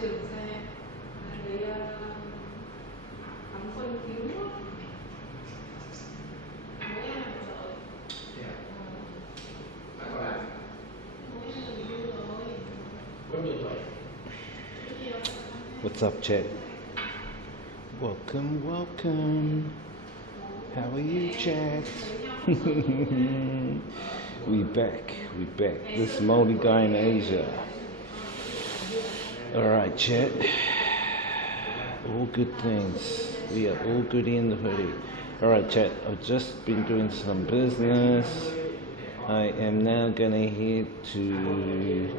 trưởng xe lấy cắm phân cứu mỗi em một rồi. What's up, Chet? Welcome, welcome. How are you, Chet? we back. This is Maori Guy in Asia. Alright, Chet. All good things. We are all good in the hoodie. Alright, Chet. I've just been doing some business. I am now gonna head to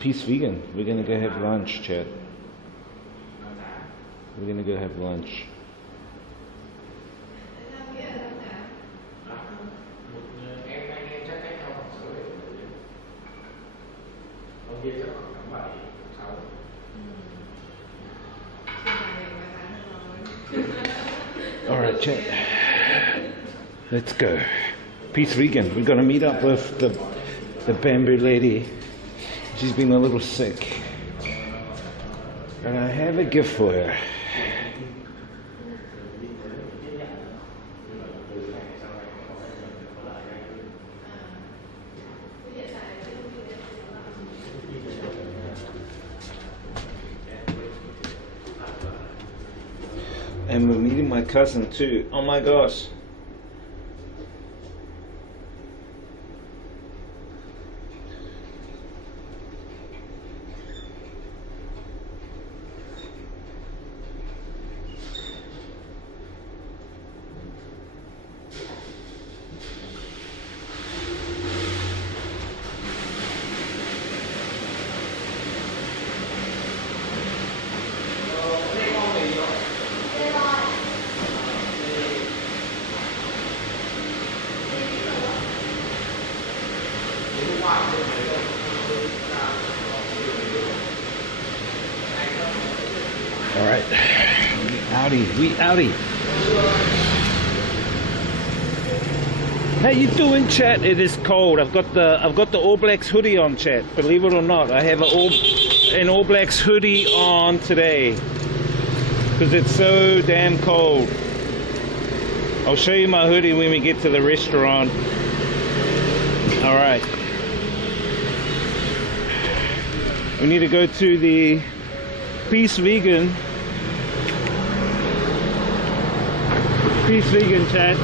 Peace Vegan. We're gonna go have lunch, Chet. We're gonna go have lunch. Alright, Chet. Let's go. Peace Vegan. We're gonna meet up with the bamboo lady. She's been a little sick. And I have a gift for her. And we're meeting my cousin too. Oh my gosh. All right, we outie. How you doing, chat? It is cold. I've got the All Blacks hoodie on, chat. Believe it or not, I have an All Blacks hoodie on today because it's so damn cold. I'll show you my hoodie when we get to the restaurant. All right. We need to go to the Peace Vegan chat.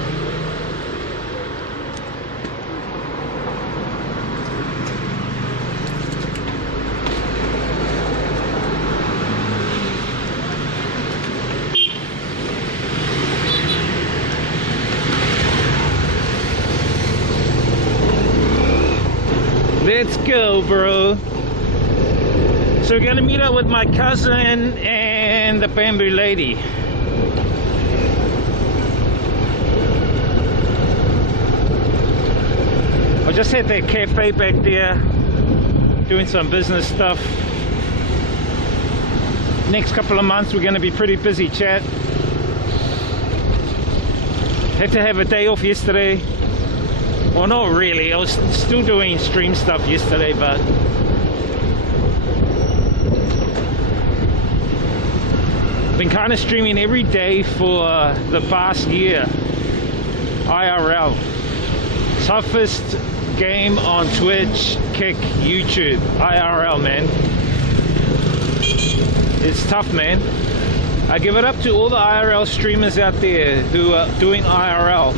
Let's go, bro. So we're gonna meet up with my cousin and the bamboo lady. I just had that cafe back there doing some business stuff. Next couple of months we're gonna be pretty busy, chat. Had to have a day off yesterday. Well, not really. I was still doing stream stuff yesterday, but been kind of streaming every day for the past year. IRL. Toughest game on Twitch, Kick, YouTube. IRL, man. It's tough, man. I give it up to all the IRL streamers out there who are doing IRL.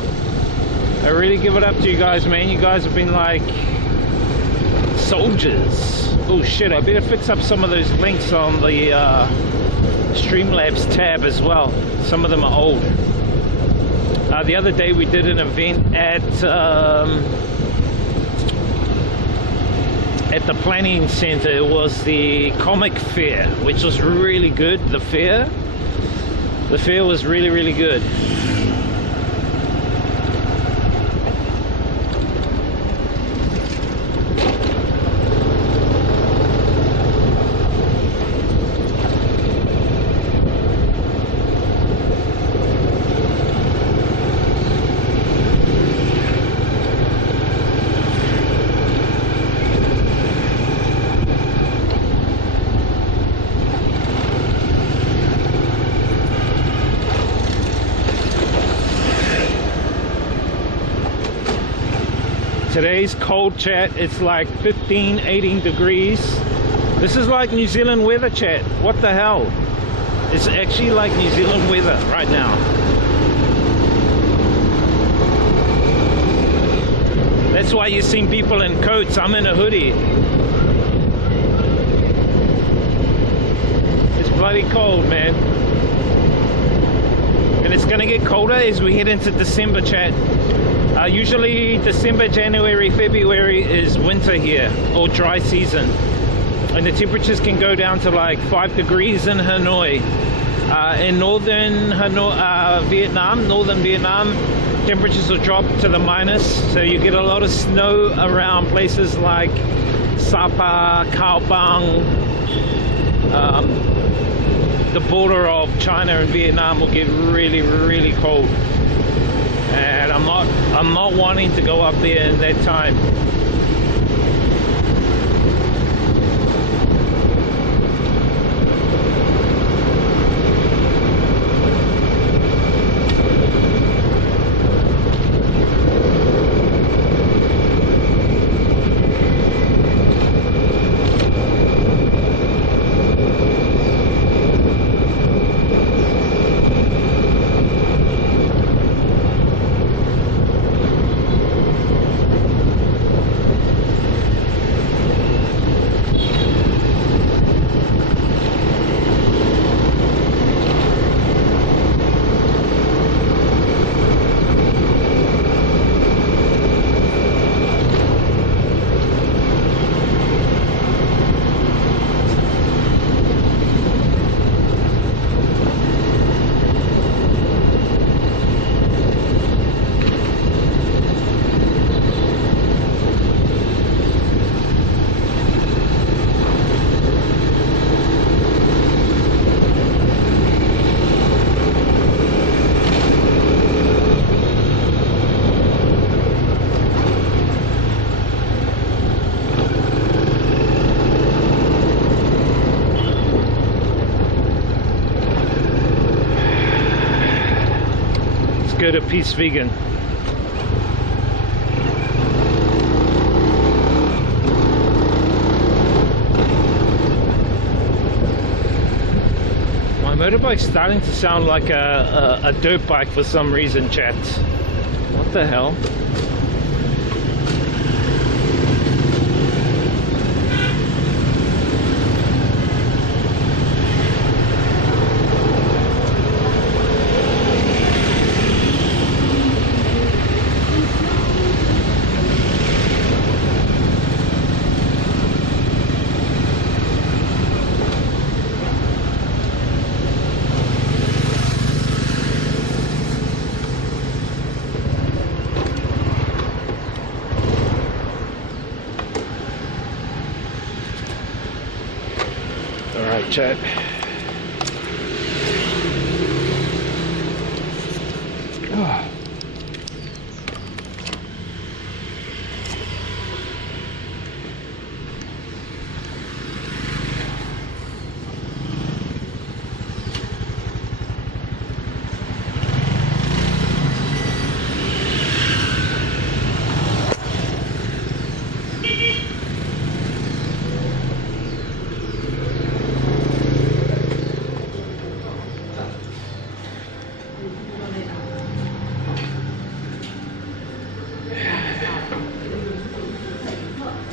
I really give it up to you guys, man. You guys have been like soldiers. Oh shit, I better fix up some of those links on the Streamlabs tab as well. Some of them are old. The other day we did an event at the planning center. It was the comic fair, which was really good. The fair was really good. Today's cold, chat. It's like 15, 18 degrees. This is like New Zealand weather, chat. What the hell? It's actually like New Zealand weather right now. That's why you're seeing people in coats. I'm in a hoodie. It's bloody cold, man. And it's gonna get colder as we head into December, chat. Usually December, January, February is winter here, or dry season. And the temperatures can go down to like 5 degrees in Hanoi. In northern Hanoi, northern Vietnam, temperatures will drop to the minus. So you get a lot of snow around places like Sapa, Cao Bang. The border of China and Vietnam will get really, really cold. And I'm not wanting to go up there in that time. Go to Peace Vegan. My motorbike's starting to sound like a dirt bike for some reason, chat. What the hell? Alright, chat. Oh.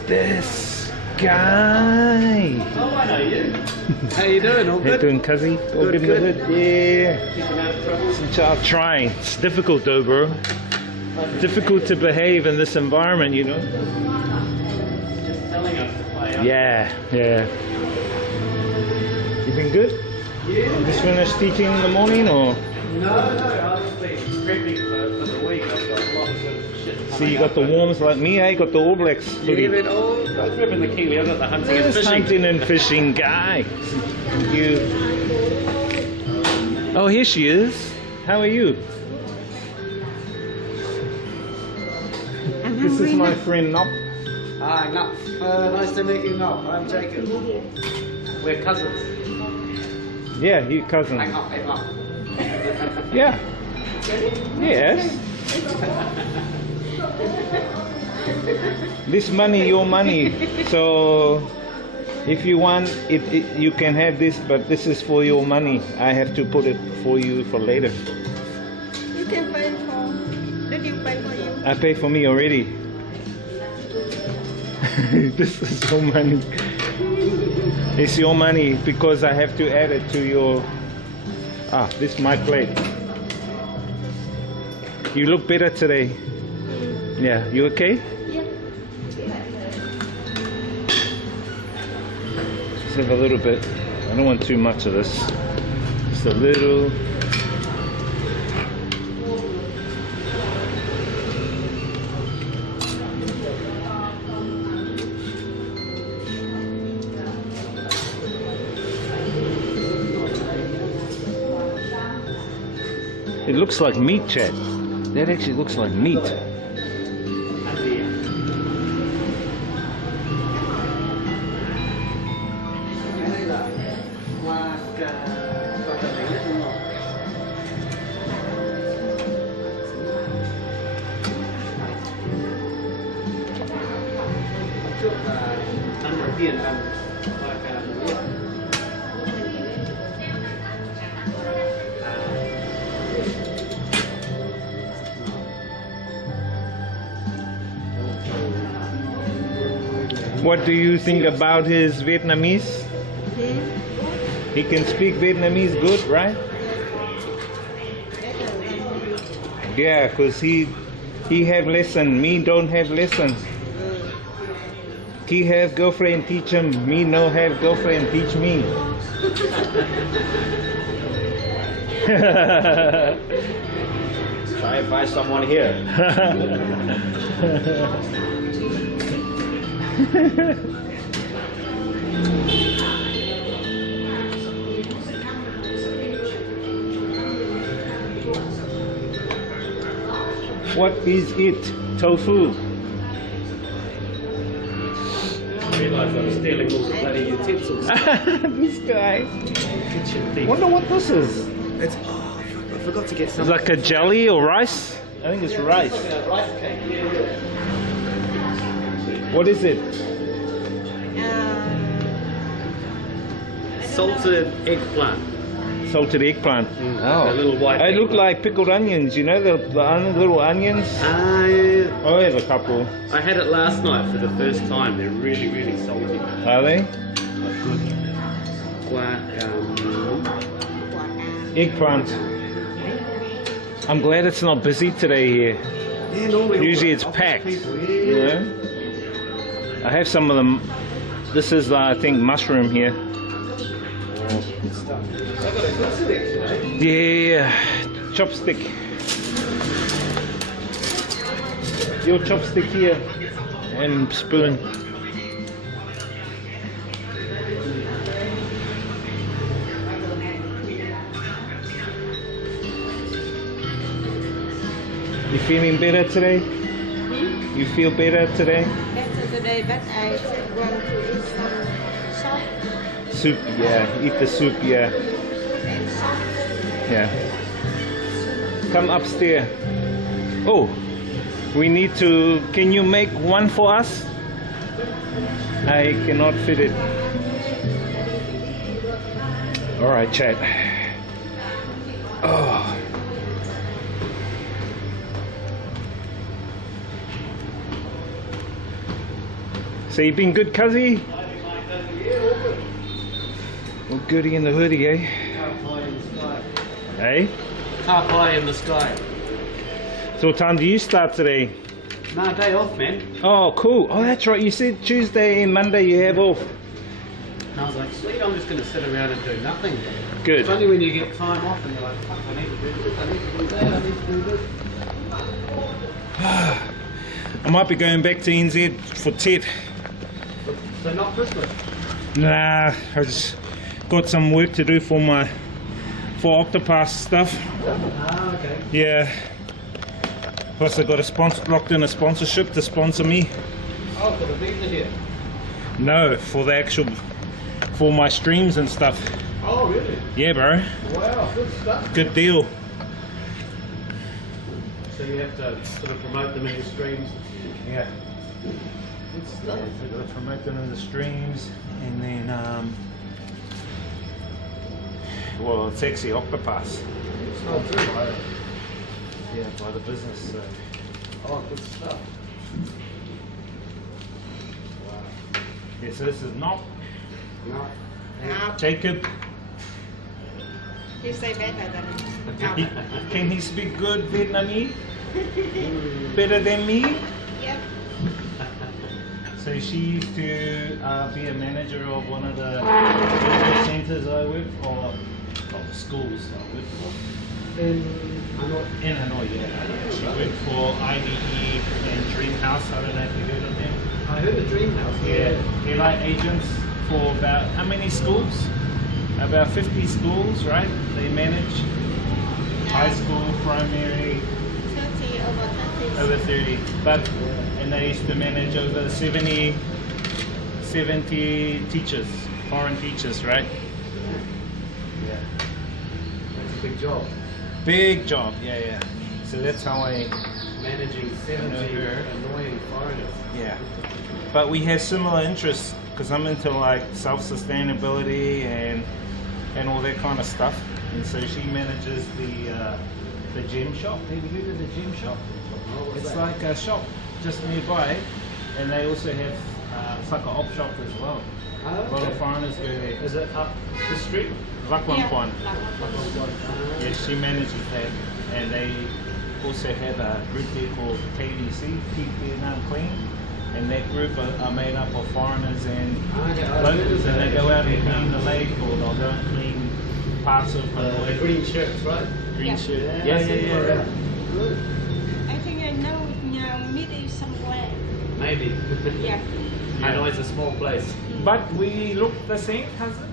This guy. Oh, I know you. How you doing? All How you good? doing, cuzzy? All good, Good, with good. it? Keeping out of trouble? Yeah. I'm trying. It's difficult though, bro. Difficult to behave in this environment, you know? Just telling us to play up. Yeah, yeah. You been good? Yeah. Just finished teaching in the morning, or? No, I've just been prepping for the week. I've got lots of shit. See, you got the warms like me, eh? Got the All Blacks hoodie. Yeah, but I was prepping the Kiwi. I've got the hunting and This fishing. hunting and fishing guy. You. Oh, here she is. How are you? This is my friend Nop. Hi, Nup. Nice to meet you, Nup. I'm Jacob. We're cousins. Yeah, you cousin. Hang up. Yeah. Yes. This money, your money. So if you want it, you can have this, but this is for your money. I have to put it for you for later. You can pay for. Did you pay for you? I pay for me already. This is your money. It's your money because I have to add it to your. Ah, this is my plate. You look better today. Yeah, you okay? Yeah. Just have a little bit. I don't want too much of this. Just a little. It looks like meat, Chad. That actually looks like meat. Cái này là hoa cà ri rất ngon. Hôm trước là ăn đầu tiên ăn hoa cà ri. What do you think about his Vietnamese? He can speak Vietnamese good, right? Yeah, cause he have lesson. Me don't have lessons. He have girlfriend teach him. Me no have girlfriend teach me. Try and find someone here. What is it? Tofu. I realised I was stealing all the bloody utensils. This guy. Kitchen thief. Wonder what this is. It's, I forgot to get It's some. like a jelly or rice? I think it's rice. Rice cake. What is it? Salted eggplant. Salted eggplant. A little white They look eggplant. like pickled onions, you know, the little onions? Oh, I have a couple. I had it last night for the first time. They're really, really salty. Are they? Eggplant. I'm glad it's not busy today here. Yeah, normally Usually it's packed. You know? I have some of them. This is, I think, mushroom here. Yeah, chopstick. Your chopstick here and spoon. You feeling better today? You feel better today? Better today, but I want to eat some soup Soup, yeah. Eat the soup, yeah. and soup. Yeah. Come upstairs. Oh, we need to. Can you make one for us? I cannot fit it. All right, chat. Oh. So you been good, Cuzzy? Well, goody in the hoodie, eh? Hey? Half high in the sky. So what time do you start today? No, day off, man. Oh, cool. Oh, that's right. You said Tuesday and Monday you have off. And I was like, sweet, I'm just going to sit around and do nothing. It's Good. only when you get time off and you're like, fuck, I need to do this, I need to do that, I need to do this. I might be going back to NZ for Tet. So not Christmas. Nah, I just got some work to do for Octopus stuff. Ah, okay. Yeah. Plus I got locked in a sponsorship to sponsor me. Oh, for the visa here. No, for my streams and stuff. Oh, really? Yeah, bro. Wow, good stuff. Good deal. So you have to sort of promote them in your streams. Yeah. Good stuff. Yeah, so gotta promote them in the streams, and then well, it's actually Octopus. Oh, too. Yeah, by the business. So. Oh, good stuff. Wow. Yeah, so this is not No. Jacob. He say better than Can he speak good Vietnamese? Better than me? Yep. So she used to be a manager of one of the centers I work for, of schools I work for. In Hanoi. In Hanoi, yeah. She worked for IDE and Dream House. I don't know if you heard of them. I heard the Dream House. Yeah, they're like agents for about how many schools? About 50 schools, right? They manage high school, primary, 30 over 30. over 30. But and they used to manage over 70 teachers, foreign teachers, right? Yeah. That's a big job. Big job, yeah. So that's how I Managing 70 her. annoying foreigners. Yeah, but we have similar interests because I'm into like self-sustainability and all that kind of stuff. And so she manages the gem shop. Have you heard of the gem shop? It's like a shop just nearby, and they also have it's like an op shop as well. Oh, A lot of foreigners go there. Is it up the street? Lakwan. Yeah. Yes, she manages that, and they also have a group there called KVC, Keep Vietnam Clean, and that group are made up of foreigners and locals, and they go out and clean the lake, or they'll go and clean parts of The Hanoi. green shirts, right? Green Yeah. shirt. Yeah. Good. I think I know meet is somewhere. Maybe. Yeah. Hanoi's a small place. But we look the same, cousin.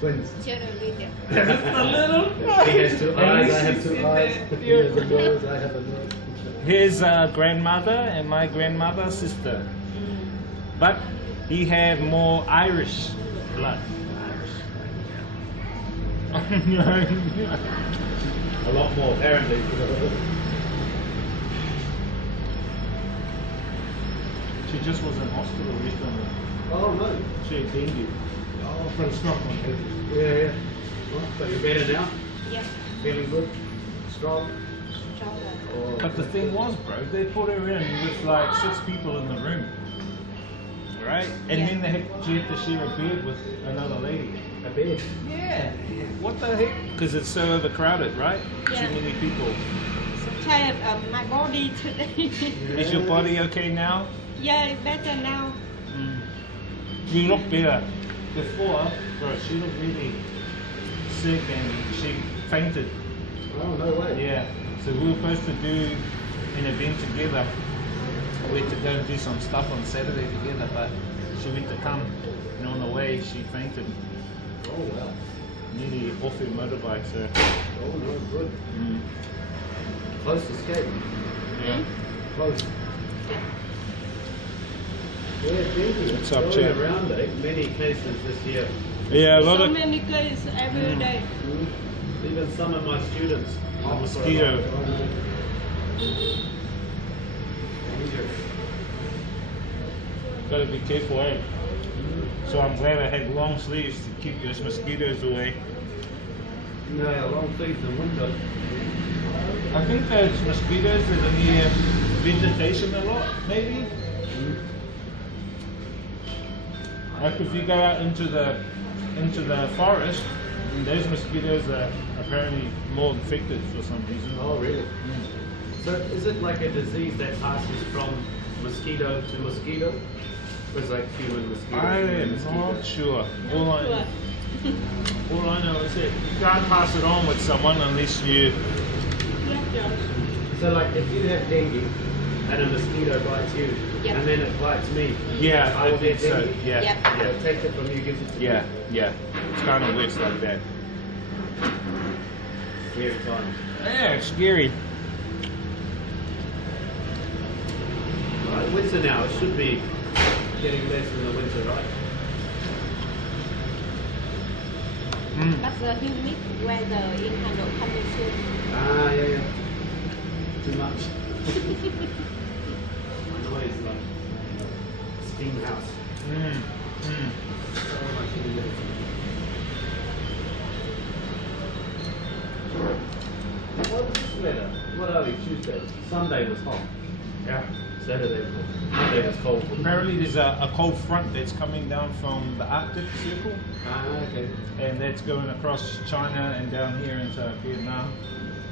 Twins. Chưa được đi được. Just a little. He has two eyes, I have two She's eyes. in He there. has a nose, I have a nose. His grandmother and my grandmother's sister. But he had more Irish blood. A lot more, apparently. She just was in hospital recently. Oh, no. She had dengue. Oh, But it's not contagious. yeah. Well, but you're better now? Yeah. Feeling good? Strong? Stronger. Or But the thing was, bro, they put her in with like 6 people in the room. Right? And Yeah. then she had to share a bed with another lady. a bed? Yeah. What the heck? Because it's so overcrowded, right? Yeah. Too many people. So tired of my body today. Is your body okay now? Yeah, it's better now. You look better. Before, bro, she looked really sick and she fainted. Oh, no way. Yeah. So we were supposed to do an event together. We had to go and do some stuff on Saturday together, but she went to come, and on the way she fainted, Oh, wow. nearly off her motorbike. So Oh, no, good. Close escape. yeah. Close. Yeah, dengue. What's up, Going Chad? around, many cases this year. Yeah, a lot So of many cases every day. Even some of my students. mosquito. Gotta be careful, eh? So I'm glad I had long sleeves to keep those mosquitoes away. No, long sleeves and window. I think those mosquitoes that are near vegetation a lot, maybe. Like if you go out into the forest, those mosquitoes are apparently more infected for some reason. Oh, really? So is it like a disease that passes from mosquito to mosquito? Or is it like human mosquito? I human am mosquito? not sure. Sure. All I know is that you can't pass it on with someone unless you. Yeah. So like if you have dengue and a mosquito bites you, Yeah. and then it bites me, Yeah, I will think get so. dengue? Yeah, Yep. yeah, It takes it from you, gives it to yeah, me. yeah. It kind of works like that. Scary times. Yeah, it's scary. Right, winter now, it should be getting less in the winter, right? But the humid weather in Hanoi coming soon. Ah, yeah. Too much. My noise, like, team house. So much humidity. What was this weather? What are we? Tuesday. Sunday was hot. Yeah. Saturday was hot. Monday was cold. Apparently there's a cold front that's coming down from the Arctic Circle, Ah, okay. and that's going across China and down here into Vietnam.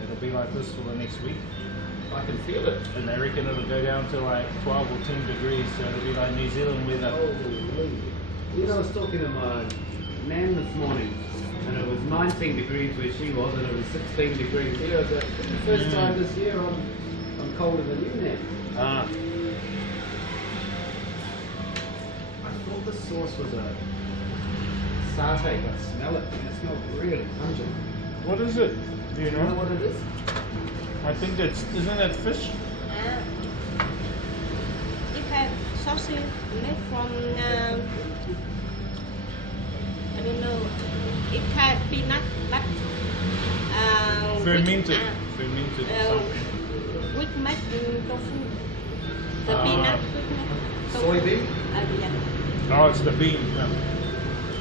It'll be like this for the next week. I can feel it. And they reckon it'll go down to like 12 or 10 degrees, so it'll be like New Zealand weather. Holy. You know, I was talking to my nan this morning, and it was 19 degrees where she was, and it was 16 degrees here. I was like, "For the first time this year, I'm colder than you, Nan." Ah, I thought the sauce was a satay, but smell it, and it smells really pungent. what is it? Do you Do you know know? what it is? I think isn't it fish? It has sausage made from I don't know. It has peanut but Fermented. Fermented something. with make tofu. The Ah. peanut with make tofu. Soybean? Yeah. Oh, it's the bean.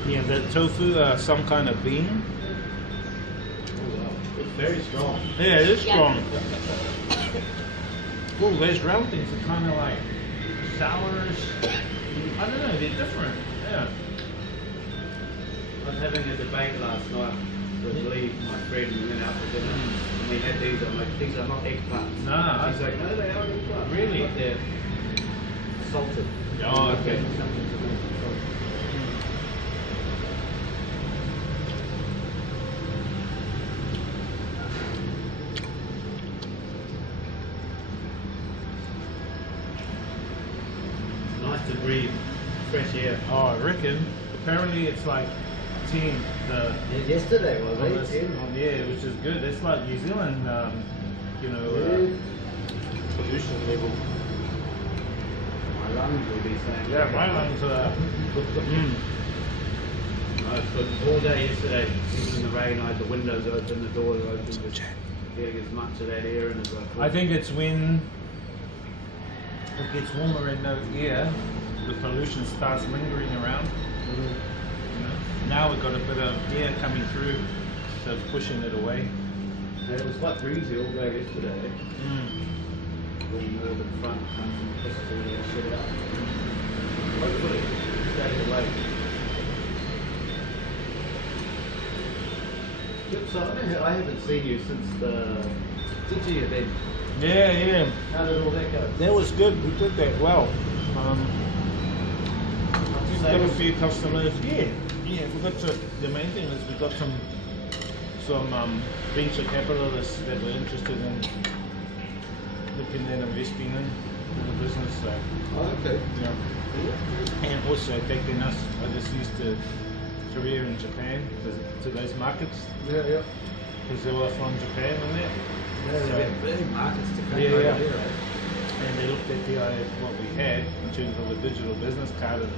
Yeah, the tofu, some kind of bean. Oh, wow. It's very strong. Yeah, it is Yeah. strong. Oh, those round things are kind of like sourish. I don't know, they're different. Yeah. I was having a debate last night with Lee, my friend. We went out for dinner, and we had these. I'm like, these are not eggplants. Nah. He's like, no, they are eggplants. Really? But they're salted. Oh, okay. Something to make it salted. Nice to breathe fresh air. Oh, I reckon. Apparently it's like 10. Yesterday was On this- yeah, which is good. It's like New Zealand, pollution level. My lungs will be saying. Yeah, my lungs are. No, it's good. All day yesterday, even in the rain, I had the windows open, the doors open, just getting as much of that air in as I could. I think it's when it gets warmer and no air, the pollution starts lingering around. You know? Now we've got a bit of air coming through, so it's pushing it away. Yeah, it was quite breezy all day yesterday. When more the front comes and pushes all that shit out. Hopefully, it stays away. Yep, so I haven't seen you since the Digi event. Yeah, yeah. How did all that go? That was good. We did that well. We've got a few customers. Yeah, yeah. We got to. The main thing is we got some venture capitalists that were interested in looking at investing in the business. So, Oh, okay. yeah. And also taking us overseas to Korea and Japan to those markets Yeah, yeah. because they were from Japan and that. Yeah, So- they're big markets to come Yeah, over yeah. here, eh? And they looked at what we had in terms of a digital business card, and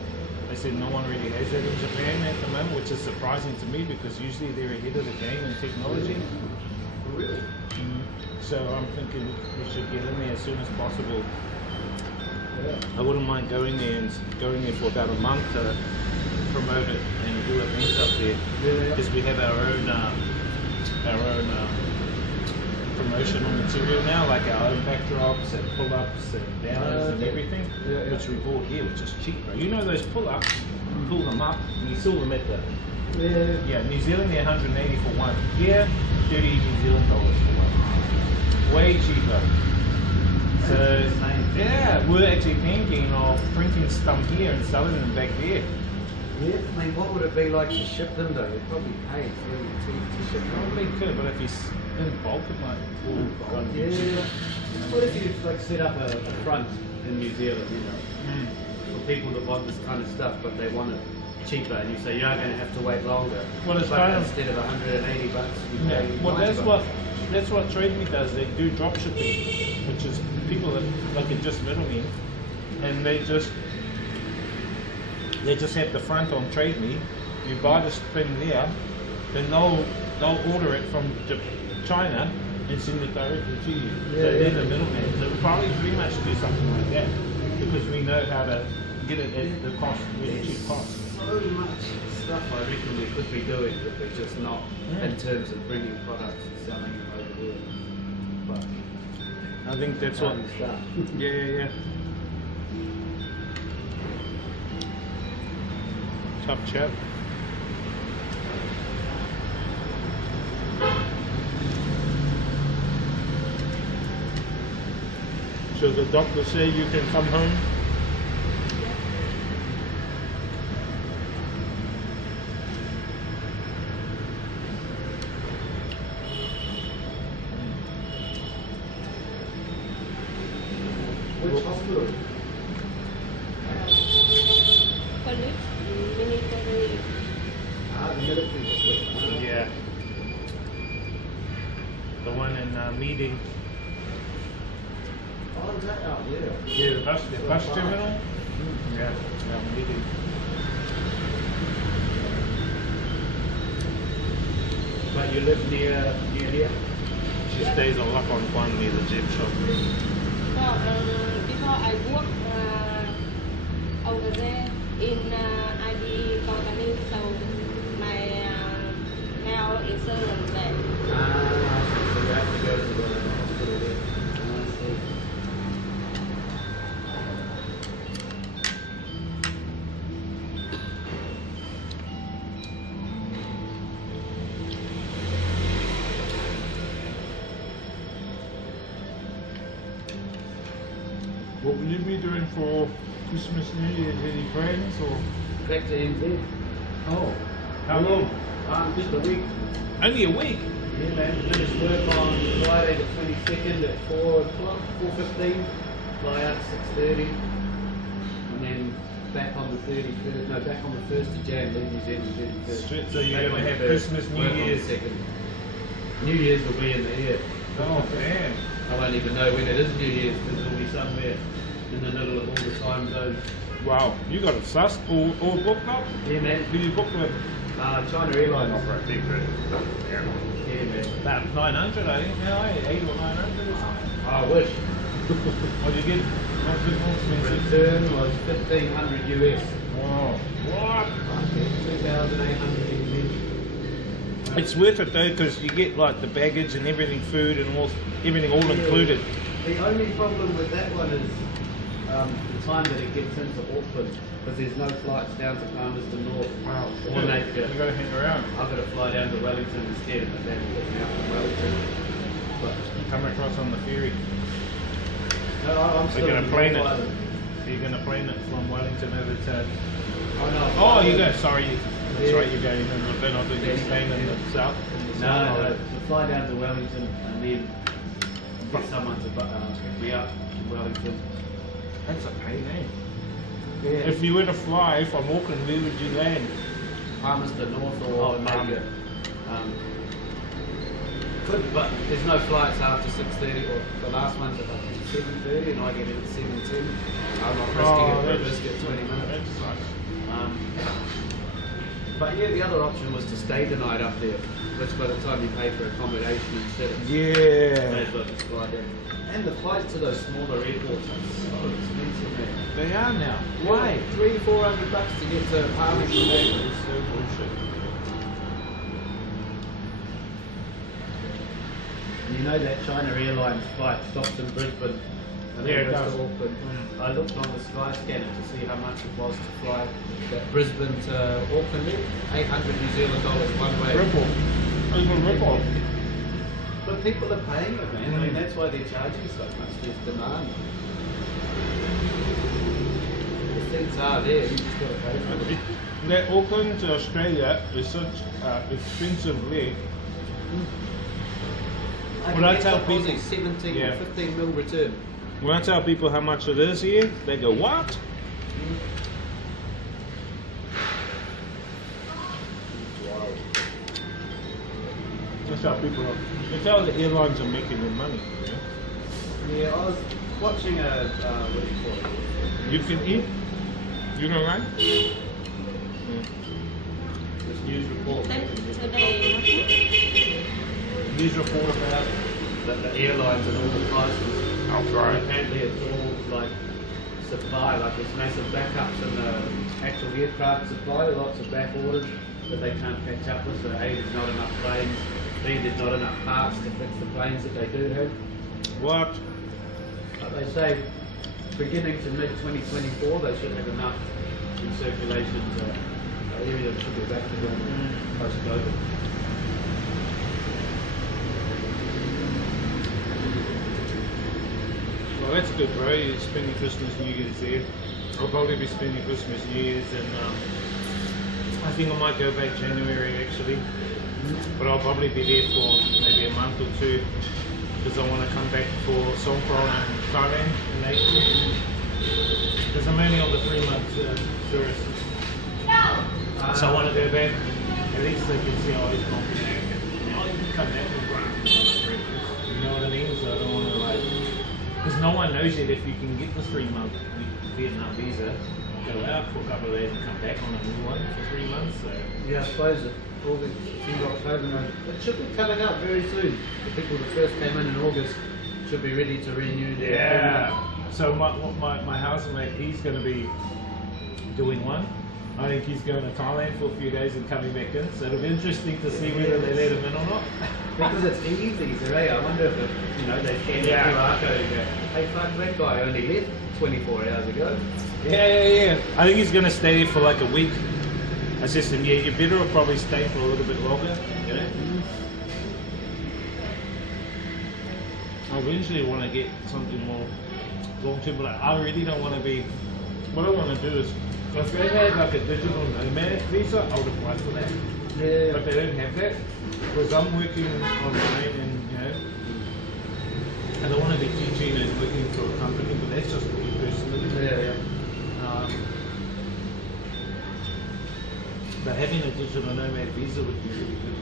they said no one really has that in Japan at the moment, which is surprising to me because usually they're ahead of the game in technology. Really? So I'm thinking we should get in there as soon as possible. Yeah. I wouldn't mind going there for about a month to promote it and do events up there Yeah, because we have our own promotional material now, like our own backdrops and pull-ups and banners and Okay. everything, Yeah, yeah. which we bought here, which is cheap, bro. You know those pull-ups, you pull them up and you sell them at the, Yeah. New Zealand, they're 180 for one. Here, 30 New Zealand dollars for one. Way cheaper. So, yeah, we're actually thinking of printing stuff here and selling them back there. Yeah, I mean, what would it be like to ship them though? You'd probably pay for your teeth to ship them. Probably could, but if you in bulk, it might all kind of be cheaper. What if you like set up a front in New Zealand, you know, Mm. for people that want this kind of stuff, but they want it cheaper, and you say you are going to have to wait longer. Well, it's but kind of- instead of 180 bucks, you Yeah, pay well, that's $90. what TradeMe does. They do drop shipping, which is people that like are just middlemen, and they just have the front on TradeMe. You buy the thing there, then they'll order it from China and send it directly to you. Yeah, So they're yeah. the middleman. So we'll probably pretty much do something like that because we know how to get it at the cost, really cheap cost. So much stuff I reckon we could be doing, but we're just not in terms of bringing products and selling them over there. But I think that's what. start. Yeah. Tough chap. So the doctor say you can come home? Which hospital? Police, military. The military hospital. Yeah. The one in Meeting. Oh, is that out there? Yeah, the bus terminal? Yeah, Meeting. But you live near here? She stays a lot on one near the gym shop. Well, before I work over there in ID company, so my health insurance there. So you have to go to the hospital there. I see. What will you be doing for Christmas, New Year's? Any plans or? Back to NZ. Oh, how long? Just a week. Only a week. Yeah, man. Finished work on Friday the 22nd at 4 o'clock, 4:15. Fly out 6:30. And then back on the 31st, no, back on the 1st of Jan, leave New Zealand 31st. Straight, so you're Back going on to have the 1st, Christmas, New work on the Year's. 2nd. New Year's will be in the air. Oh, man. I won't even know when it is New Year's because it'll be somewhere in the middle of all the time zones. Wow, you got it sussed, all booked up? Yeah, man. Who you booked with? China Airlines. Yeah. Yeah, man. About 900, I think, now, 8 or 900 or something. I wish. What did you get? What's a bit more expensive? Return was 1,500 US. Wow. What? 2,800 NZ. It's worth it though, because you get like the baggage and everything, food and everything all included. The only problem with that one is the time that it gets into Auckland, because there's no flights down to Palmerston North or Napier. You got to hang around. I've got to fly down to Wellington instead, and then pick me up from Wellington. But Come across on the ferry. no, I'm still You're going in to plane it. North Island. You're going to plane it from Wellington over to. Oh, no, Oh, you go. Sorry, that's Yeah. right. You're going. They're not doing Spain in the south. In the No, south no, island. to fly down to Wellington and then get someone to pick me up to Wellington. That's a pain, eh? Yeah. If you were to fly from Auckland, where would you land? Palmerston North or Palmer. Napier. Could, but there's no flights after 6:30, or the last one's at 7:30, and I get in at 7:10. I'm not risking it for a biscuit 20 minutes. That sucks. But yeah, the other option was to stay the night up there, which by the time you pay for accommodation and shit, may Yeah. as well just fly down. And the flights to those smaller airports are so expensive, man. They are now. Why? $300-400 to get to Palmerston. It's so bullshit. You know that China Airlines flight stops in Brisbane and Yeah, then it goes does. to Auckland. I looked on the Skyscanner to see how much it was to fly that Brisbane to Auckland, $800 New Zealand one way. Ripple. It's a ripple. But people are paying it, man. I mean, that's why they're charging so much. There's demand. The things are there, you just got to pay for them. That Auckland to Australia is such expensive leg. When I tell people- 17 Yeah. or 15 mil return. When I tell people how much it is here, they go, what? That's how people are. That's how the airlines are making their money. Yeah, I was watching a, what do you call it? You can eat. You know, right? This news report. Then today, News report about the airlines and all the prices. Oh, right. Apparently it's all like supply, like there's massive backups in the actual aircraft supply, lots of back orders that they can't catch up with. So A, there's not enough planes. B, there's not enough parts to fix the planes that they do have. What? But they say beginning to mid 2024 they should have enough in circulation to area should be back to normal post COVID. Well, that's good, bro. You're spending Christmas, New Year's there. I'll probably be spending Christmas, New Year's, and I think I might go back January actually. But I'll probably be there for maybe a month or two because I want to come back for Songkran in Thailand in April. Because I'm only on the 3-month tourist. So I want to go back. At least they can see, oh, he's gone back. And, oh, you can come back and run for another 3 months. You know what I mean? So I don't want to like. Because no one knows yet if you can get the 3-month Vietnam visa, go out for a couple of days and come back on a new one for 3 months. So Yeah, I suppose it August, October, no, it should be coming up very soon. The people that first came in August should be ready to renew their yeah. So my housemate, he's going to be doing one. I think he's going to Thailand for a few days and coming back in. So it'll be interesting to see whether they let him in or not. Because it's easy, so hey, I wonder if they scan the QR code and go, hey fuck, that guy only left 24 hours ago. Yeah. I think he's going to stay there for like a week. I said to him, yeah, you better probably stay for a little bit longer, you know. I eventually want to get something more long term, but I really don't want to be. What I want to do is, if they had like a digital nomad visa, I would apply for that. Yeah. But they don't have that because I'm working online, and you know, I don't want to be teaching and working for a company, but that's just me personally. Yeah. But having a digital nomad visa would be really good.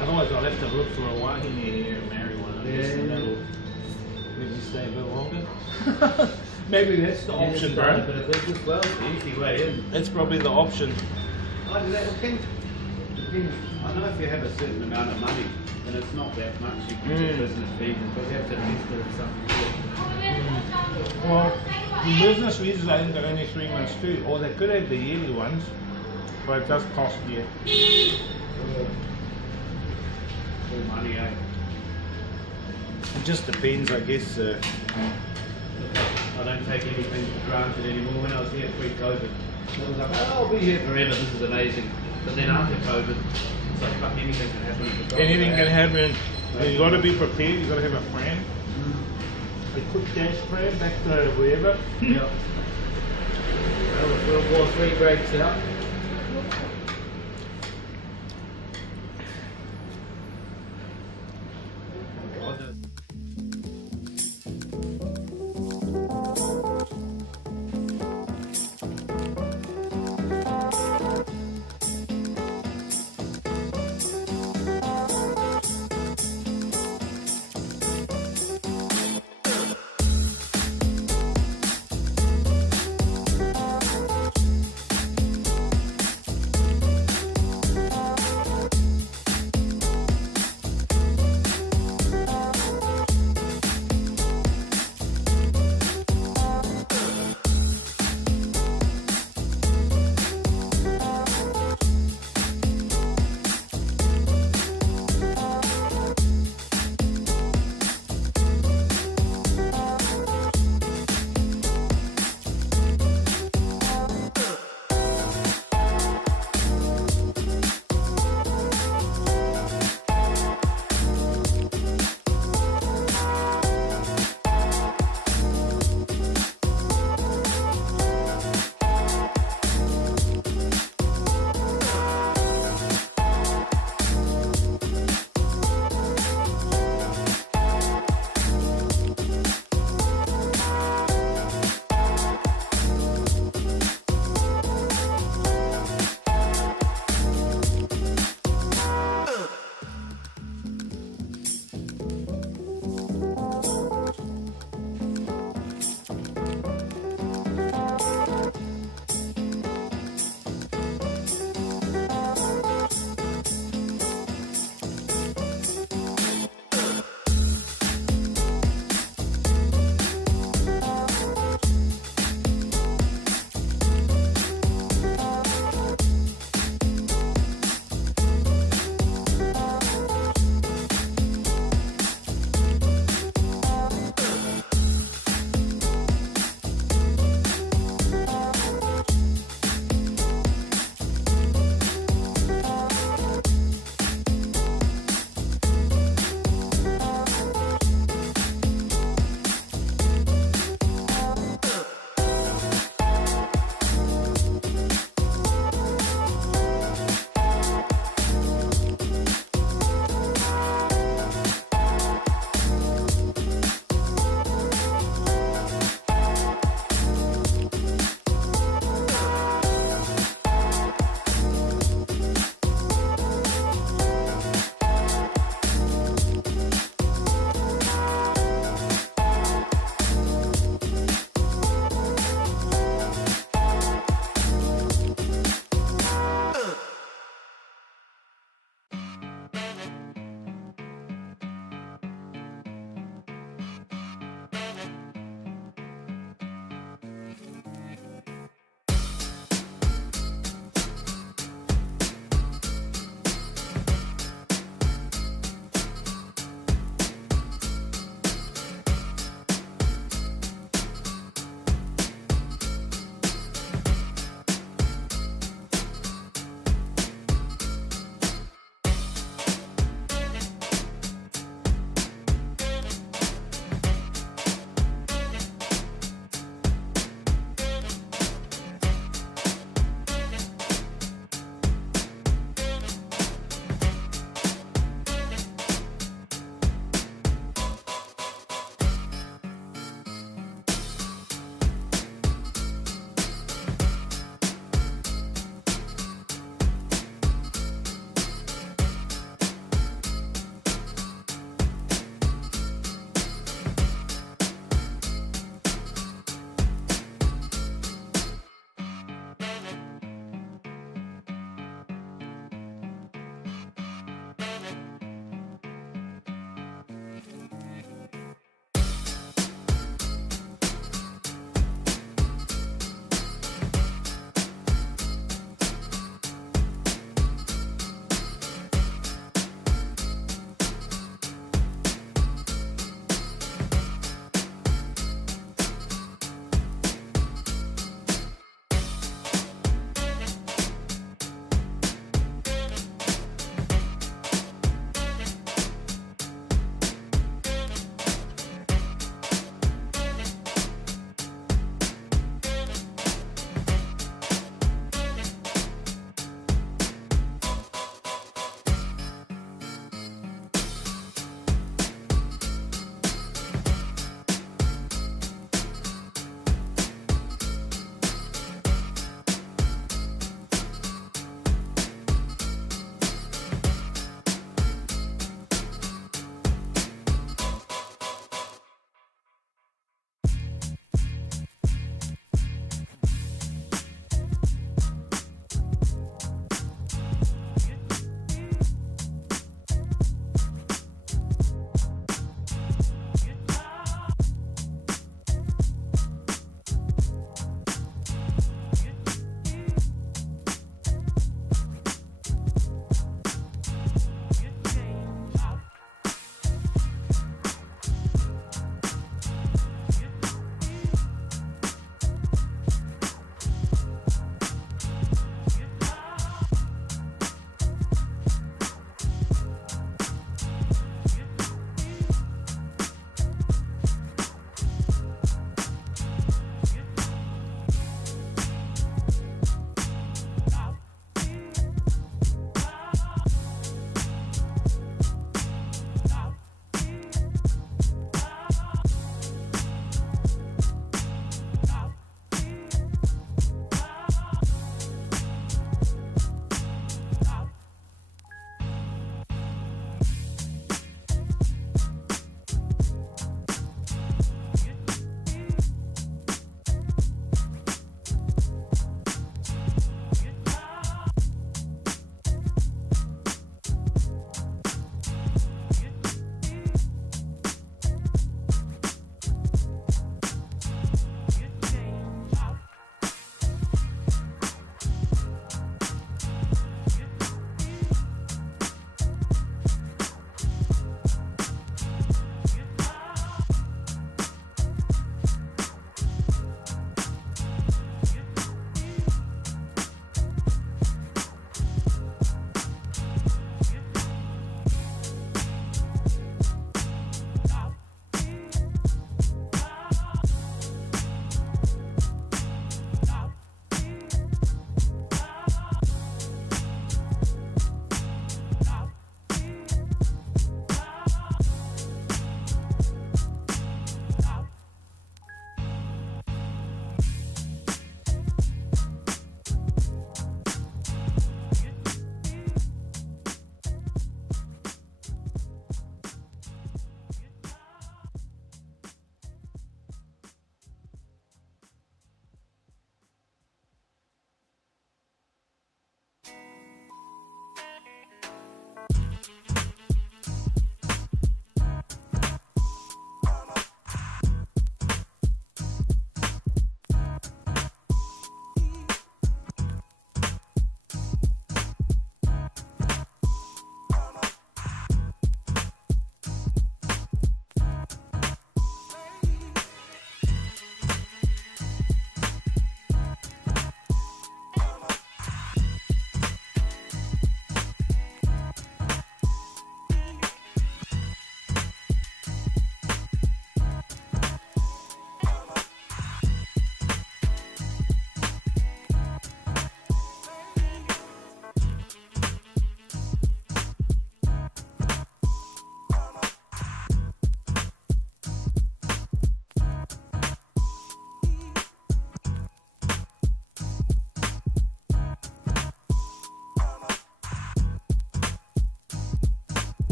Otherwise, I'll have to look for a wahine here and marry one. I guess, and that'll let me stay a bit longer. Maybe that's the option, bro. But if it's well, it's the easy way in. That's probably the option. I do that. Depends. I know if you have a certain amount of money, then it's not that much. You can get business visas, but you have to invest it in something. Well, the business visas I think are only 3 months too, or they could have the yearly ones, but it does cost you. All money, eh? It just depends, I guess. I don't take anything for granted anymore. When I was here pre-COVID, I was like, oh, I'll be here forever, this is amazing. But then after COVID, it's like, fuck, anything can happen. Anything can happen. You got to be prepared, you got to have a plan. A quick dash plan back to wherever. Yep. Well, if World War III breaks out,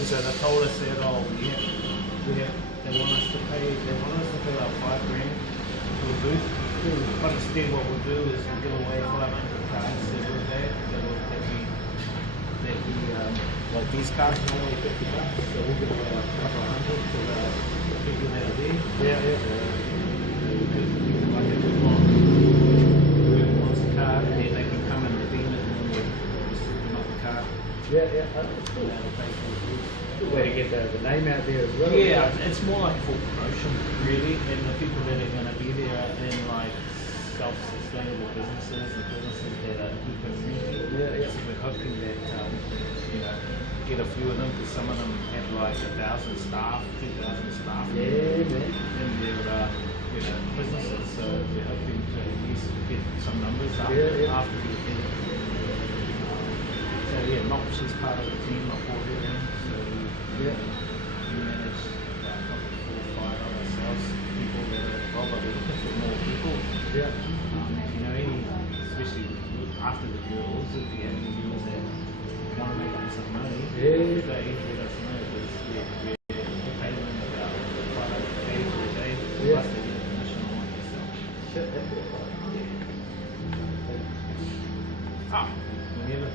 And so they told us that, oh, they want us to pay like $5,000 for a booth. But instead what we'll do is we'll give away 500 cards every day that we like these cards are only $50, so we'll give away like a couple of hundred to the people that are there. Like a coupon, whoever wants a card, and then they can come and redeem it, and then we'll just give them up the card. That's cool. Good way to get the name out there as well. Yeah, it's more like for promotion, really, and the people that are going to be there are in like self-sustainable businesses, the businesses that are eco-friendly. So we're hoping that get a few of them, because some of them have like 1,000 staff, 2,000 staff in their businesses. So we're hoping to at least get some numbers up after the event. So yeah, she's part of the team, not for her. So we manage about 4 or 5 other sales people that are probably looking for more people. Especially after the girls, if you have any girls that want to make some money, they let us know, because we pay them about $500 for a day, plus they get a commission on what they sell. Whenever.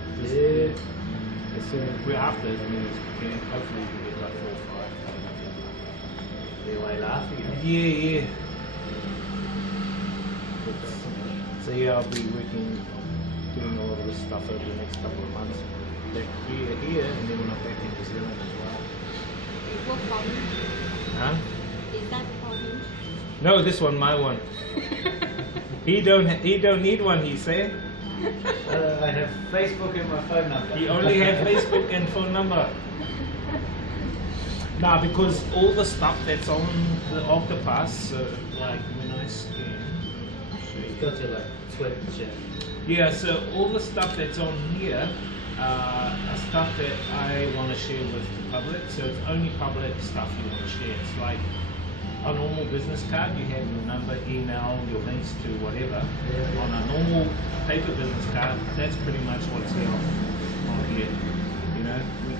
So we're after it, hopefully we get like 4 or 5. They're way laughing. Yeah. So yeah, I'll be doing all of this stuff over the next couple of months. Back here, and then when I'm back in New Zealand as well. You work for him? Huh? Is that for him? No, this one, my one. He don't need one, he said. I have Facebook and my phone number. He only have Facebook and phone number. Nah, because all the stuff that's on the Octopus, like when I scan, It's got your like Twitch. yeah, so all the stuff that's on here are stuff that I want to share with the public. So it's only public stuff you want to share. It's like a normal business card, you have your number, email, your links to whatever. On a normal paper business card, that's pretty much what's here on here.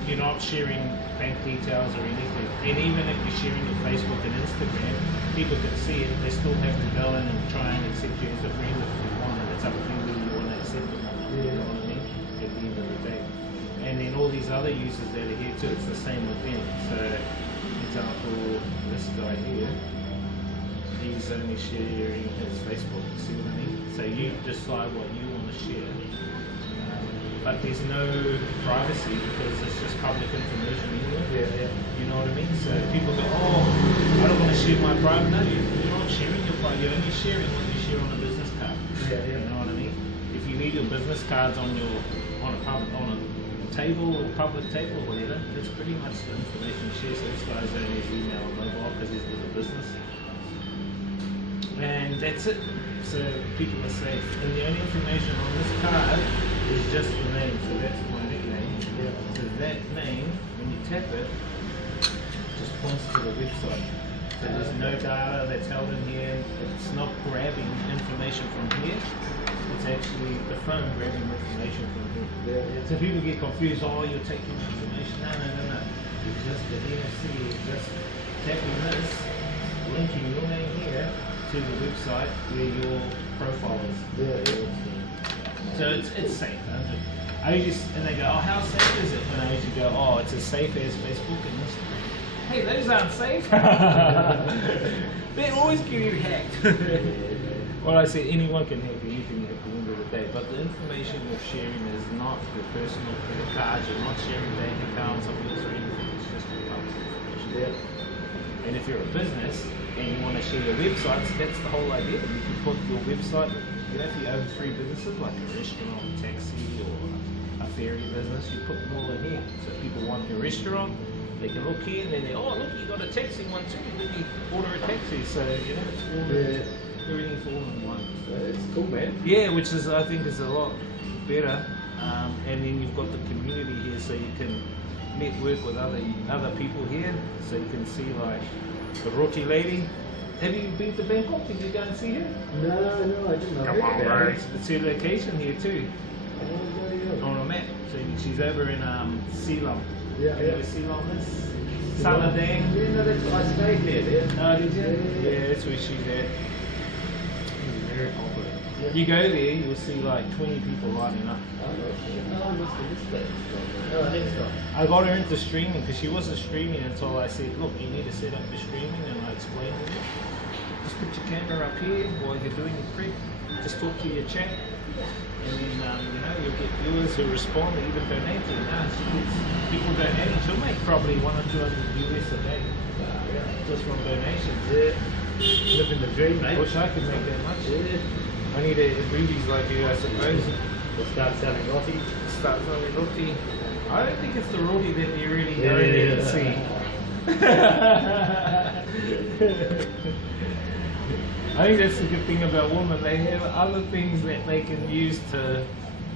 You're not sharing bank details or anything. And even if you're sharing your Facebook and Instagram, people can see it. They still have to go in and try and accept you as a friend if you want, and it's up to you whether you want to accept them or not. You know what I mean? At the end of the day. And then all these other users that are here too, it's the same with them. So, example, this guy here, he's only sharing his Facebook. See what I mean? So you decide what you want to share. But there's no privacy because it's just public information anyway. You know what I mean? So people go, oh, I don't want to share my private. No, you're not sharing your private. You're only sharing what you share on a business card. You know what I mean? If you need your business cards on a table or public table or whatever, that's pretty much the information you share. So this guy's only his email and mobile because he's with a business. And that's it. So people are safe. And the only information on this card is just the name. So that's my nickname. So that name, when you tap it, just points to the website. So there's no data that's held in here. It's not grabbing information from here. It's actually the phone grabbing information from here. So people get confused, oh, you're taking information. No. It's just the NFC, it's just tapping this, linking your name here to the website where your profile is. So it's safe. And they go, oh, how safe is it? And I usually go, oh, it's as safe as Facebook and Instagram. Hey, those aren't safe. They're always getting hacked. Well, I say anyone can hack anything at the end of the day, but the information you're sharing is not your personal credit cards, you're not sharing bank accounts of yours or anything, it's just your public information. And if you're a business and you want to share your websites, that's the whole idea. You can put your website, if you own 3 businesses, like a restaurant, a taxi, or a ferry business, you put them all in here. So if people want your restaurant, they can look here and then they, oh look, you got a taxi one too, let me order a taxi. So it's all everything's all in one. It's cool, man. Yeah, which is I think is a lot better. And then you've got the community here, so you can network with other people here. So you can see like the roti lady. Have you been to Bangkok? Did you go and see her? No, I didn't. Come on, bro. It's her location here too. On a map. So she's over in Sealam. Yeah, Can yeah. you see on this? Saladang. Yeah, no, that's I stayed there. Oh, did you? Yeah. Yeah, that's where she's at. Very popular. You go there, you'll see like 20 people lining up. Oh, shit. No, I must have missed that. Oh, next time. I got her into streaming because she wasn't streaming until I said, look, you need to set up your streaming, and I explained to her. Just put your camera up here while you're doing your prep. Just talk to your chat, and then you know, you'll get viewers who respond, or even donate to you. Now she gets people donating. She'll make probably 100 or 200 US a day just from donations. Yeah. Living the dream, I mate. wish I could make that much. Yeah. I need a boobies like you, I suppose. We'll start selling roti. Start selling roti. I don't think it's the roti that you really Yeah, go there and see. I think that's the good thing about women. They have other things that they can use to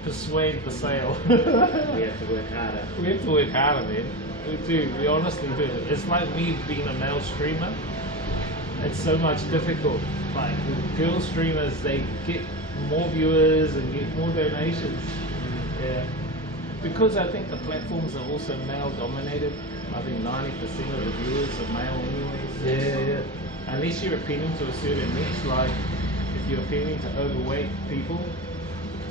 persuade the sale. We have to work harder. We have to work harder, man. We do. We honestly do. It's like me being a male streamer. It's so much difficult. Like girl streamers, they get more viewers and get more donations. Yeah. Because I think the platforms are also male dominated. I think 90% of the viewers are male anyways. Yeah. Unless you're appealing to a certain niche, like if you're appealing to overweight people,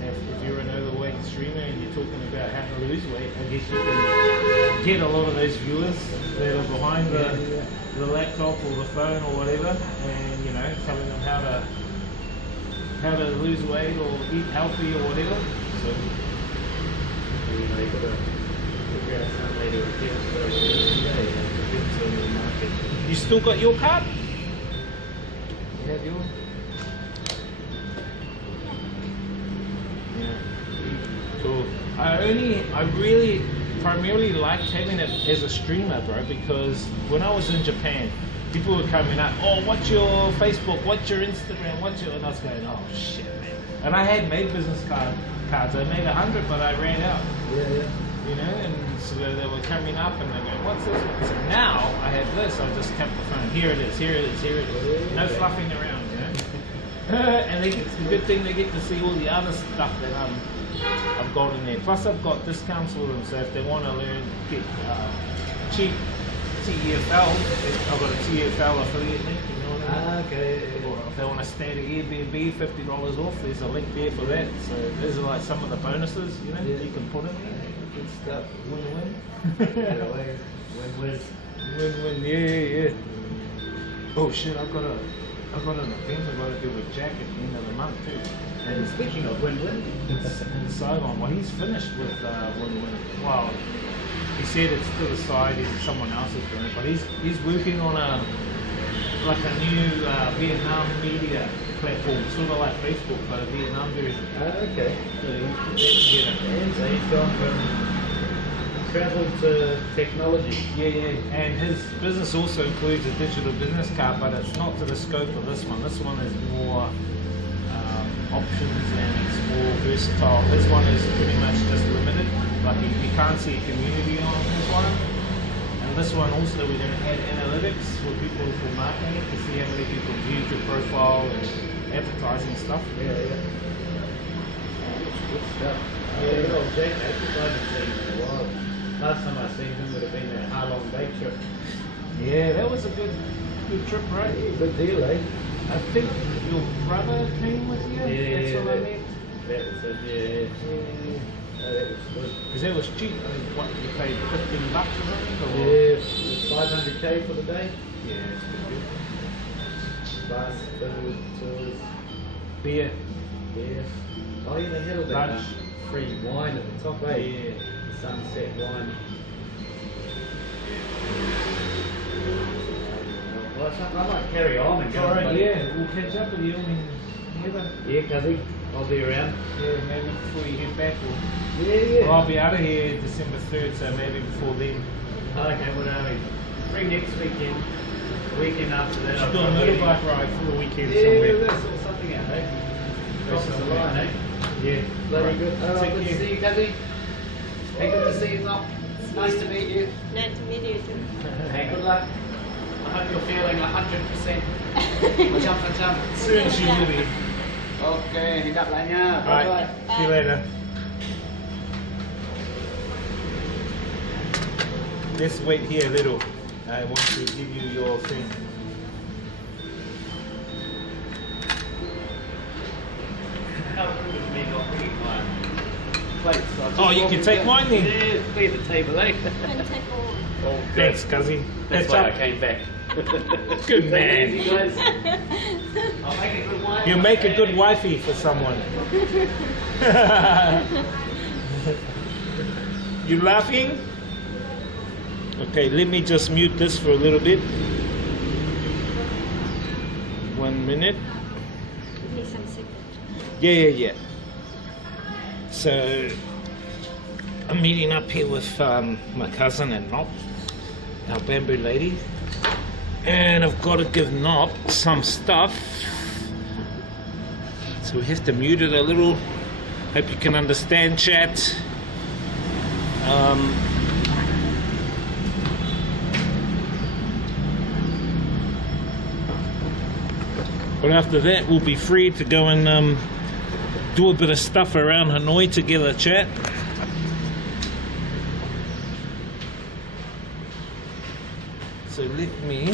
if you're an overweight streamer and you're talking about how to lose weight, I guess you can get a lot of those viewers that are behind the laptop or the phone or whatever, and you know, telling them how to lose weight or eat healthy or whatever. So You know, you've got to figure out some way to appeal to the market. you still got your card? You have yours? Yeah. Cool. I really primarily liked having it as a streamer, bro, because when I was in Japan, people were coming up, oh, what's your Facebook, what's your Instagram, what's your, and I was going, oh shit, man. And I had made business cards. I made 100, but I ran out. Yeah. You know, and so they were coming up and they go, what's this? So now I have this, I just tap the phone. Here it is, here it is, here it is. No fluffing around, you know. And they get, the good thing, they get to see all the other stuff that I've got in there. Plus I've got discounts for them, so if they want to learn, get cheap TEFL, I've got a TEFL affiliate link, you know what I mean? Okay. Or if they want to stay at Airbnb, $50 off, there's a link there for that. So those are like some of the bonuses, you know, you can put in there. Good stuff. Win-win. Win-win. Win-win, yeah. Oh shit, I've got an event I've got to do with Jack at the end of the month too. And speaking of win-win, In Saigon, well, he's finished with Win-Win. Well, he said it's to the side, someone else is doing it, but he's working on a new Vietnam media platform, sort of like Facebook, but a Vietnam version. okay. So he's put that together. And so he's gone from travel to technology. Yeah. And his business also includes a digital business card, but it's not to the scope of this one. This one is more options and it's more versatile. This one is pretty much just limited. Like you can't see a community on this one. And this one also we're going to add analytics for people for marketing to see how many people viewed your profile and advertising stuff. Yeah. Good stuff. Yeah, old Jack, I haven't seen him in a while. Last time I seen him would have been that Harlong Bay trip. Yeah, that was a good trip, right? Good deal, eh? I think your brother came with you? Yeah, That's what I meant. That was it, yeah. That was good. Because that was cheap. I mean, what, you paid $15 or something? Or? Yeah, it was 500k for the day. Yeah, it's pretty good. Bus, food, tours, Beer. beer. Oh yeah, they had all that Lunch. free wine at the top, eh? Yeah. The sunset wine. Well, I might carry on and go. Alright, buddy. yeah, we'll catch up with you whenever. Yeah, cuzzy. I'll be around. Yeah, maybe before you head back. Or, Yeah. well, I'll be out of here December 3rd, so maybe before then. Okay, well, free next weekend. Weekend after that. Just do a motorbike ride for the weekend Yeah, somewhere. let's sort something out, eh? Drop us a line, eh? Yeah. Bloody good. Alright, Take good care. to see you, cuzzy. Hey, good to see you, Knock. Nice to meet you. Nice to meet you too. Hey, good luck. I hope you're feeling 100%. Jump. Soon she will be. Okay, hẹn gặp lại nha. Bye Alright, bye. see you later. let's wait here a little. I want to give you your thing. How good of me not bringing my plates. Oh, you can take mine then. Yeah, clear the table, eh? Can take all. Oh, Thanks, Cuzzy. That's why I came back. Good man. Easy, guys. I'll make a good wife. You make a good wifey for someone. You laughing? Okay, let me just mute this for a little bit. 1 minute. Give me some second. Yeah. So, I'm meeting up here with my cousin and Nop, our bamboo lady. And I've got to give Nop some stuff. So we have to mute it a little. Hope you can understand, chat. But after that, we'll be free to go and do a bit of stuff around Hanoi together, chat. So let me...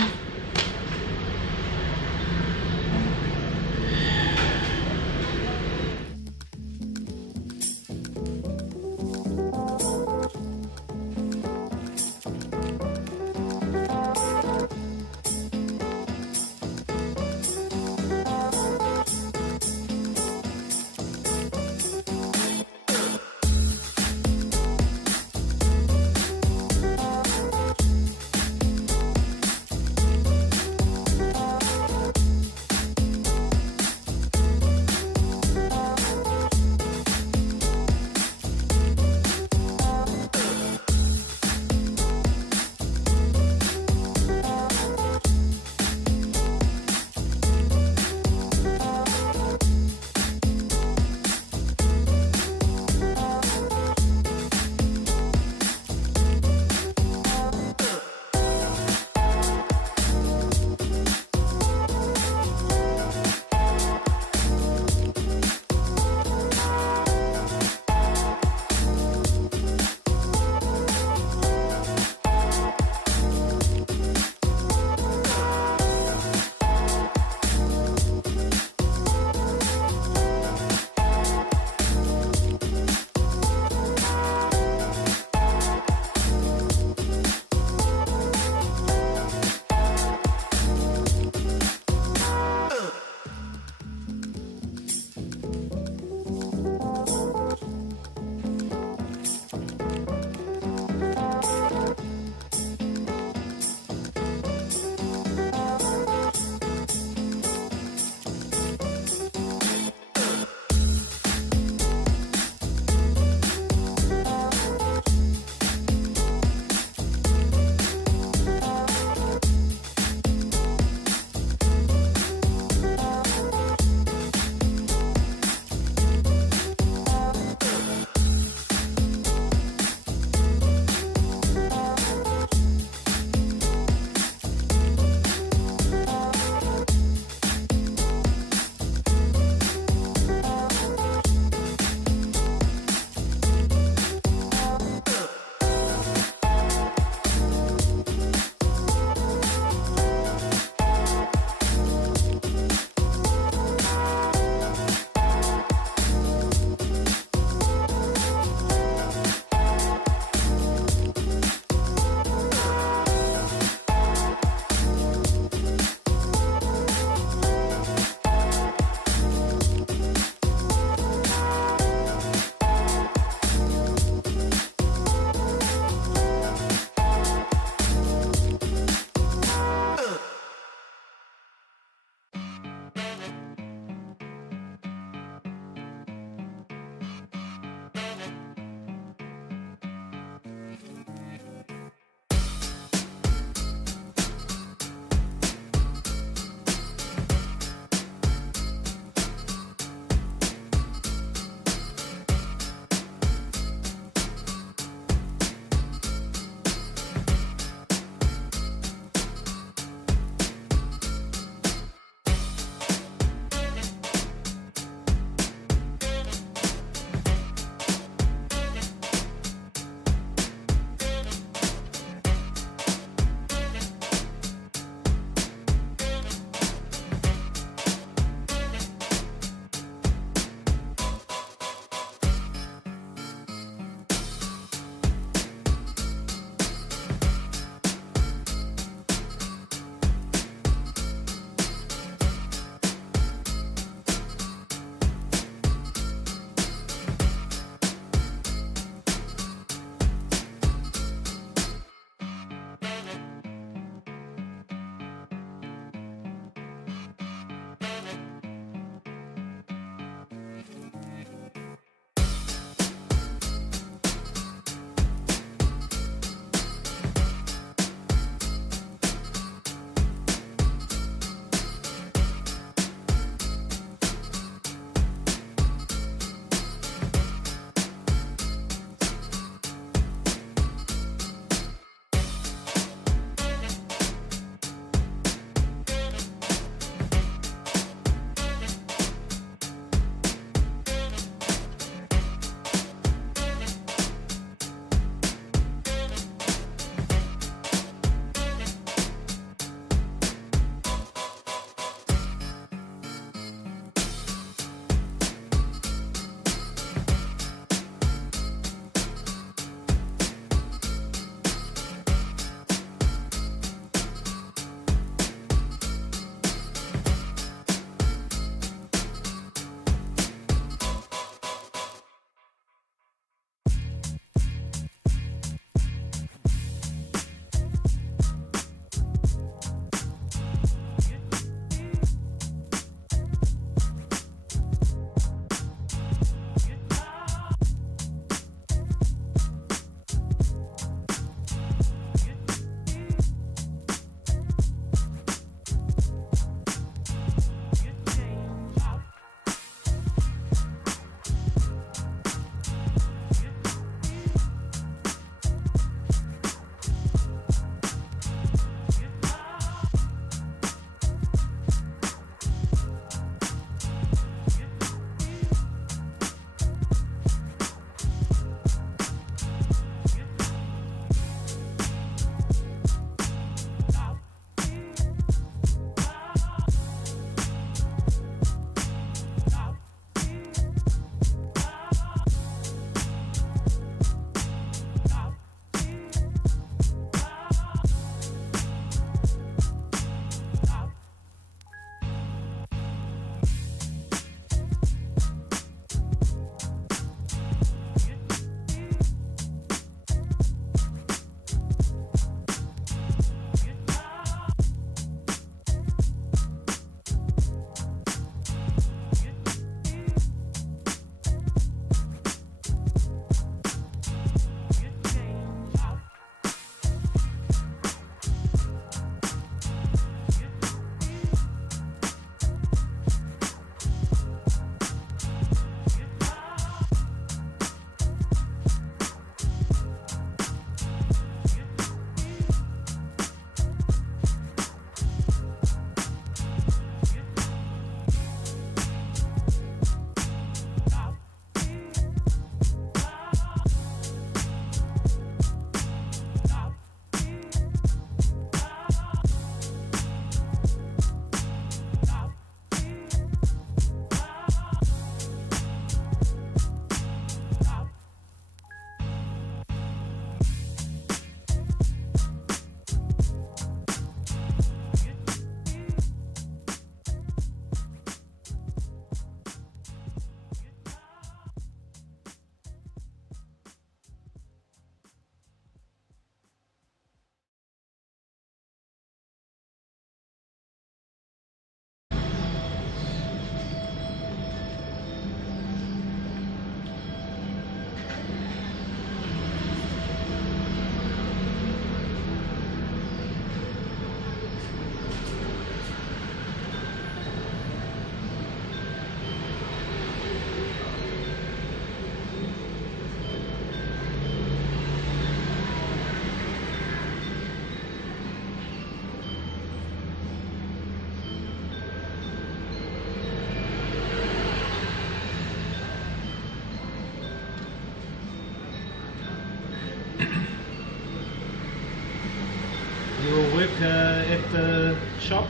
at the shop?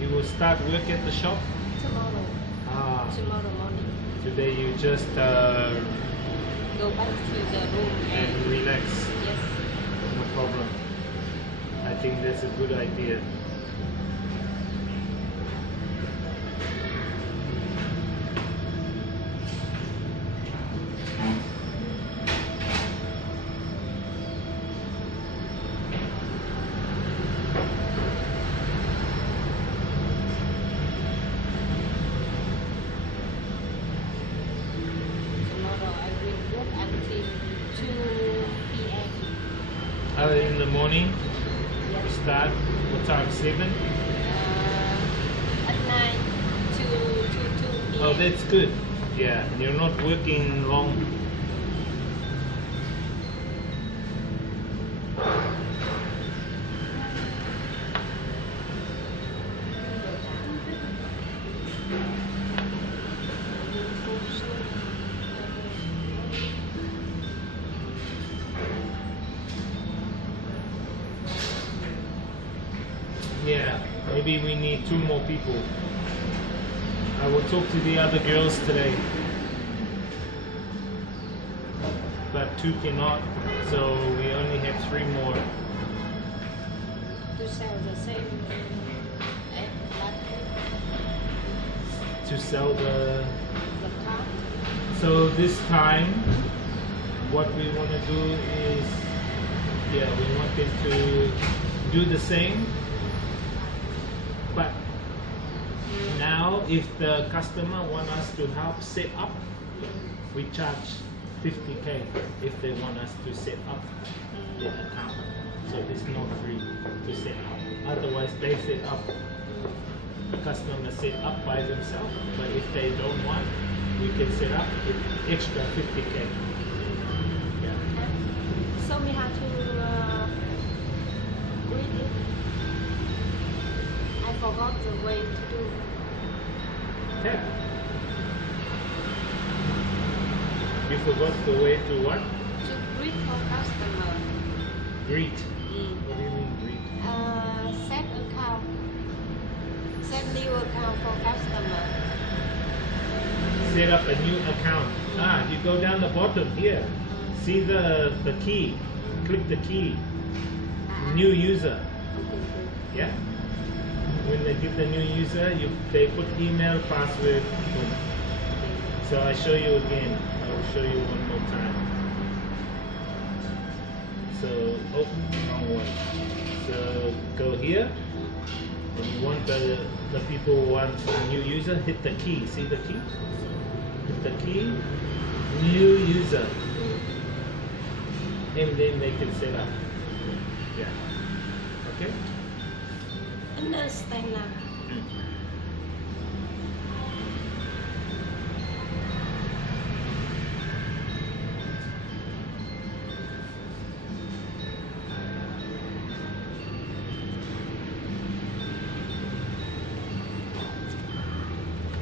You will start work at the shop? Tomorrow. Ah, Tomorrow morning. today you just Go back to the room and and relax. yes. No problem. I think that's a good idea. Tomorrow I will work until 2 p.m. In the morning, you Yes. start, what time, 7? At night to 2 p.m. Oh, that's good. Yeah, and you're not working long. Yeah, maybe we need 2 more people. I will talk to the other girls today. But 2 cannot, so we only have 3 more. To sell the same at To sell the card. So this time, what we want to do is, yeah, we want them to do the same. But now, if the customer want us to help set up, we charge 50k if they want us to set up the account. So it's not free to set up. Otherwise, they set up. The customer set up by themselves. But if they don't want, we can set up with extra 50k. Yeah. So we have to read it. I forgot the way to do. Yeah. You forgot the way to what? To greet for customer. Greet. What do you mean greet? Set account. Set new account for customer. Set up a new account. Ah, you go down the bottom here. See the key. Click the key. New user. Yeah. When they give the new user, they put email, password. Boom. So I show you again. I will show you one more time. So, oh, wrong one. So go here. When you want the people who want a new user, hit the key. See the key? Hit the key. New user. And then they can set up. Yeah. Okay? Understand now.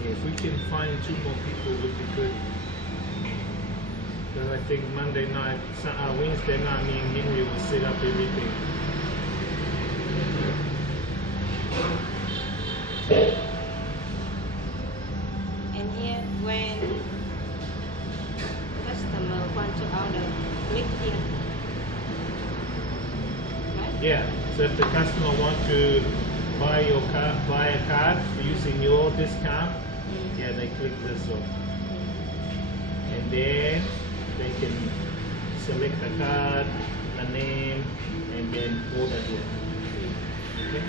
If we can find 2 more people, would be good. Because I think Monday night, Wednesday night, me and Henry will set up everything. And here, when customer want to order, click here. Right? Yeah. So if the customer want to buy a card using your discount, yeah, they click this one, and then they can select the card, the name, and then order here. Okay.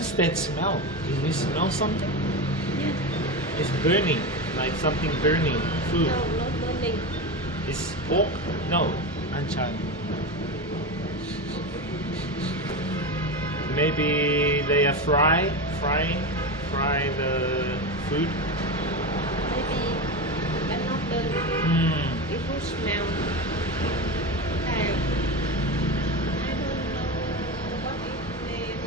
is that smell? Can you smell something? Yeah. It's burning, like something burning. Food. No, not burning. It's pork? No, anchan. Maybe they are fry the food. Maybe another evil smell. I don't know what is name.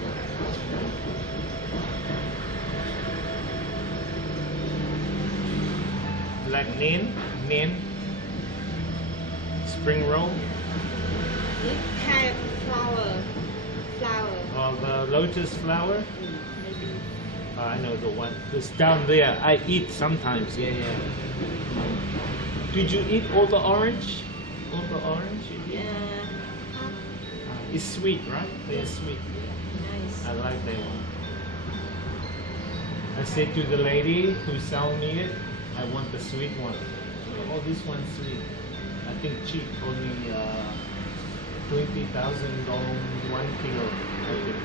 Like nen, spring roll, This kind of flower. or the lotus flower. Maybe. I know the one. It's down there. I eat sometimes. Yeah. Did you eat all the orange? All the orange? You eat? It's sweet, right? They're sweet. Nice. I like that one. I said to the lady who sold me it, I want the sweet one. Oh, this one's sweet. I think cheap, only $20,000 1 kilo. I think.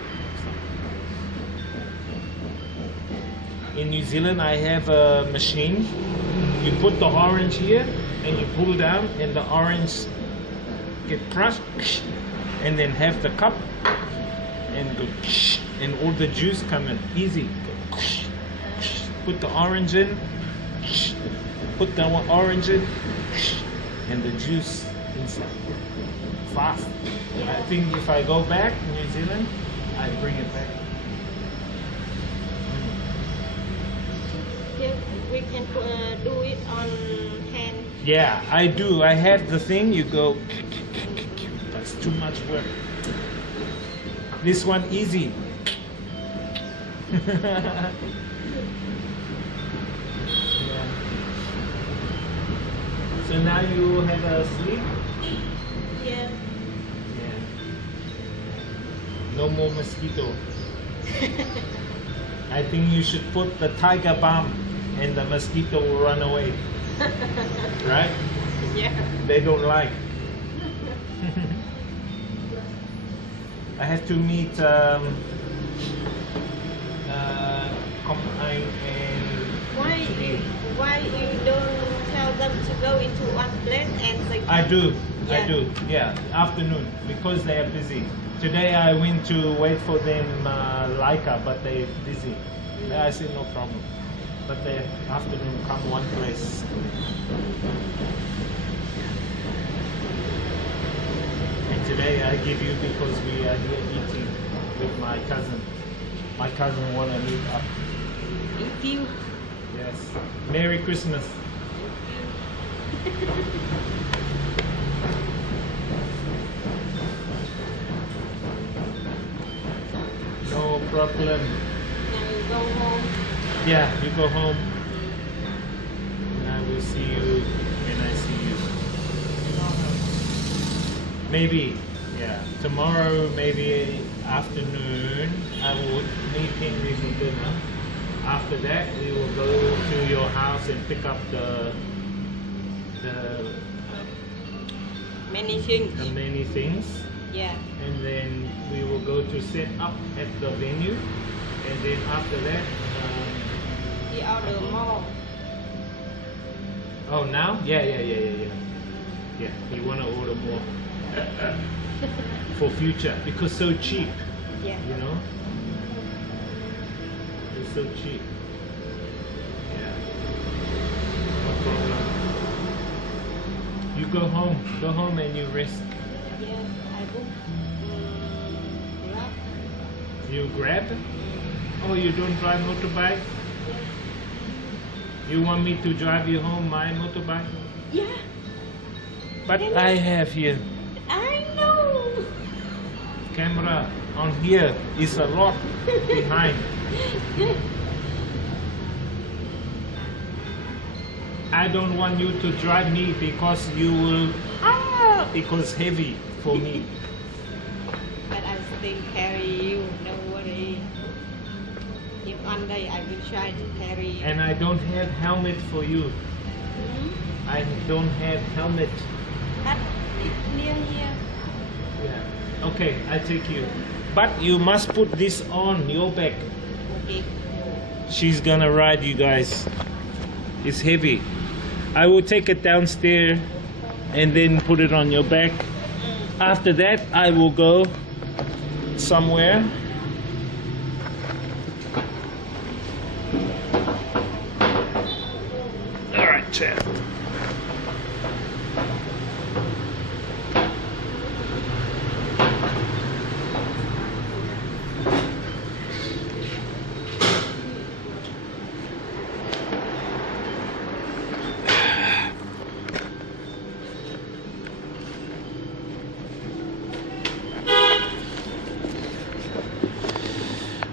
In New Zealand, I have a machine. You put the orange here, and you pull down, and the orange get crushed, and then have the cup, and go, and all the juice come in. Easy. Put the orange in, put the orange in, and the juice inside. Fast. I think if I go back to New Zealand, I bring it back. Here we can do it on hand. Yeah, I do. I have the thing. You go. That's too much work. This one easy. Yeah. So now you have a sleep. Yeah. Yeah. No more mosquito. I think you should put the tiger balm and the mosquito will run away. Right? Yeah. They don't like. I have to meet Why you don't tell them to go into one place and they I do. Yeah. Yeah, afternoon because they are busy. Today I went to wait for them Laika, but they're busy. I said no problem. But they afternoon come one place. And today I give you because we are here eating with my cousin. My cousin wanna meet up. Thank you. Yes. Merry Christmas. No problem. Now you go home. Yeah, you go home. And I will see you when I see you. Maybe, yeah. Tomorrow, maybe afternoon, I will meet him with dinner. After that, we will go to your house and pick up the Many things. many things. Yeah. And then we will go to set up at the venue. And then after that, We order more. oh, now? Yeah. Yeah, you want to order more for future because so cheap, Yeah. you know? It's so cheap. Yeah. No problem. You go home and you rest. Yeah. I book Grab. You grab? Oh, you don't drive motorbike? You want me to drive you home my motorbike? Yeah. But I have here. I know. Camera on here is a lot behind. I don't want you to drive me because you will because heavy for me. But I still carry you. Don't worry. If one day I will try to carry you. And I don't have helmet for you. I don't have helmet. But it's near here. Yeah. Okay, I take you. But you must put this on your back. Okay. She's gonna ride you guys. It's heavy. I will take it downstairs and then put it on your back. After that, I will go somewhere. All right, Chad.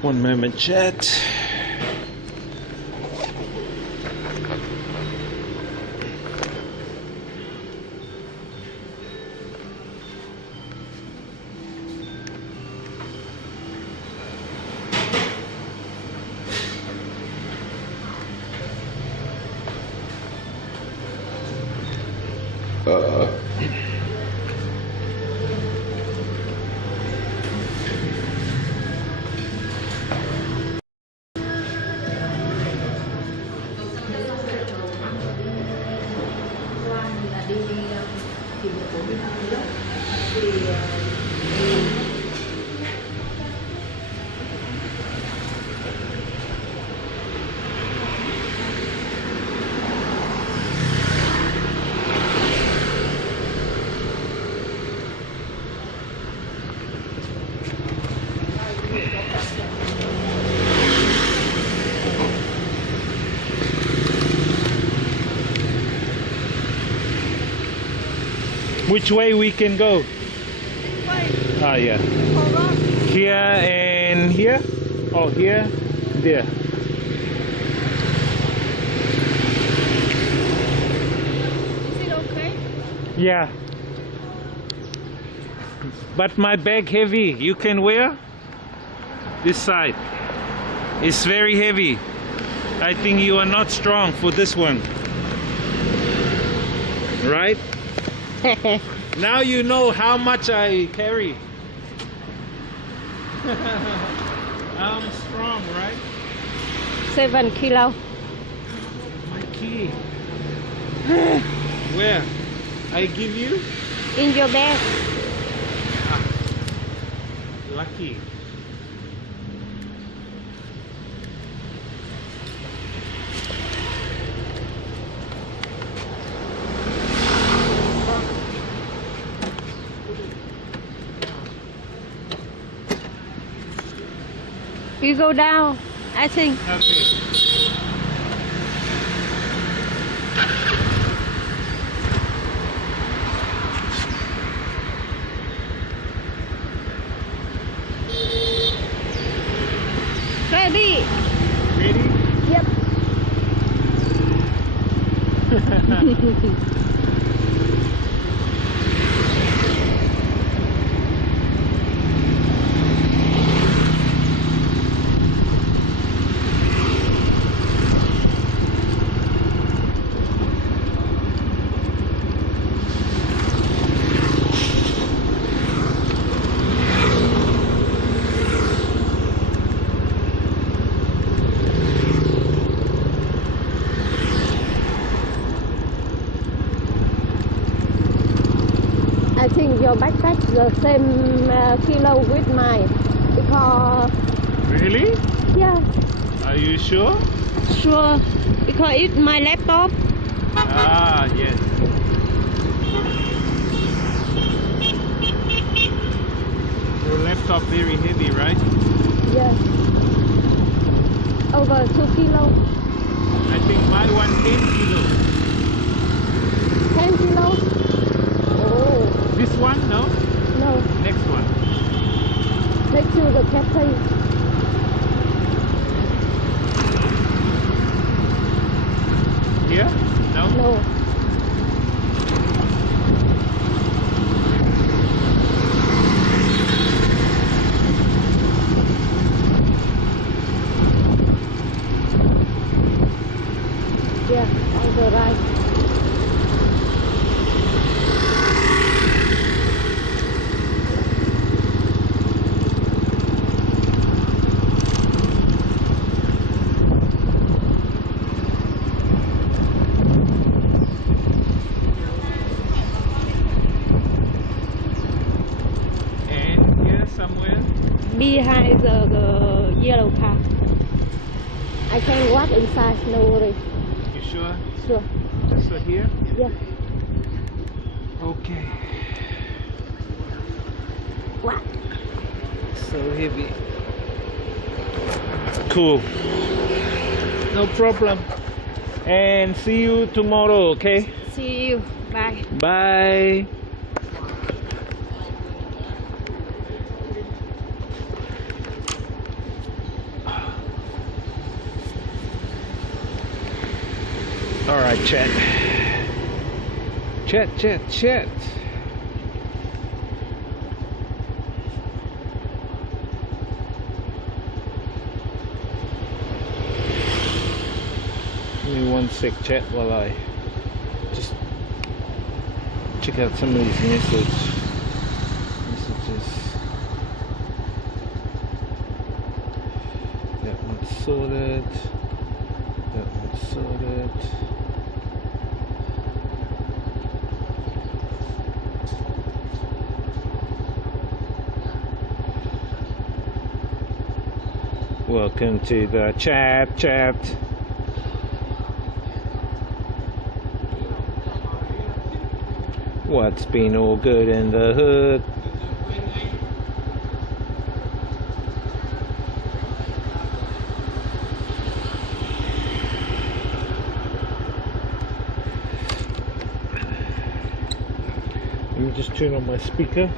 One moment, chat. Which way we can go? Ah, yeah. Here and here? Oh, here, there. Is it okay? Yeah. But my bag heavy. You can wear this side. It's very heavy. I think you are not strong for this one. Right? Now you know how much I carry. I'm strong, right? 7 kilo. My key. Where? I give you? In your bag. Lucky. You go down, I think. Okay. Ready? Ready? Yep. I think your backpack the same kilo with mine because Really? yeah, Are you sure? sure, because it's my laptop. Ah, yes. Your laptop very heavy, right? Yeah, over 2 kilo. I think my one 10 kilo. 10 kilo. Oh This one? No? no, Next one. next to the cafe. Here? No? No. Yeah, on the right. no car. I can walk inside, no worry. You sure? Sure. Just for here? Yeah. Okay. What? So heavy. Cool. No problem. And see you tomorrow, okay? See you. Bye. Bye. All right, chat. Chat. Give me one sec, chat, while I just check out some of these messages. That one's sorted. That one's sorted. Welcome to the chat. What's been all good in the hood? Let me just turn on my speaker.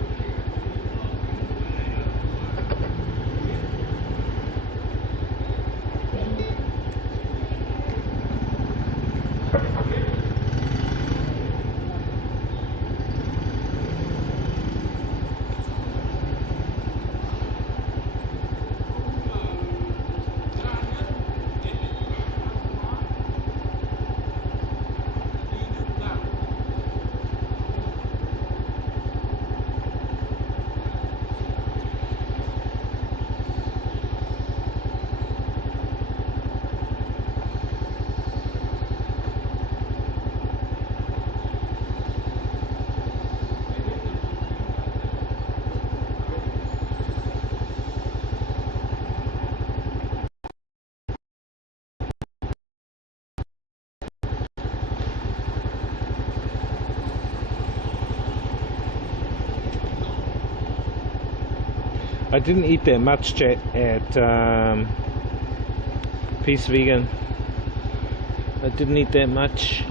I didn't eat that much, chat, at Peace Vegan. I didn't eat that much.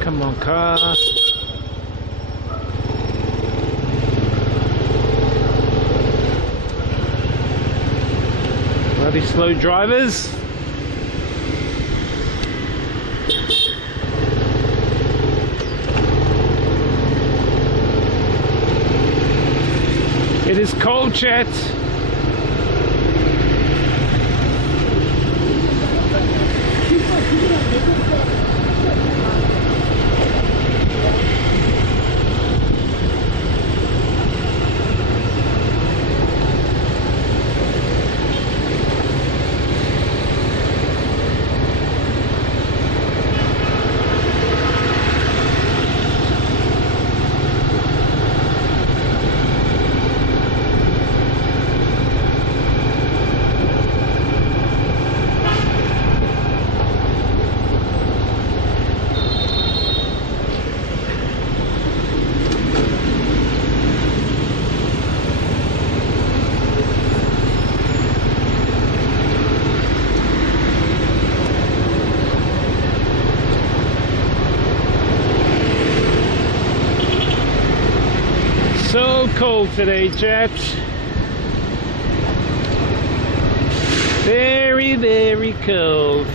Come on, car. Bloody slow drivers. It is cold, chat. So cold today, chat. Very, very cold.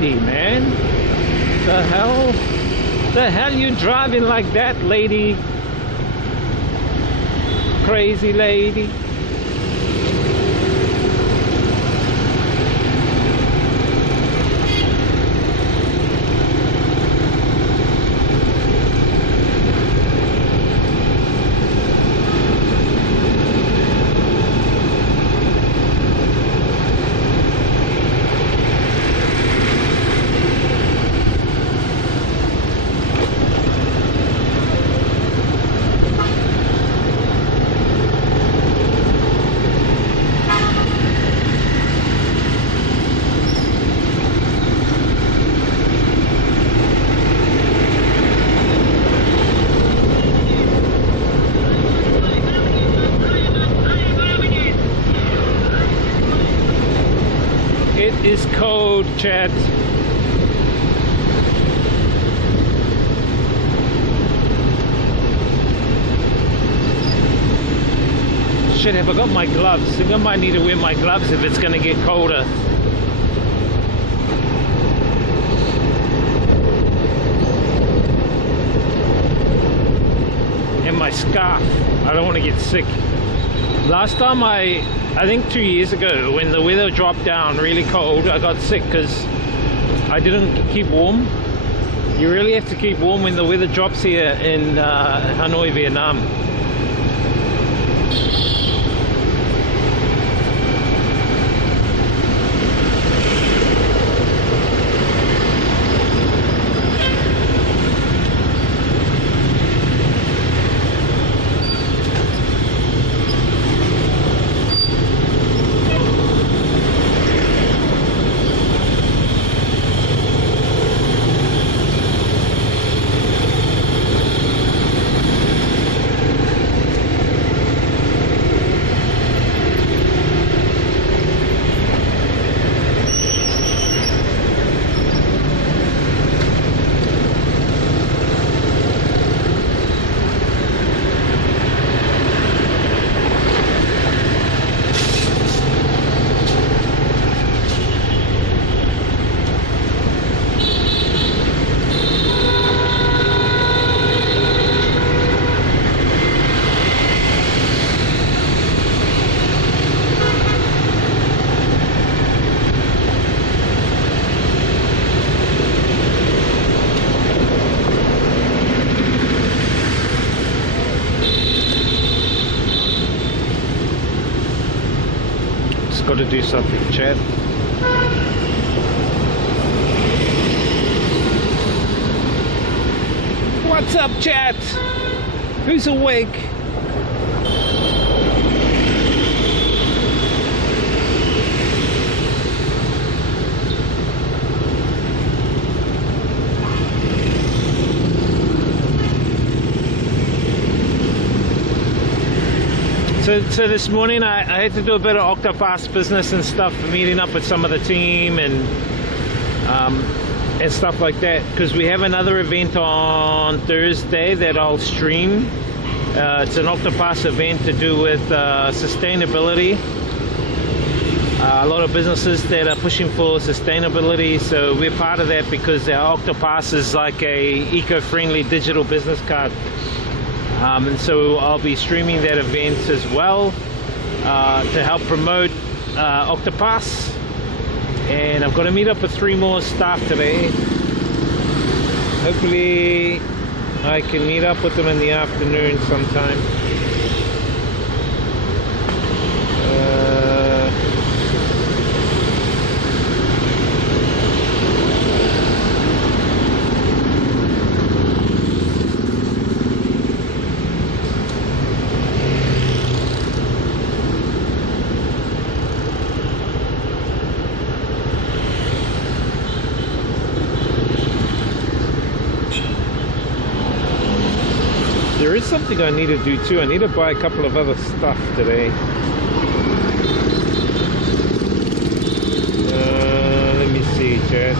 lady, man. The hell? The hell you driving like that, lady? Crazy lady. It is cold, chat. Shit, have I got my gloves? I think I might need to wear my gloves if it's gonna get colder. And my scarf. I don't want to get sick. Last time I think 2 years ago, when the weather dropped down really cold, I got sick because I didn't keep warm. You really have to keep warm when the weather drops here in Hanoi, Vietnam. Got to do something, chat. What's up, chat? Who's awake? So this morning I had to do a bit of octopus business and stuff, meeting up with some of the team and stuff like that, because we have another event on Thursday that I'll stream. It's an octopus event to do with sustainability. A lot of businesses that are pushing for sustainability, so we're part of that because our octopus is like a eco-friendly digital business card. And so I'll be streaming that event as well to help promote Octopus. And I've got to meet up with 3 more staff today. Hopefully I can meet up with them in the afternoon sometime. There is something I need to do too. I need to buy a couple of other stuff today. Let me see, chat.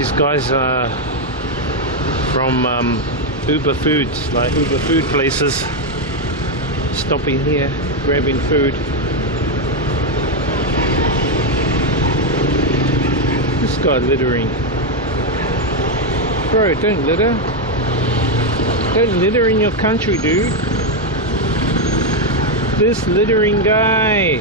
these guys are from Uber Foods, like Uber food places, stopping here, grabbing food. This guy littering. Bro, don't litter. Don't litter in your country, dude. This littering guy.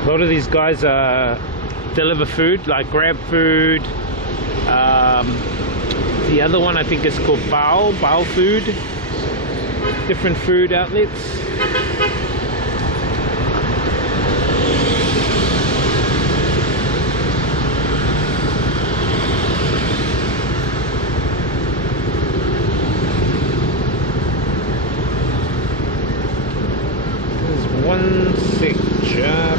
A lot of these guys deliver food, like grab food. The other one I think is called Bao Food. Different food outlets. There's one sick chap.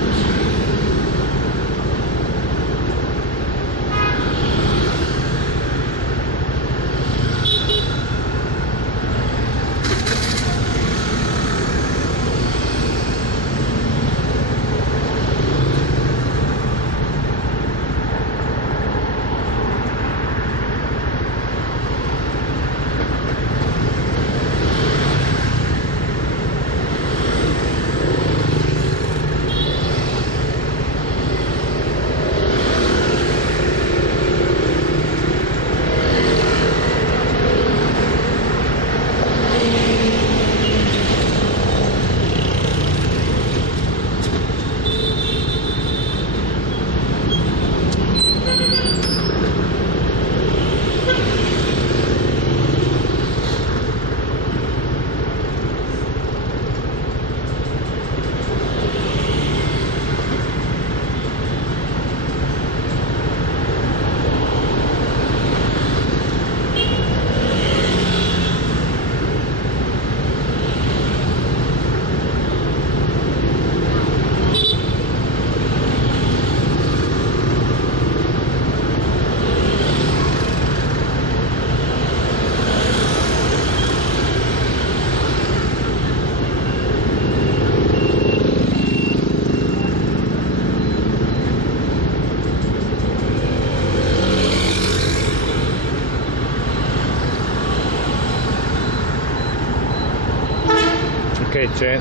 Okay, chat.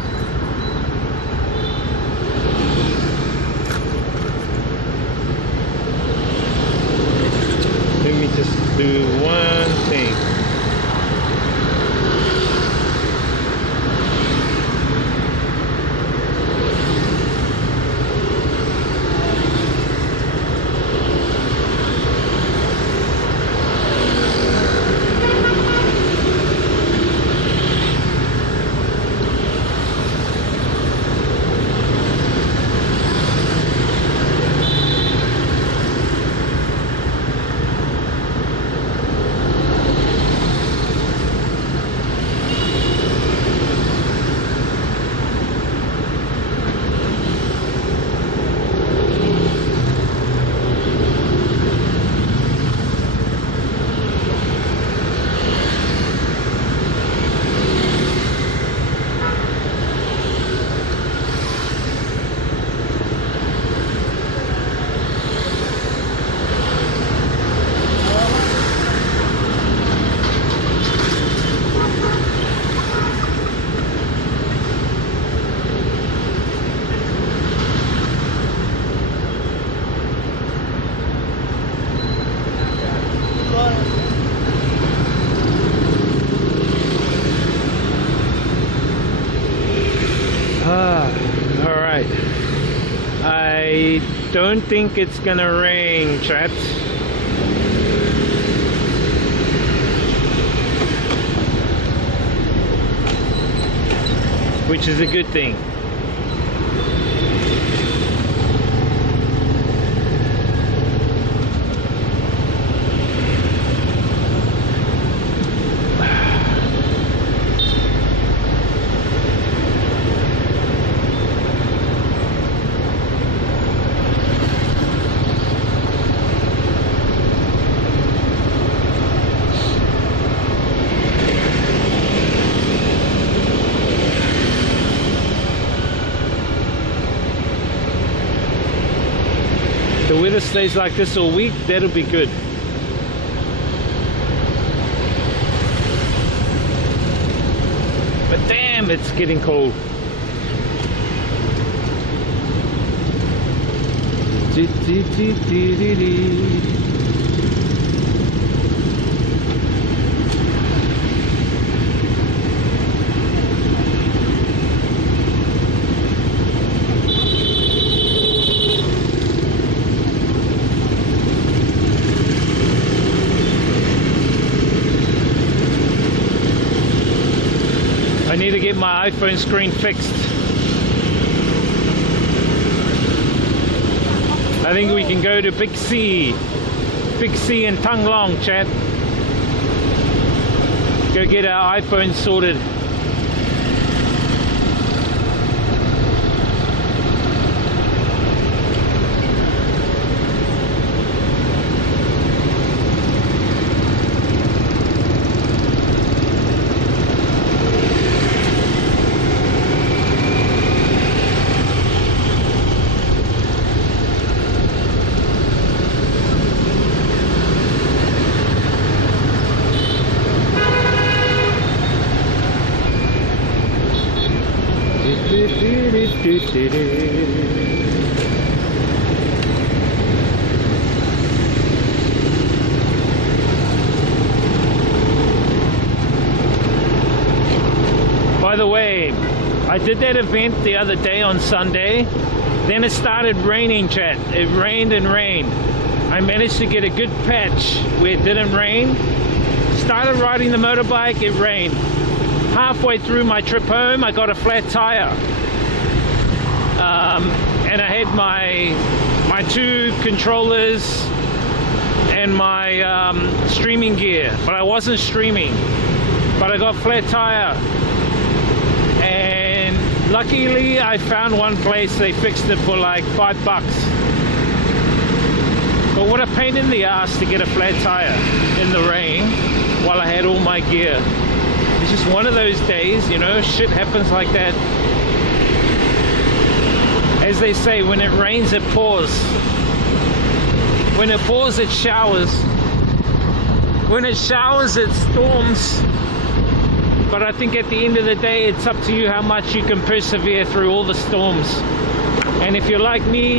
Let me just do one thing. don't think it's gonna rain, chat. Which is a good thing. The weather stays like this all week, that'll be good. But damn, it's getting cold. I need to get my iPhone screen fixed. I think we can go to Big C and Tung Long, chat. Go get our iPhone sorted. By the way, I did that event the other day on Sunday, then it started raining, chat. It rained and rained. I managed to get a good patch where it didn't rain. Started riding the motorbike, it rained. Halfway through my trip home, I got a flat tire. And I had my two controllers and my streaming gear, but I wasn't streaming. But I got flat tire. And luckily I found one place, they fixed it for like $5. But what a pain in the ass to get a flat tire in the rain while I had all my gear. It's just one of those days, you know, shit happens like that. As they say, when it rains, it pours. When it pours, it showers. When it showers, it storms. But I think at the end of the day, it's up to you how much you can persevere through all the storms. And if you're like me,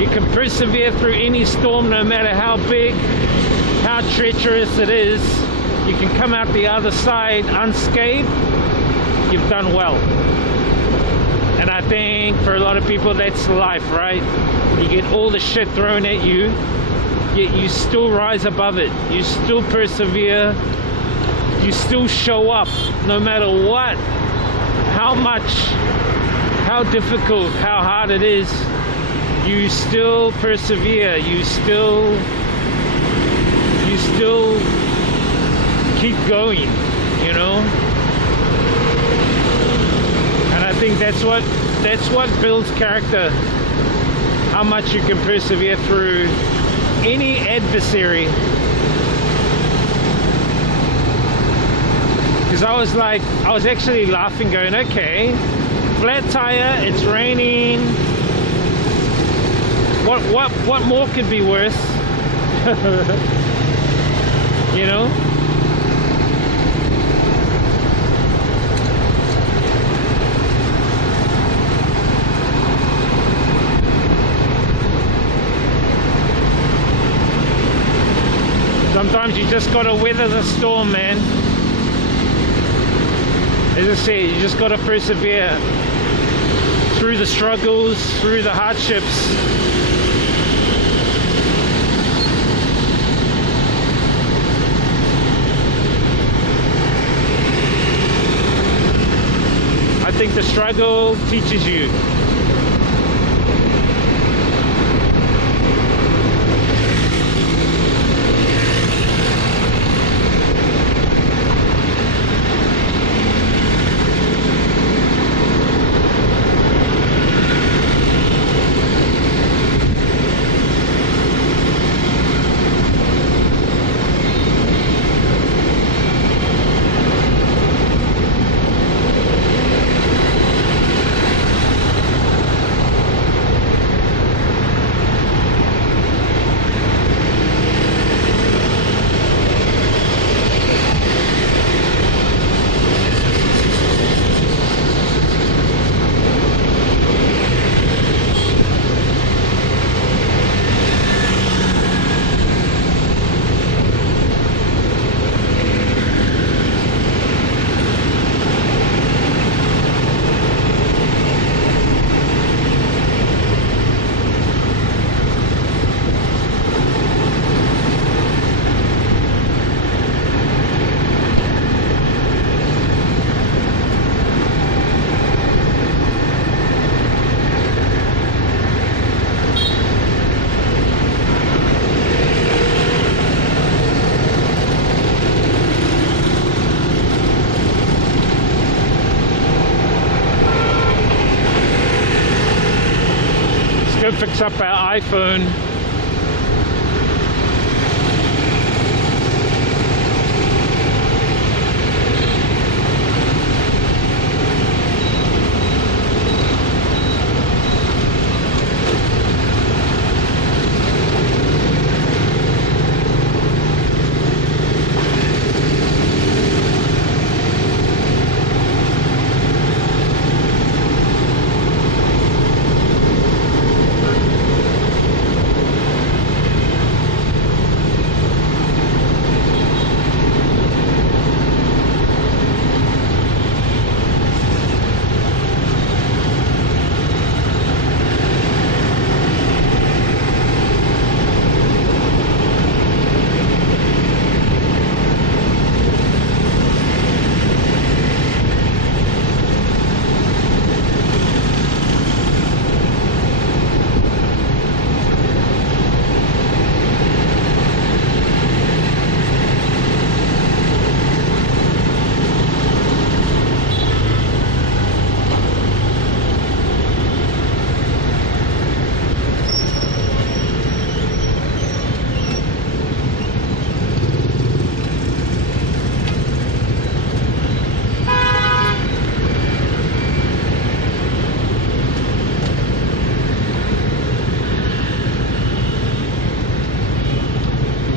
you can persevere through any storm, no matter how big, how treacherous it is. You can come out the other side unscathed. You've done well. And I think for a lot of people, that's life, right? You get all the shit thrown at you, yet you still rise above it. You still persevere. You still show up, no matter what, how much, how difficult, how hard it is. You still persevere. You still keep going, you know. And I think that's what builds character. How much you can persevere through any adversary. Because I was actually laughing, going, okay, flat tire, it's raining. What more could be worse? You know? Sometimes you just gotta weather the storm, man. As I say, you just gotta persevere through the struggles, through the hardships. the struggle teaches you. Go fix up our iPhone.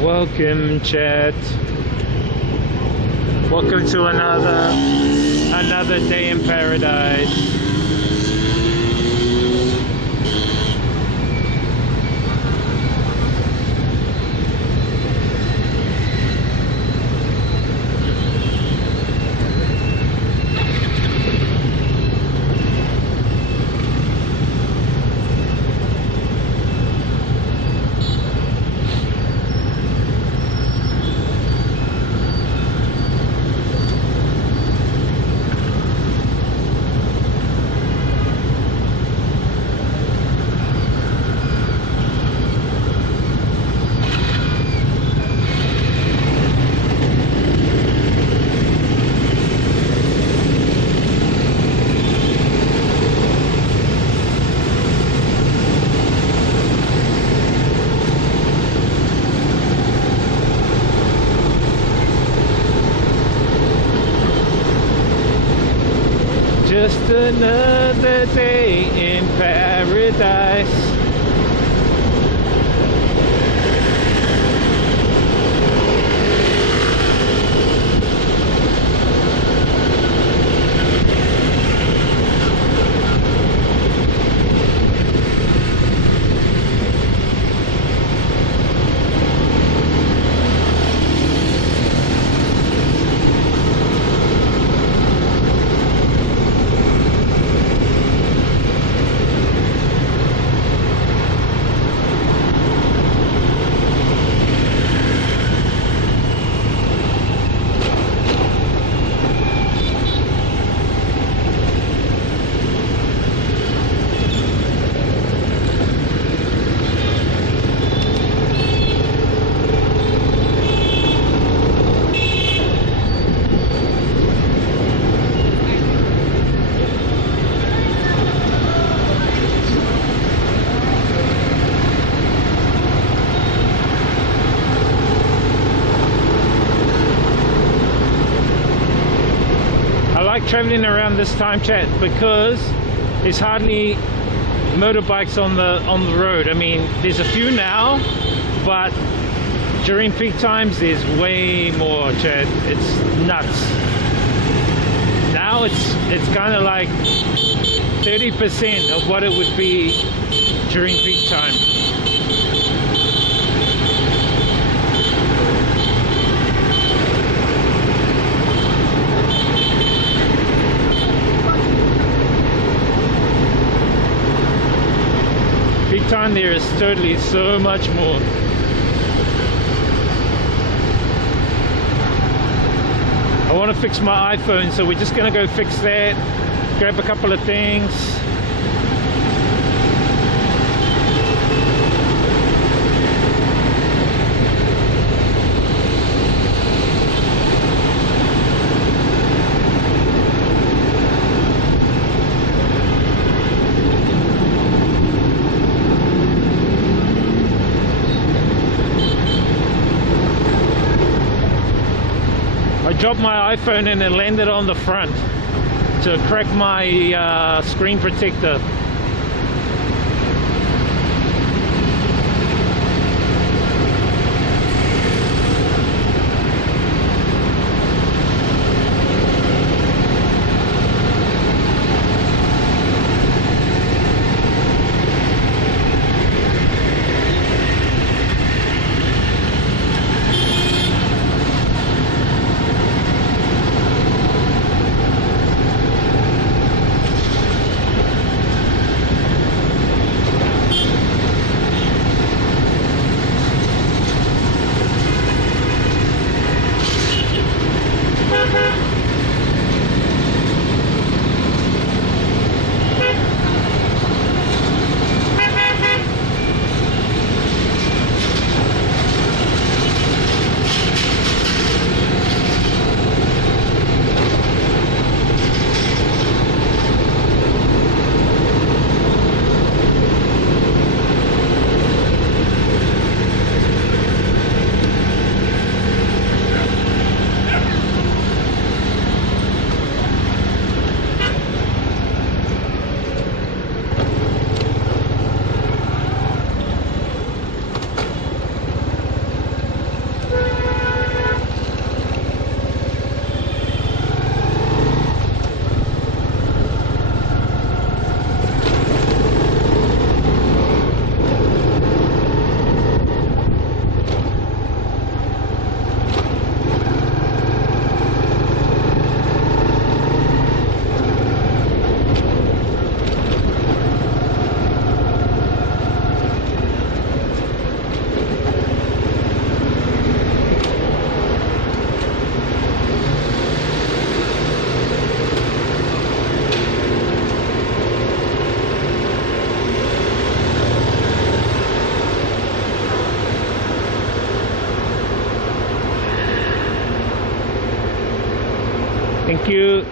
Welcome, chat. Welcome to another day in paradise. Just another day in paradise. traveling around this time, chat, because there's hardly motorbikes on the road. I mean, there's a few now, but during peak times there's way more, chat. It's nuts. Now it's kind of like 30% of what it would be during peak time. Peak time there is totally so much more. I want to fix my iPhone, so we're just going to go fix that, grab a couple of things. I dropped my iPhone and it landed on the front to crack my screen protector. Thank you.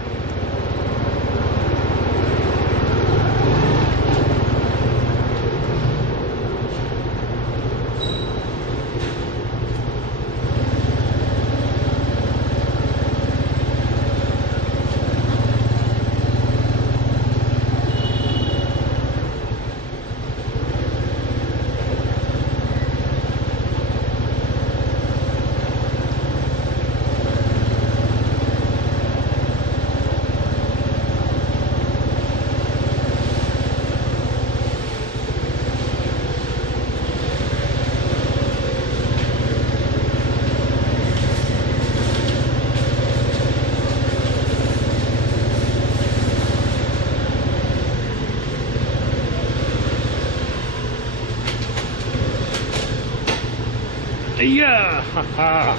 Yeah, haha.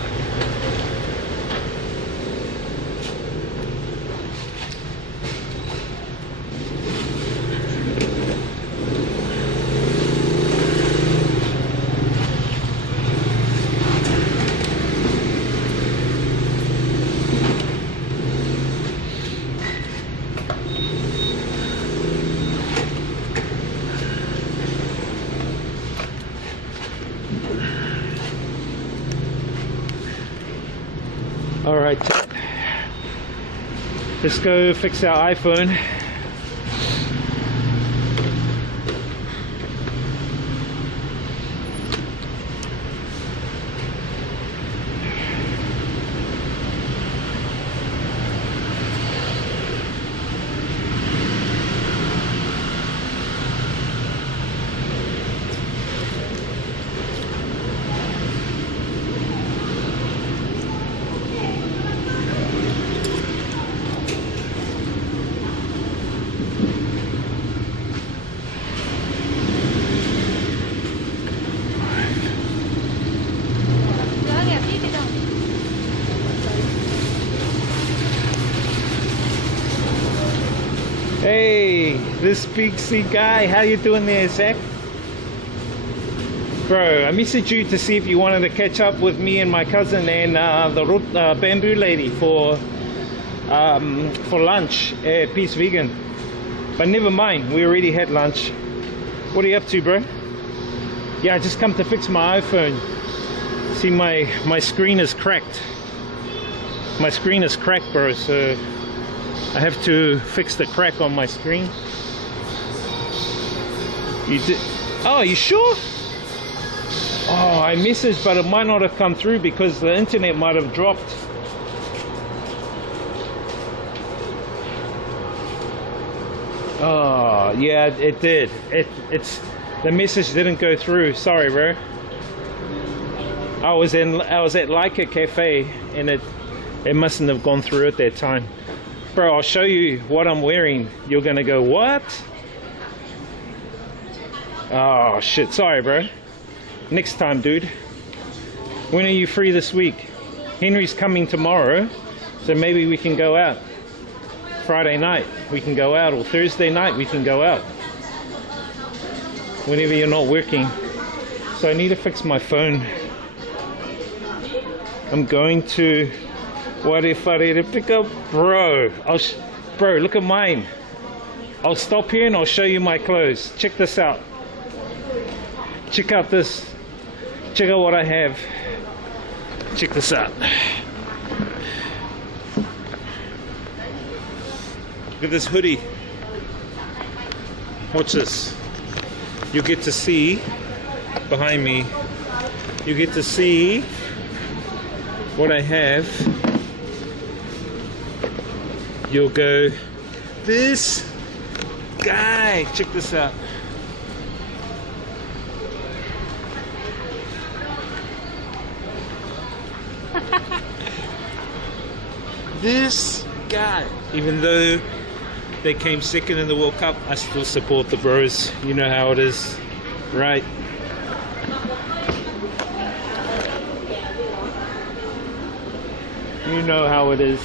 All right. Let's go fix our iPhone. Hey, this big C guy, how you doing there, Zach? Bro, I messaged you to see if you wanted to catch up with me and my cousin and the bamboo lady for lunch at Peace Vegan. But never mind, we already had lunch. What are you up to, bro? Yeah, I just come to fix my iPhone. See, my screen is cracked. My screen is cracked, bro, so I have to fix the crack on my screen. You did? Oh, you sure? Oh, I messaged, but it might not have come through because the internet might have dropped. Oh, yeah, it did. It's the message didn't go through. Sorry, bro. I was at Leica Cafe and it mustn't have gone through at that time. Bro, I'll show you what I'm wearing. You're gonna go, what? Oh shit, sorry bro. Next time, dude. When are you free this week? Henry's coming tomorrow, so maybe we can go out. Friday night we can go out, or Thursday night we can go out. Whenever you're not working. So I need to fix my phone. I'm going to what if I need to pick up, bro? Bro, look at mine. I'll stop here and I'll show you my clothes. Check this out. Check out this. Check out what I have. Check this out. Look at this hoodie. Watch this. You get to see behind me. You get to see what I have. You'll go, this guy, check this out. This guy, even though they came second in the World Cup, I still support the bros. You know how it is, right? You know how it is.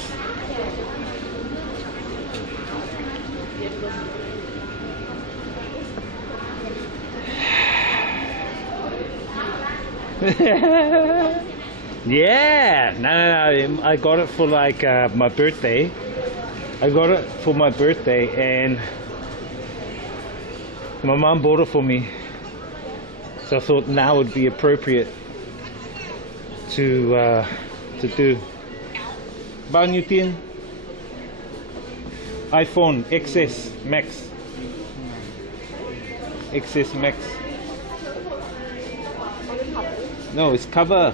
Yeah, no, I got it for like my birthday. I got it for my birthday and my mom bought it for me. So I thought now would be appropriate to do. Bao nhiêu tiền? iPhone XS Max. XS Max. No, it's cover.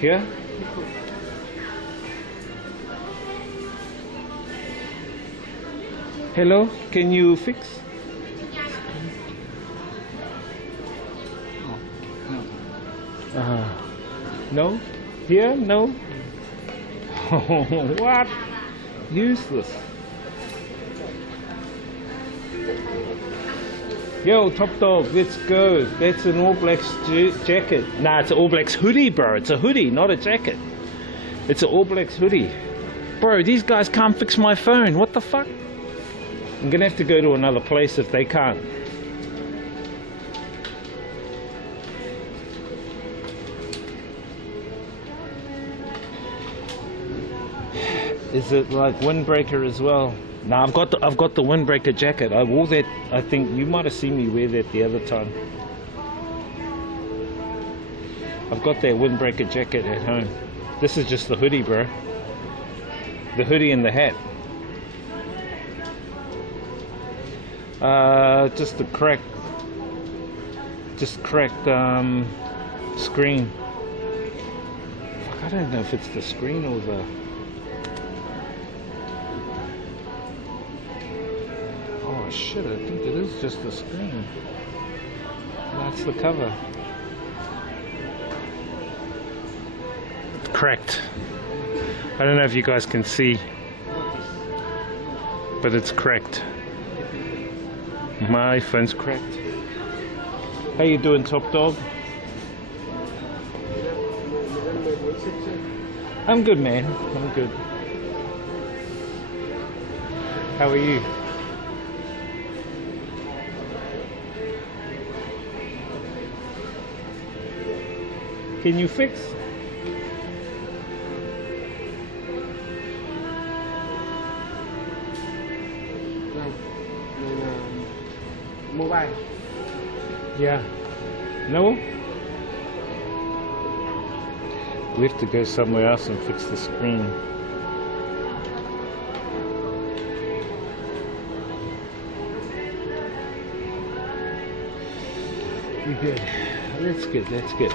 Here? Hello, can you fix? No? Here? No? What? Useless. Yo, Top Dog, let's go. That's an All Blacks jacket. Nah, it's an All Blacks hoodie, bro. It's a hoodie, not a jacket. It's an All Blacks hoodie. Bro, these guys can't fix my phone. What the fuck? I'm gonna have to go to another place if they can't. Is it like windbreaker as well? No, I've got the windbreaker jacket. I wore that. I think you might have seen me wear that the other time. I've got that windbreaker jacket at home. This is just the hoodie, bro. The hoodie and the hat. Just a cracked screen. Fuck, I don't know if it's the screen or the... Oh shit, I think it is just the screen. That's the cover. It's cracked. I don't know if you guys can see, but it's cracked. My phone's cracked. How you doing, top dog? I'm good, man. I'm good. How are you? Can you fix? Mobile. Yeah. No? We have to go somewhere else and fix the screen. We're good. That's good, that's good.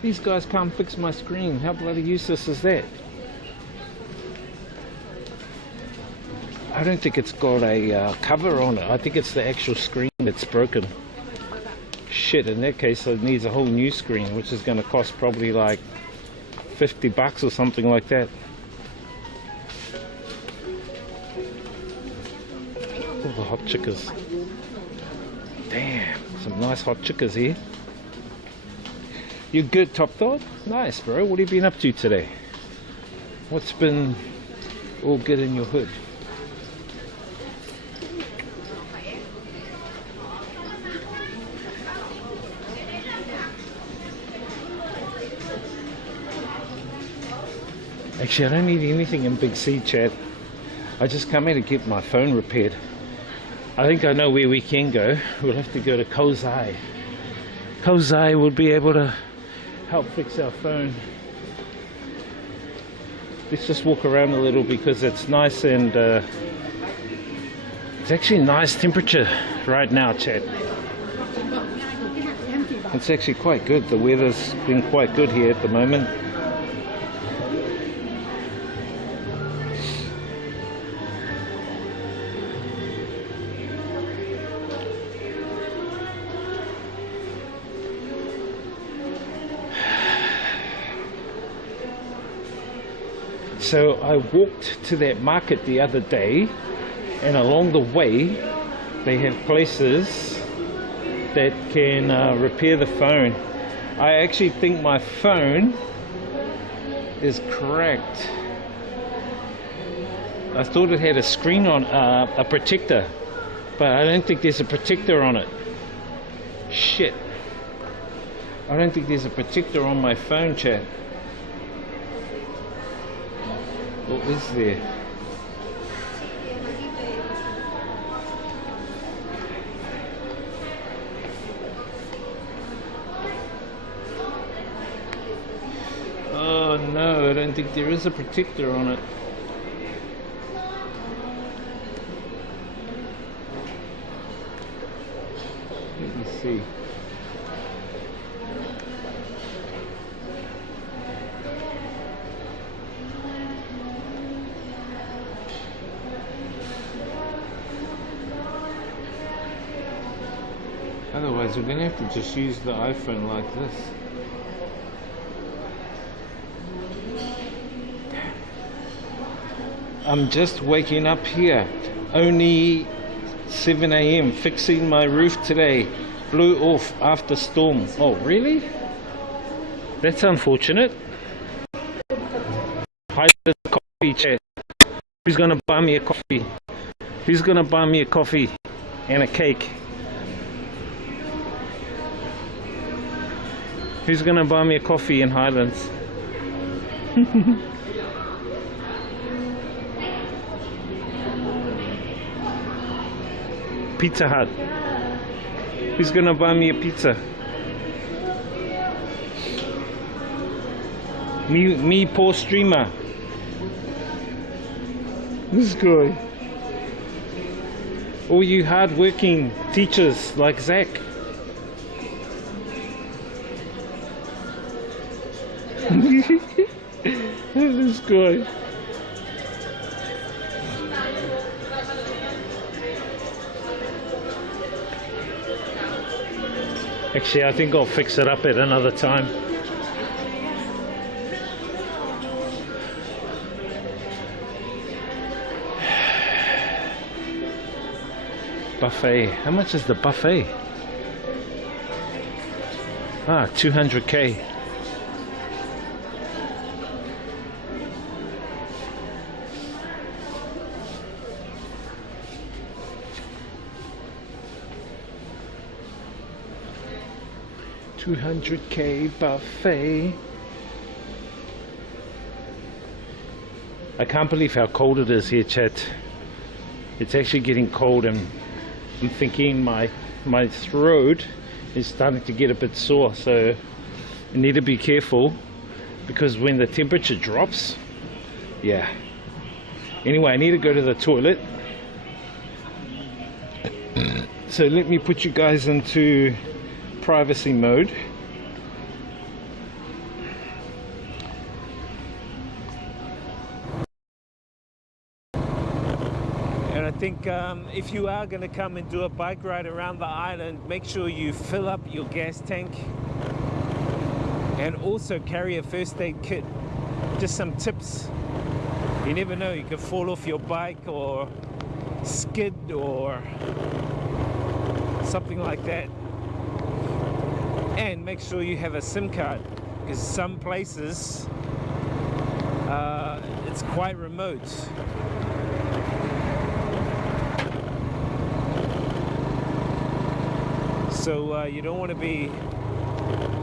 These guys can't fix my screen. How bloody useless is that? I don't think it's got a cover on it. I think it's the actual screen that's broken. Shit, in that case it needs a whole new screen, which is going to cost probably like $50 or something like that. All the hot chickers. Damn, some nice hot chickers here. You good, top dog? Nice, bro. What have you been up to today? What's been all good in your hood? Actually, I don't need anything in Big C, chat. I just come here to get my phone repaired. I think I know where we can go. We'll have to go to Kozai. Kozai will be able to help fix our phone. Let's just walk around a little because it's nice and it's actually nice temperature right now, chat. It's actually quite good. The weather's been quite good here at the moment. So I walked to that market the other day, and along the way they have places that can repair the phone. I actually think my phone is cracked. I thought it had a screen on, a protector, but I don't think there's a protector on it. Shit. I don't think there's a protector on my phone, chat. What is there? Oh no, I don't think there is a protector on it. Let me see. Otherwise we're going to have to just use the iPhone like this. I'm just waking up here. Only 7 AM. Fixing my roof today. Blew off after storm. Oh, really? That's unfortunate. Hi, the coffee chat. Who's going to buy me a coffee? Who's going to buy me a coffee and a cake? Who's gonna buy me a coffee in Highlands? Pizza Hut. Who's gonna buy me a pizza? Me, poor streamer. This guy. All you hard-working teachers like Zach. This guy. Actually, I think I'll fix it up at another time. Buffet. How much is the buffet? Ah, 200k. $200k buffet. I can't believe how cold it is here, chat. It's actually getting cold, and I'm thinking my throat is starting to get a bit sore, so I need to be careful, because when the temperature drops, yeah. Anyway, I need to go to the toilet. So let me put you guys into privacy mode. And I think if you are going to come and do a bike ride around the island, make sure you fill up your gas tank and also carry a first aid kit. Just some tips. You never know, you could fall off your bike or skid or something like that. And make sure you have a SIM card, because some places it's quite remote. So you don't want to be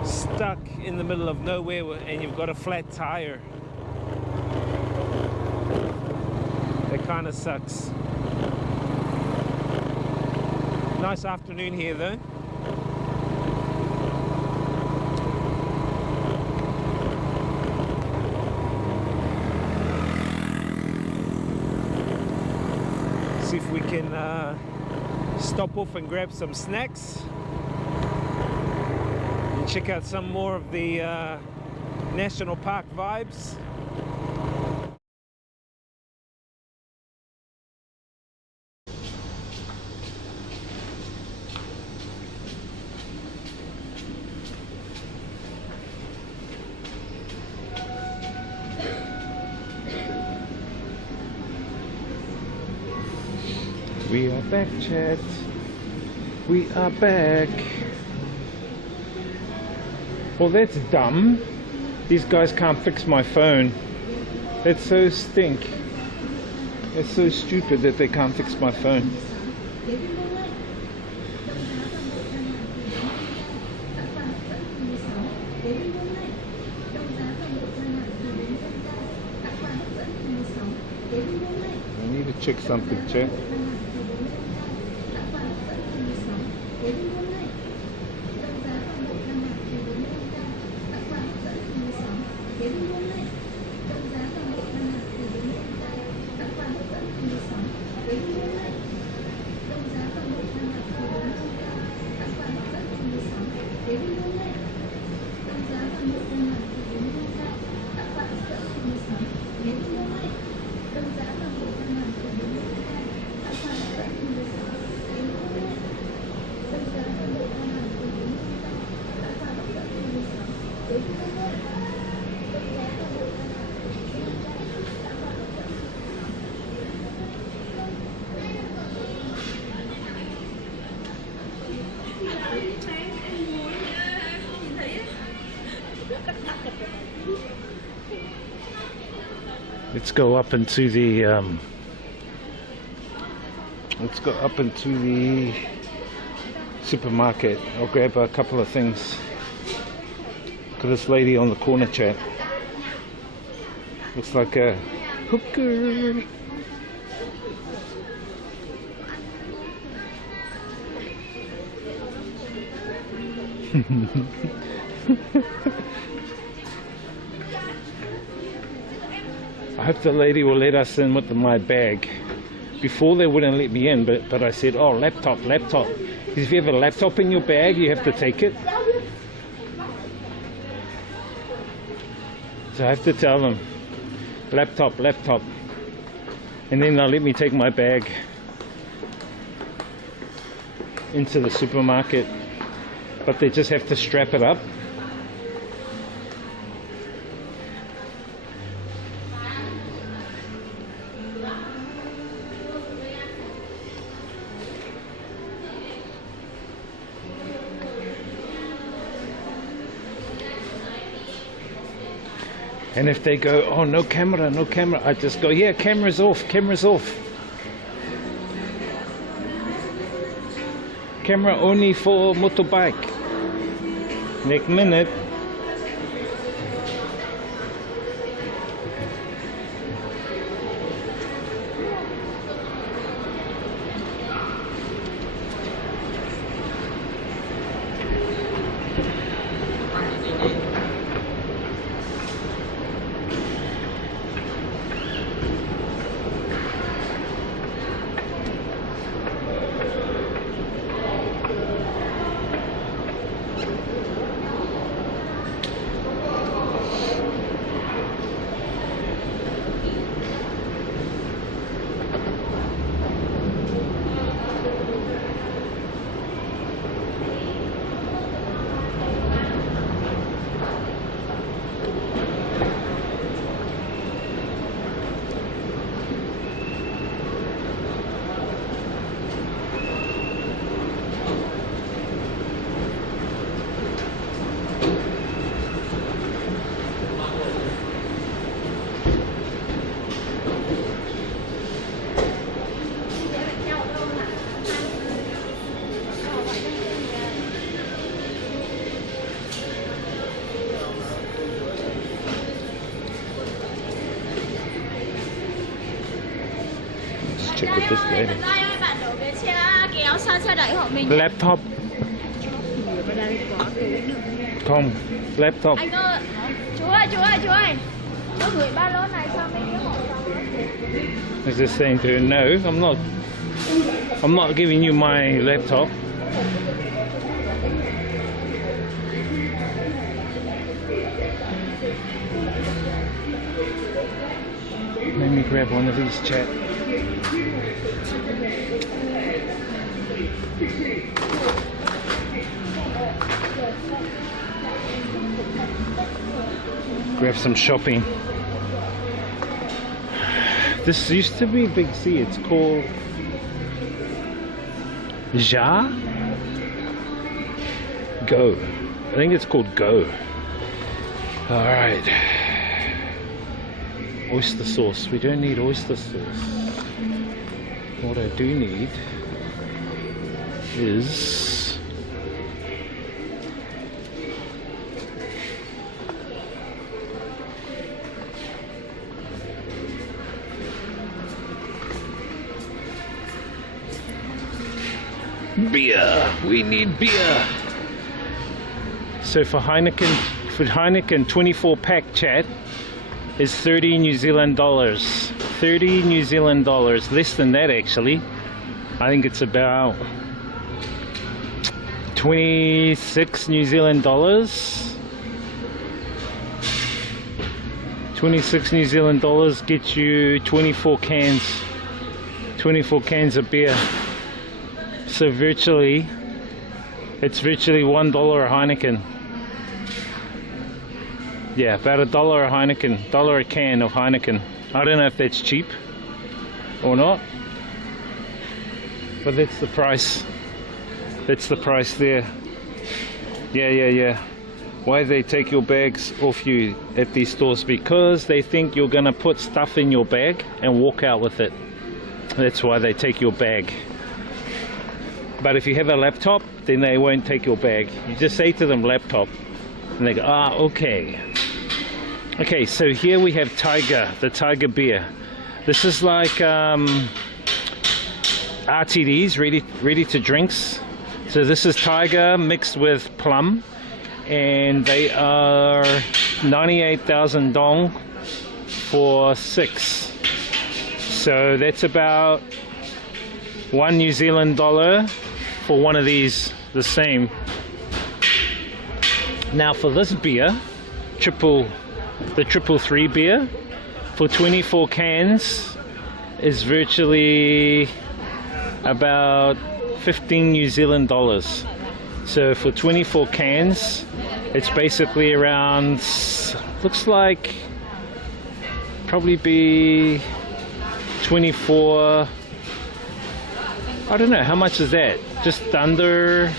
stuck in the middle of nowhere and you've got a flat tire. That kind of sucks. Nice afternoon here though. See if we can stop off and grab some snacks and check out some more of the national park vibes. We are back, chat. We are back. Well, that's dumb. These guys can't fix my phone. That's so stink. It's so stupid that they can't fix my phone. I need to check something, chat. Let's go up into the supermarket. I'll grab a couple of things. Look at this lady on the corner, chat. Looks like a hooker. I hope the lady will let us in with my bag. Before they wouldn't let me in, but I said, oh, laptop. Because if you have a laptop in your bag, you have to take it. So I have to tell them, laptop. And then they'll let me take my bag into the supermarket. But they just have to strap it up. And if they go, oh, no camera, I just go, yeah, camera's off. Camera only for motorbike. Next minute. Check with this lady. Laptop. Không, laptop. Anh ơi, chú ơi. Có gửi ba lô này cho mình cái hộp đó. Is this saying to her, no, I'm not giving you my laptop. Let me grab one of these, chat. Grab some shopping. This used to be Big C. It's called Ja? Go. I think it's called Go. Alright. Oyster sauce. We don't need oyster sauce. What I do need is beer. We need beer. So for Heineken 24 pack, chat, is 30 New Zealand dollars. 30 New Zealand dollars, less than that actually. I think it's about 26 New Zealand dollars. 26 New Zealand dollars gets you 24 cans of beer. So virtually, it's virtually $1 a Heineken. Yeah, about $1 a Heineken, $1 a can of Heineken. I don't know if that's cheap or not, but that's the price. That's the price there. Yeah. Why they take your bags off you at these stores? Because they think you're gonna put stuff in your bag and walk out with it. That's why they take your bag. But if you have a laptop, then they won't take your bag. You just say to them laptop, and they go, ah, okay. Okay, so here we have Tiger, the Tiger beer. This is like RTDs, ready to drinks, So this is Tiger mixed with plum, and they are 98,000 dong for 6. So that's about $1 New Zealand for one of these, the same. Now for this beer, the 333 beer, for 24 cans is virtually about 15 New Zealand dollars. So for 24 cans, it's basically around, looks like probably be 24, I don't know, how much is that? Just under,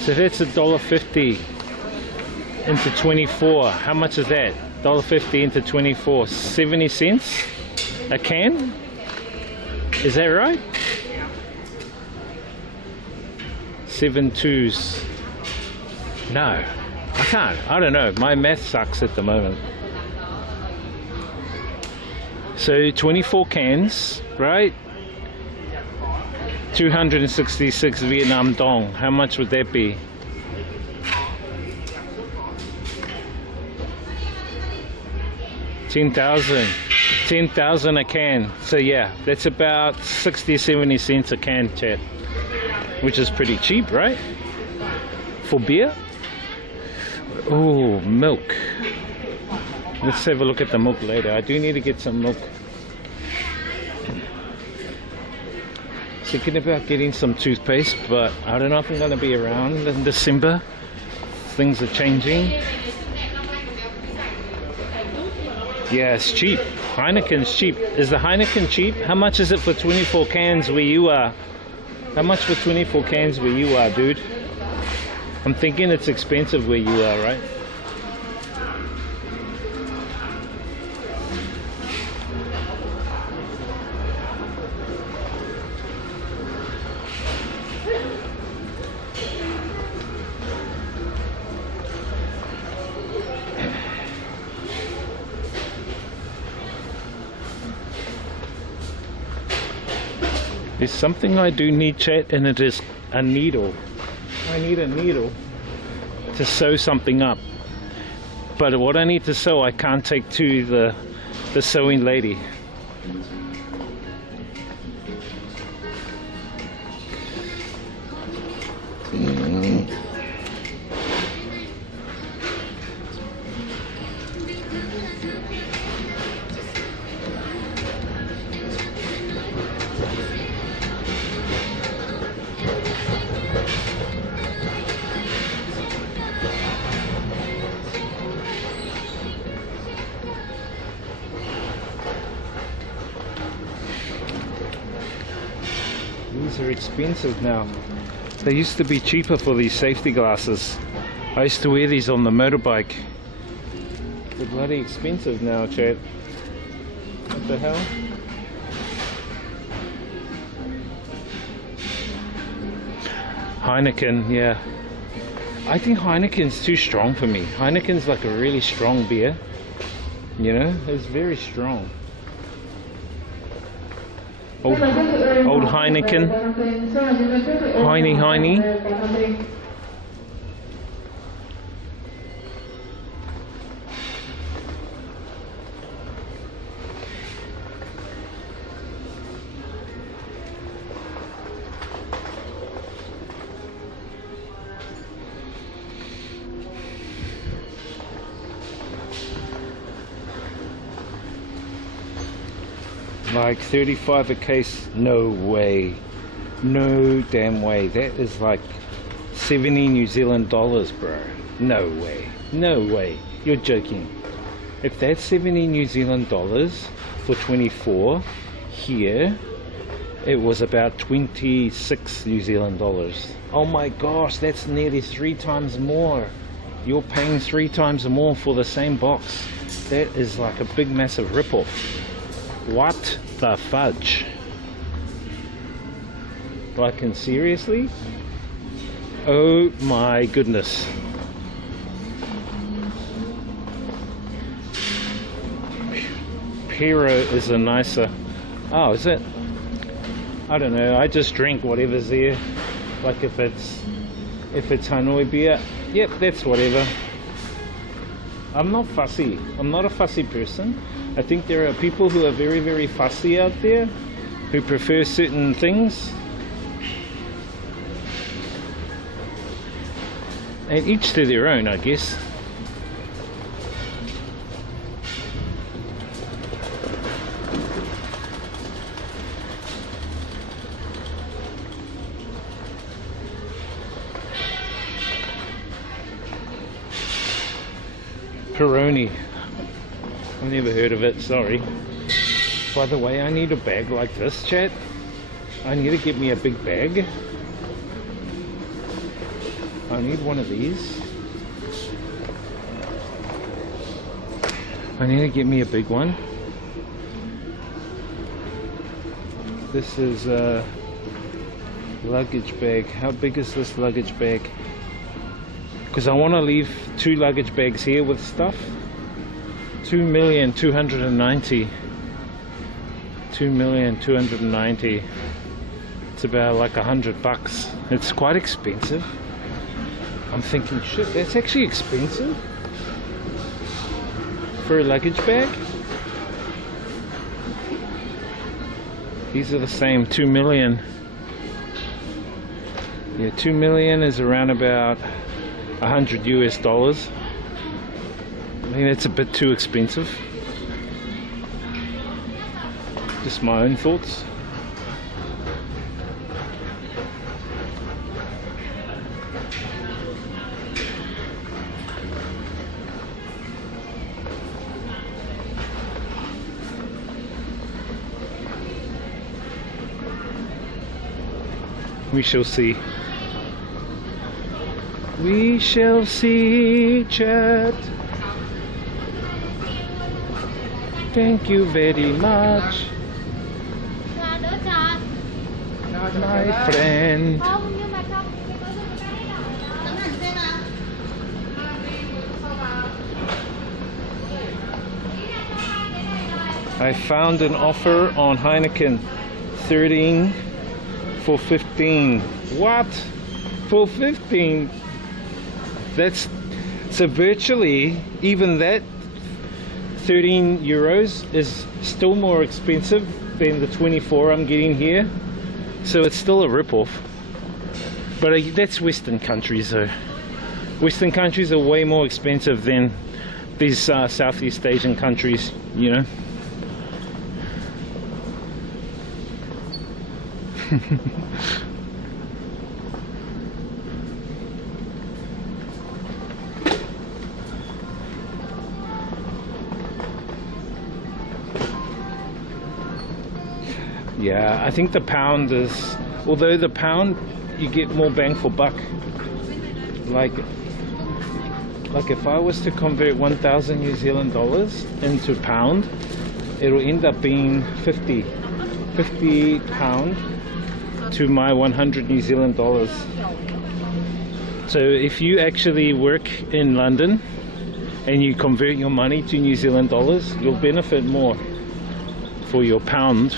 so that's $1.50 into 24. How much is that? $1.50 into 24, 70 cents a can? Is that right? 7 2s. No, I can't. I don't know. My math sucks at the moment. So 24 cans, right? 266 Vietnam dong. How much would that be? $10,000 a can. So yeah, that's about 60-70 cents a can, chat, which is pretty cheap, right, for beer? Oh, milk. Let's have a look at the milk later. I do need to get some milk. Thinking about getting some toothpaste, but I don't know if I'm going to be around in December. Things are changing. Yeah, it's cheap. Heineken's cheap. Is the Heineken cheap? How much is it for 24 cans where you are? How much for 24 cans where you are, dude? I'm thinking it's expensive where you are, right? There's something I do need, chat, and it is a needle. I need a needle to sew something up. But what I need to sew, I can't take to the sewing lady. These are expensive now. They used to be cheaper for these safety glasses. I used to wear these on the motorbike. They're bloody expensive now, chat. What the hell? Heineken, yeah. I think Heineken's too strong for me. Heineken's like a really strong beer. You know, it's very strong. Old Heineken. Heine. Like 35 a case? No way. No damn way. That is like 70 New Zealand dollars, bro. No way. No way. You're joking. If that's 70 New Zealand dollars for 24, here it was about 26 New Zealand dollars. Oh my gosh, that's nearly 3 times more. You're paying 3 times more for the same box. That is like a big massive rip-off. What the fudge? Like, and seriously? Oh my goodness. Hero is a nicer. Oh, is it? I don't know, I just drink whatever's there. Like if it's Hanoi beer, yep, that's whatever. I'm not fussy. I'm not a fussy person. I think there are people who are very, very fussy out there, who prefer certain things. And each to their own, I guess. Peroni. I've never heard of it, sorry. By the way, I need a bag like this, chat. I need to get me a big bag. I need one of these. I need to get me a big one. This is a luggage bag. How big is this luggage bag? Because I want to leave 2 luggage bags here with stuff. 2,290,000. 2,290,000. It's about like $100. It's quite expensive. I'm thinking, shit, that's actually expensive for a luggage bag. These are the same, 2 million. Yeah, 2 million is around about $100 US. I think that's a bit too expensive. Just my own thoughts. We shall see. We shall see, chat. Thank you very much, my friend. I found an offer on Heineken, 13 for 15. What? For 15? That's so virtually even that 13 euros is still more expensive than the 24 I'm getting here. So it's still a rip-off. But that's Western countries though. Western countries are way more expensive than these Southeast Asian countries, you know. Yeah, I think the pound is, although the pound you get more bang for buck. Like if I was to convert 1,000 New Zealand dollars into pound, it'll end up being 50 pound to my 100 New Zealand dollars. So if you actually work in London and you convert your money to New Zealand dollars, you'll benefit more for your pound.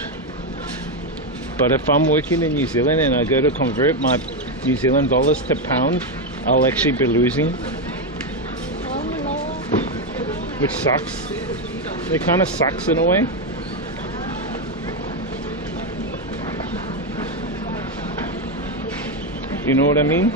But if I'm working in New Zealand and I go to convert my New Zealand dollars to pound, I'll actually be losing, which sucks. It kind of sucks in a way. You know what I mean?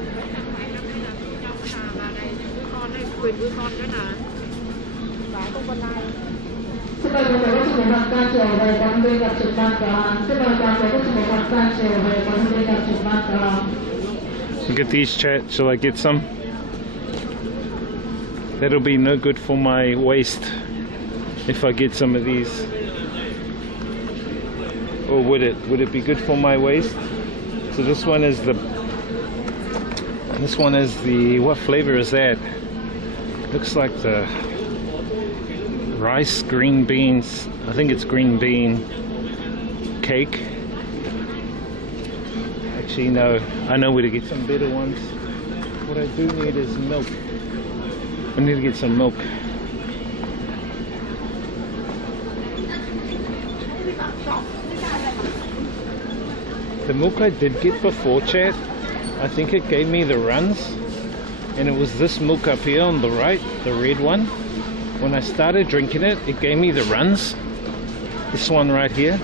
Look at these, chat. Shall I get some? That'll be no good for my waist if I get some of these. Or would it? Would it be good for my waist? So this one is the what flavor is that? Looks like the rice green beans. I think it's green bean cake. Actually no, I know where to get some better ones. What I do need is milk. I need to get some milk. The milk I did get before, chat, I think it gave me the runs, and it was this milk up here on the right, the red one. When I started drinking it, it gave me the runs. This one right here.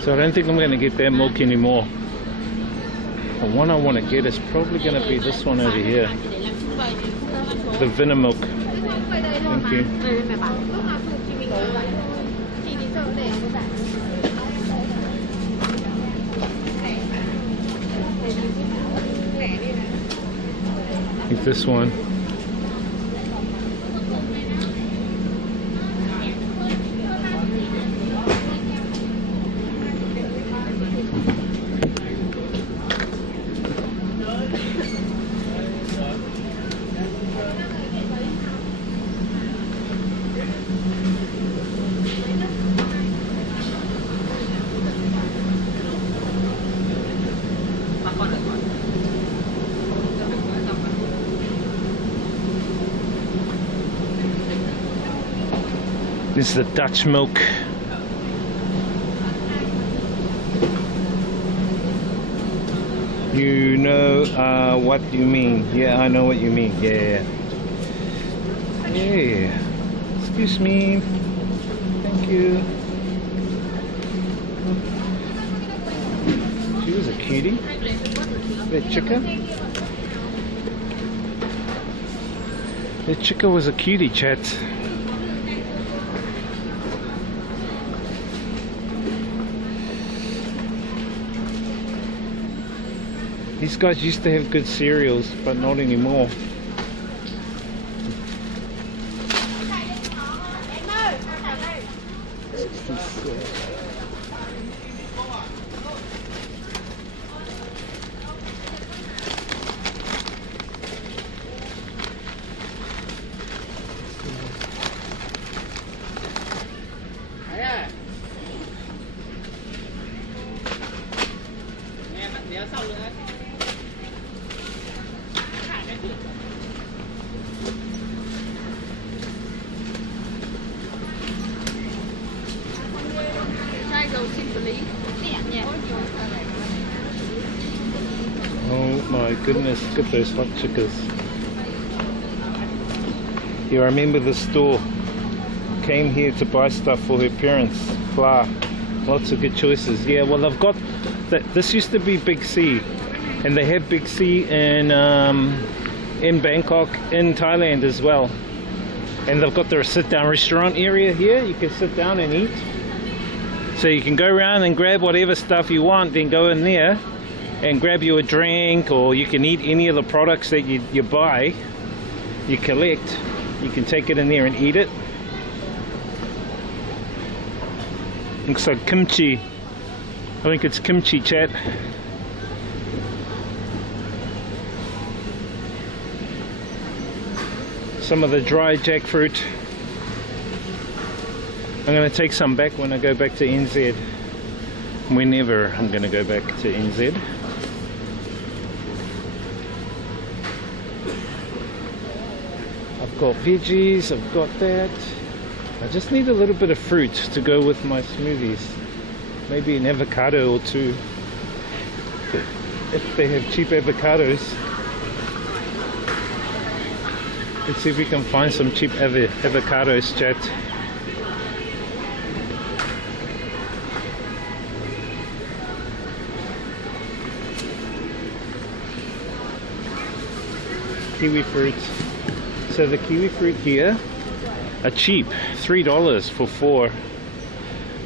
So I don't think I'm going to get that milk anymore. The one I want to get is probably going to be this one over here. The Vinna milk. Thank you. Get this one. This is the Dutch milk. You know what you mean. Yeah, I know what you mean. Yeah. Yeah. Excuse me. Thank you. She was a cutie. That chica. That chica was a cutie, chat. These guys used to have good cereals, but not anymore. Oh my goodness, look at those hot chickas. Yeah, I remember the store. Came here to buy stuff for her parents. Flour. Lots of good choices. Yeah, well I've got that. This used to be Big C, and they have Big C in Bangkok, in Thailand as well. And they've got their sit-down restaurant area here. You can sit down and eat. So you can go around and grab whatever stuff you want, then go in there and grab you a drink, or you can eat any of the products that you buy, you collect. You can take it in there and eat it. Looks like kimchi. I think it's kimchi, chat. Some of the dry jackfruit. I'm going to take some back when I go back to NZ. Whenever I'm going to go back to NZ. I've got veggies, I've got that. I just need a little bit of fruit to go with my smoothies. Maybe an avocado or two. If they have cheap avocados. Let's see if we can find some cheap avocados, chat. Kiwi fruits. So the kiwi fruit here are cheap, $3 for 4,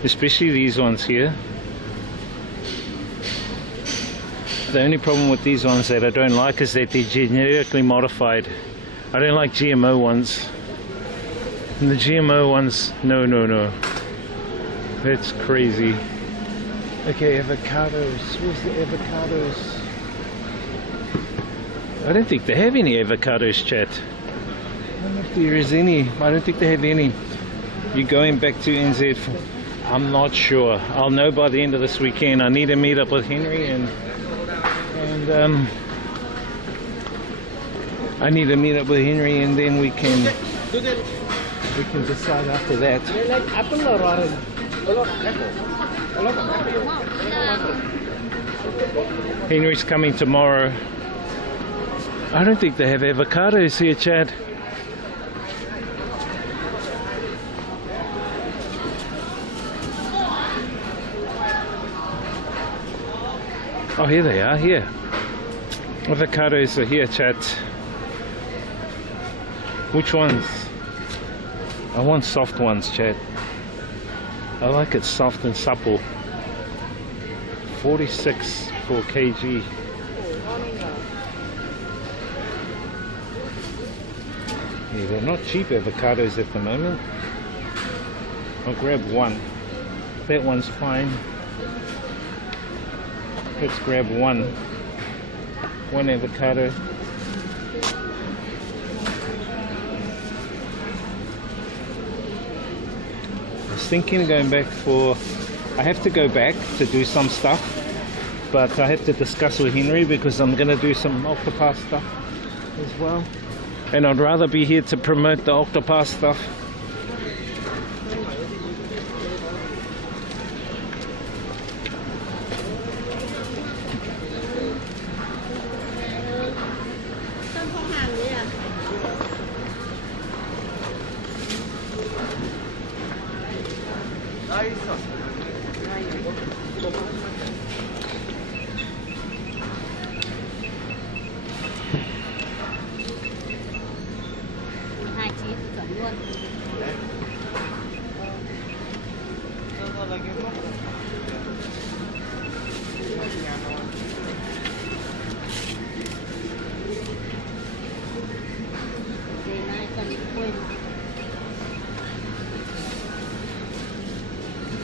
especially these ones here. The only problem with these ones that I don't like is that they're genetically modified. I don't like GMO ones. And the GMO ones, no. That's crazy. Okay, avocados. Where's the avocados? I don't think they have any avocados, chat. I don't know if there is any. I don't think they have any. You're going back to NZ for, I'm not sure. I'll know by the end of this weekend. I need to meet up with Henry and I need to meet up with Henry, and then we can decide after that. Henry's coming tomorrow. I don't think they have avocados here, Chad. Oh, here they are, here. Avocados are here, Chad. Which ones? I want soft ones, Chad. I like it soft and supple. 46 for kg. Yeah, they're not cheap avocados at the moment. I'll grab one. That one's fine. Let's grab one avocado. I was thinking of going back for, I have to go back to do some stuff, but I have to discuss with Henry because I'm going to do some octopus stuff as well, and I'd rather be here to promote the octopus stuff.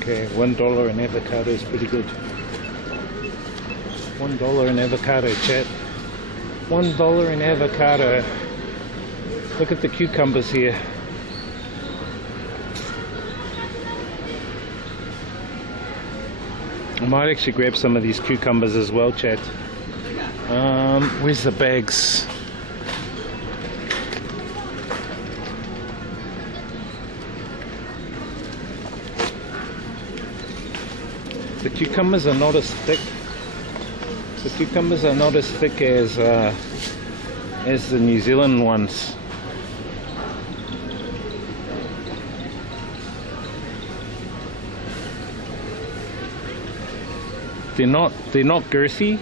Okay, $1 an avocado is pretty good. $1 an avocado, chat. $1 an avocado. Look at the cucumbers here. I might actually grab some of these cucumbers as well, chat. Where's the bags? The cucumbers are not as thick. The cucumbers are not as thick as the New Zealand ones. They're not girthy.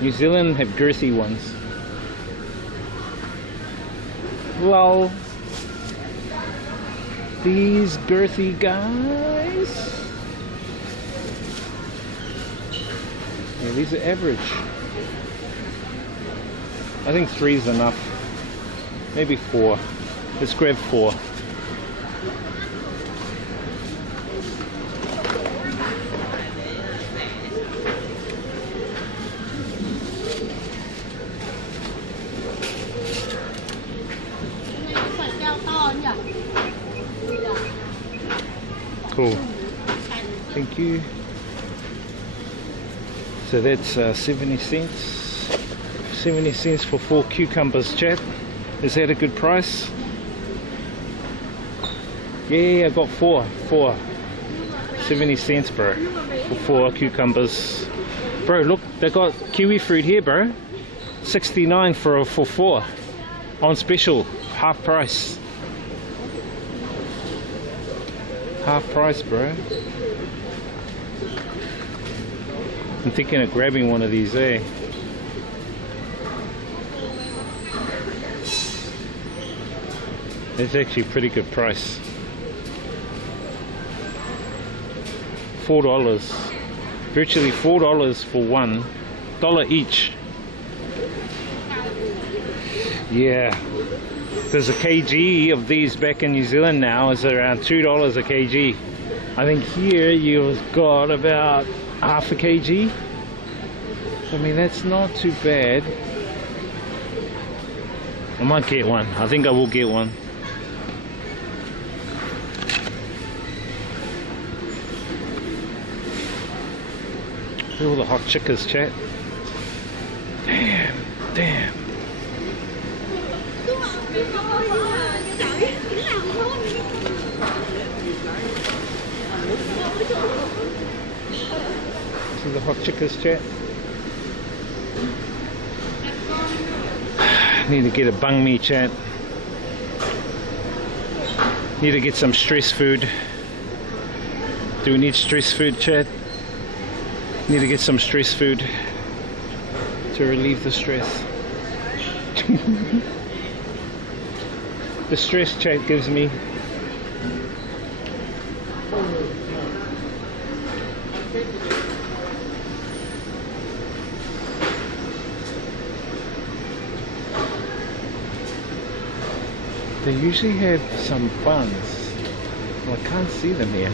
New Zealand have girthy ones. Lol. These girthy guys. Yeah, these are average. I think 3 is enough. Maybe 4. Let's grab 4. Cool. Thank you. So that's 70 cents. 70 cents for 4 cucumbers, chat. Is that a good price? Yeah, I got 4. 70 cents, bro. For 4 cucumbers. Bro, look, they got kiwi fruit here, bro. 69 for 4. On special. Half price. Half price, bro. I'm thinking of grabbing one of these, eh? It's actually a pretty good price. $4. Virtually $4 for one. $1 each. Yeah. There's a kg of these back in New Zealand now. It's around $2 a kg. I think here you've got about half a kg. I mean, that's not too bad. I might get one. I think I will get one. Look at all the hot chickens, chat. Damn. See the hot chickens, chat? Need to get a banh mi, chat. Need to get some stress food. Do we need stress food, chat? Need to get some stress food to relieve the stress. The stress chat gives me. They usually have some buns. Well, I can't see them here.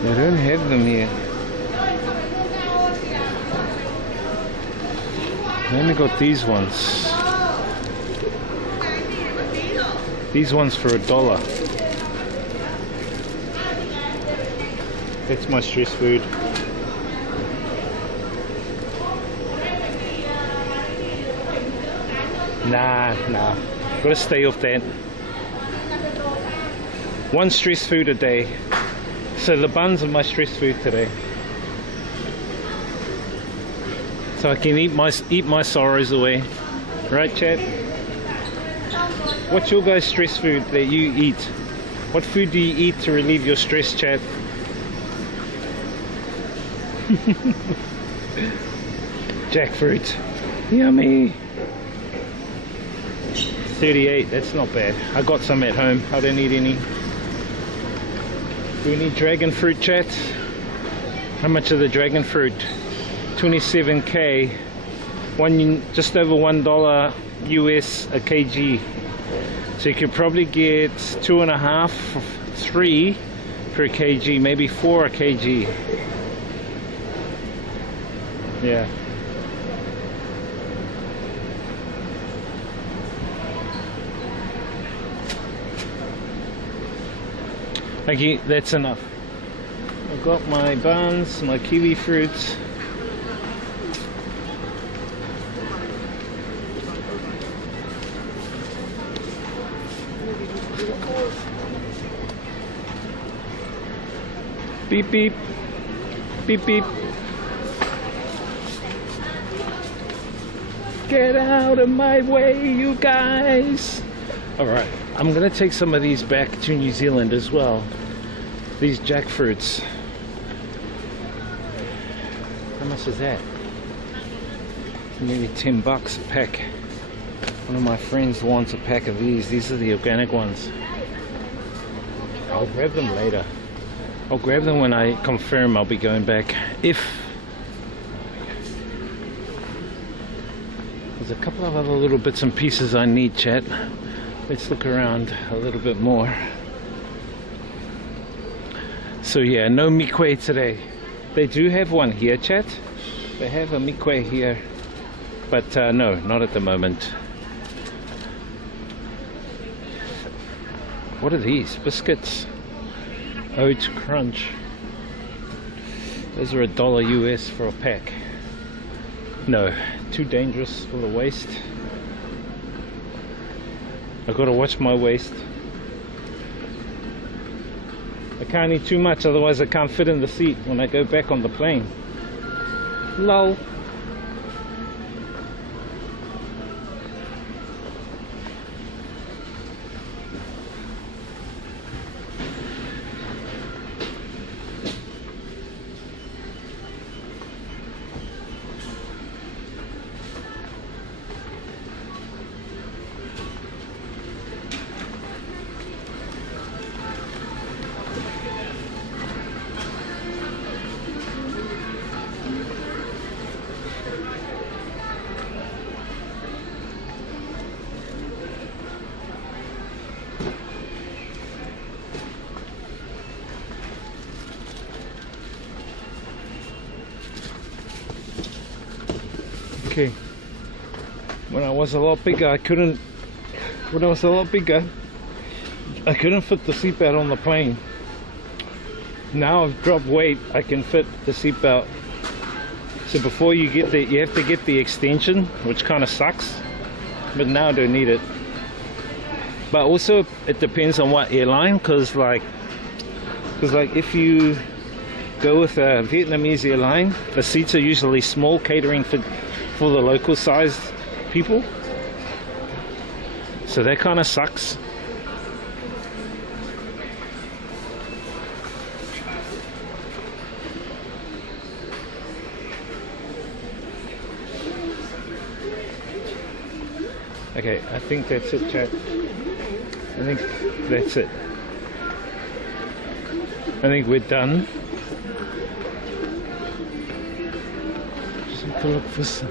They don't have them here. I only got these ones. These ones for $1. That's my stress food. Nah. Gotta stay off that. One stress food a day. So the buns are my stress food today. So I can eat my sorrows away. Right, chat? What's your guys' stress food that you eat? What food do you eat to relieve your stress, chat? Jackfruit. Yummy. 38, that's not bad. I got some at home. I don't need any. Do we need dragon fruit, chat? How much are the dragon fruit? 27k. Just over $1 US a kg. So you could probably get 2.5, 3 per kg, maybe 4 a kg. Yeah. Okay, that's enough. I've got my buns, my kiwi fruits. Beep beep, beep beep. Get out of my way, you guys. Alright, I'm gonna take some of these back to New Zealand as well. These jackfruits. How much is that? Nearly 10 bucks a pack. One of my friends wants a pack of these. These are the organic ones. I'll grab them later. I'll grab them when I confirm I'll be going back. If there's a couple of other little bits and pieces I need, chat. Let's look around a little bit more. So yeah, no mikwe today. They do have one here, chat. They have a mikwe here, but no, not at the moment. What are these? Biscuits. Oat Crunch. Those are $1 US for a pack. No, too dangerous for the waist. I've got to watch my waist. I can't eat too much, otherwise I can't fit in the seat when I go back on the plane. Lol. Okay. When I was a lot bigger, I couldn't fit the seatbelt on the plane. Now I've dropped weight, I can fit the seatbelt. So before you get the, you have to get the extension, which kind of sucks. But now I don't need it. But also it depends on what airline, because like if you go with a Vietnamese airline, the seats are usually small, catering for the local sized people. So that kind of sucks. Okay, I think that's it, chat. I think that's it. I think we're done. Just have to look for some.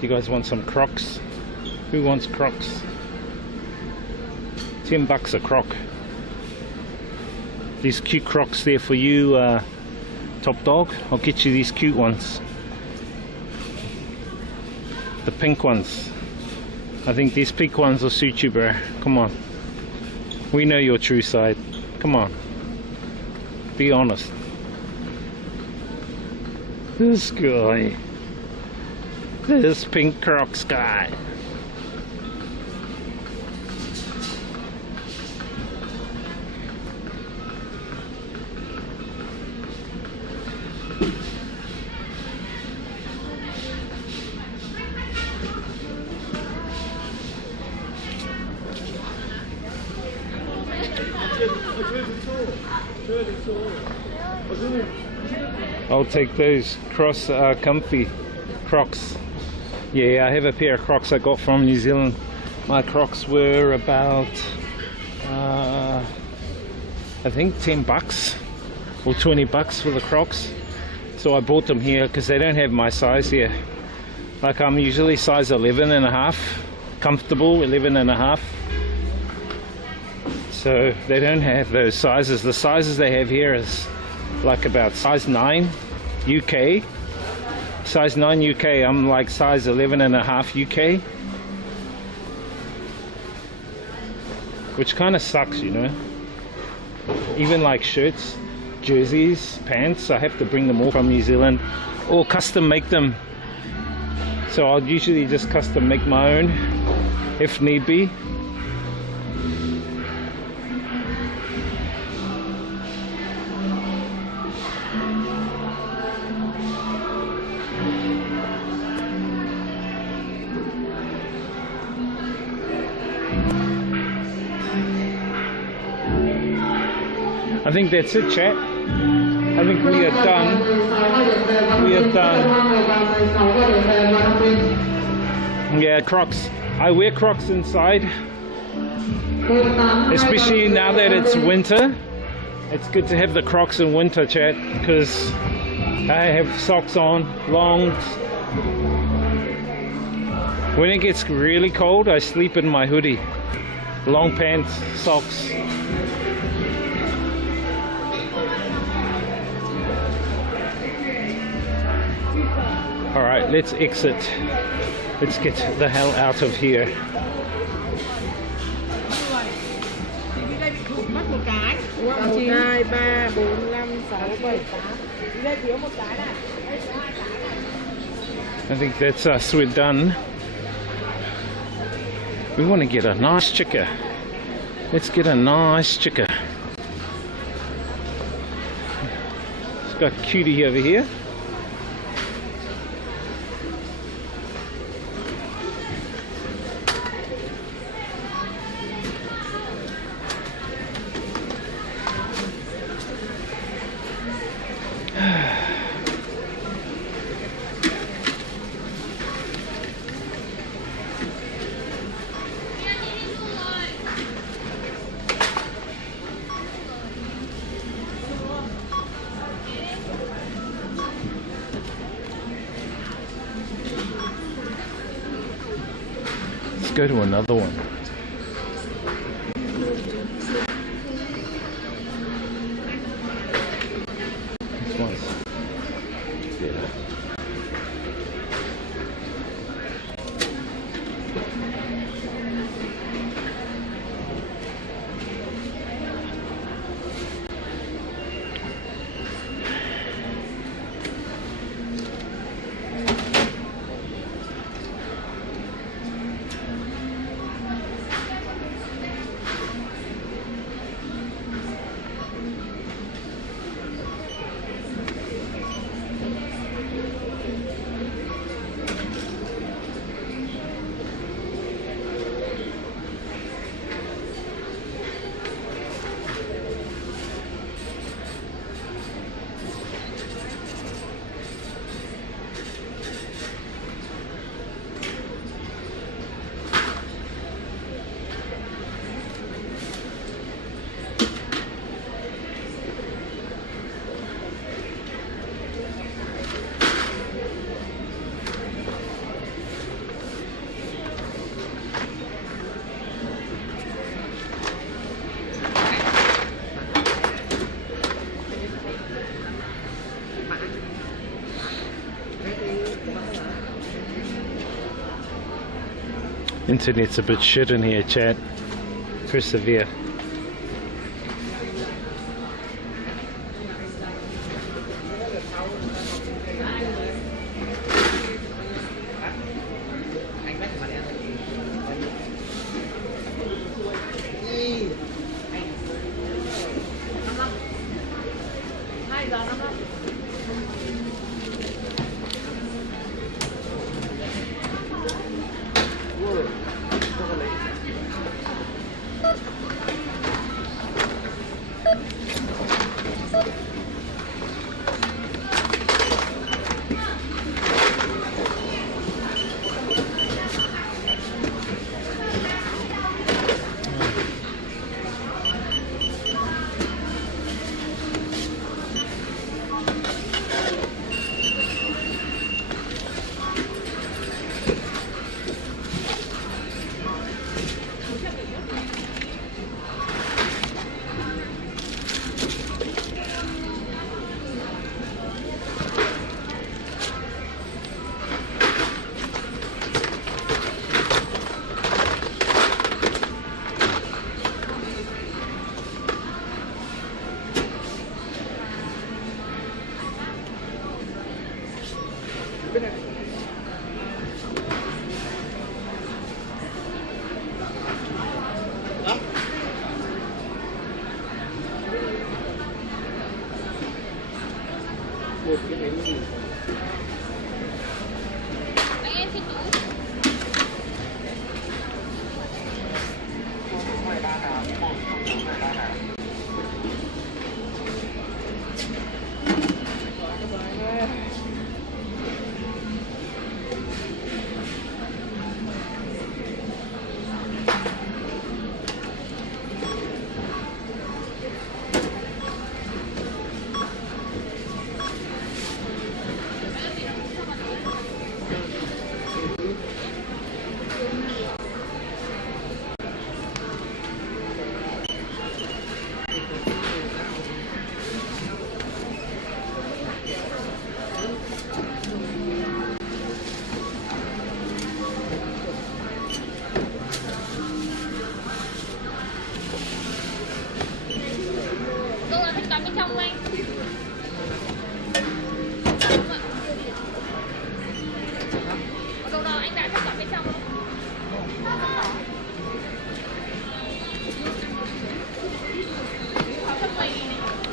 You guys want some Crocs? Who wants Crocs? $10 a Croc. These cute Crocs there for you, top dog. I'll get you these cute ones. The pink ones. I think these pink ones will suit you, bro. Come on. We know your true side. Come on. Be honest. This guy. This pink Crocs guy. I'll take those comfy Crocs. Yeah, I have a pair of Crocs I got from New Zealand. My Crocs were about I think $10 or $20 for the Crocs. So I bought them here because they don't have my size here. Like I'm usually size 11.5, comfortable 11.5. So they don't have those sizes. The sizes they have here is like about size 9 UK. Size 9 UK, I'm like size 11.5 UK. Which kind of sucks, you know. Even like shirts, jerseys, pants, I have to bring them all from New Zealand or custom make them. So I'll usually just custom make my own if need be. I think that's it, chat. I think we are done. We are done. Yeah, Crocs. I wear Crocs inside, especially now that it's winter. It's good to have the Crocs in winter, chat, because I have socks on, longs. When it gets really cold, I sleep in my hoodie. Long pants, socks. Alright, let's exit. Let's get the hell out of here. I think that's us, we're done. We want to get a nice chicka. Let's get a nice chicka. It's got Cutie over here. go to another one. This one's better. Internet's a bit shit in here, chat. Persevere.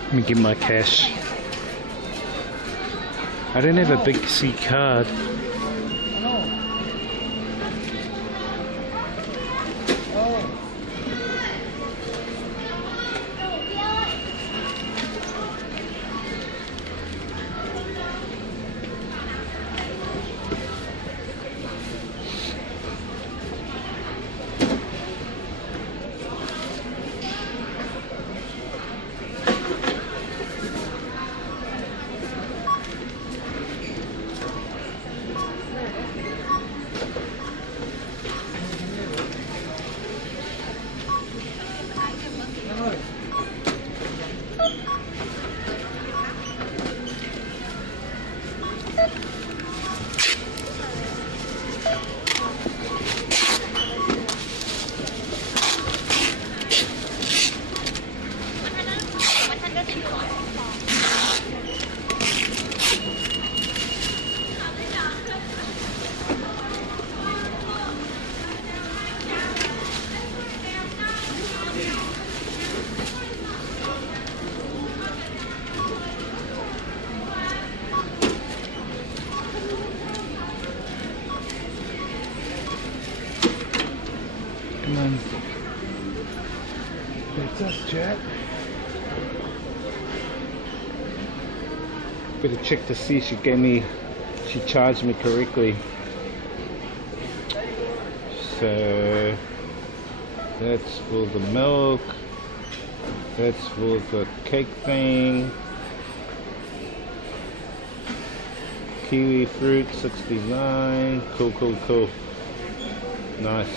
Let me get my cash. I don't have a big C card. None. That's us, chat. Better check to see she charged me correctly. So that's for the milk. That's for the cake thing. Kiwi fruit 69. Cool, cool, cool. Nice.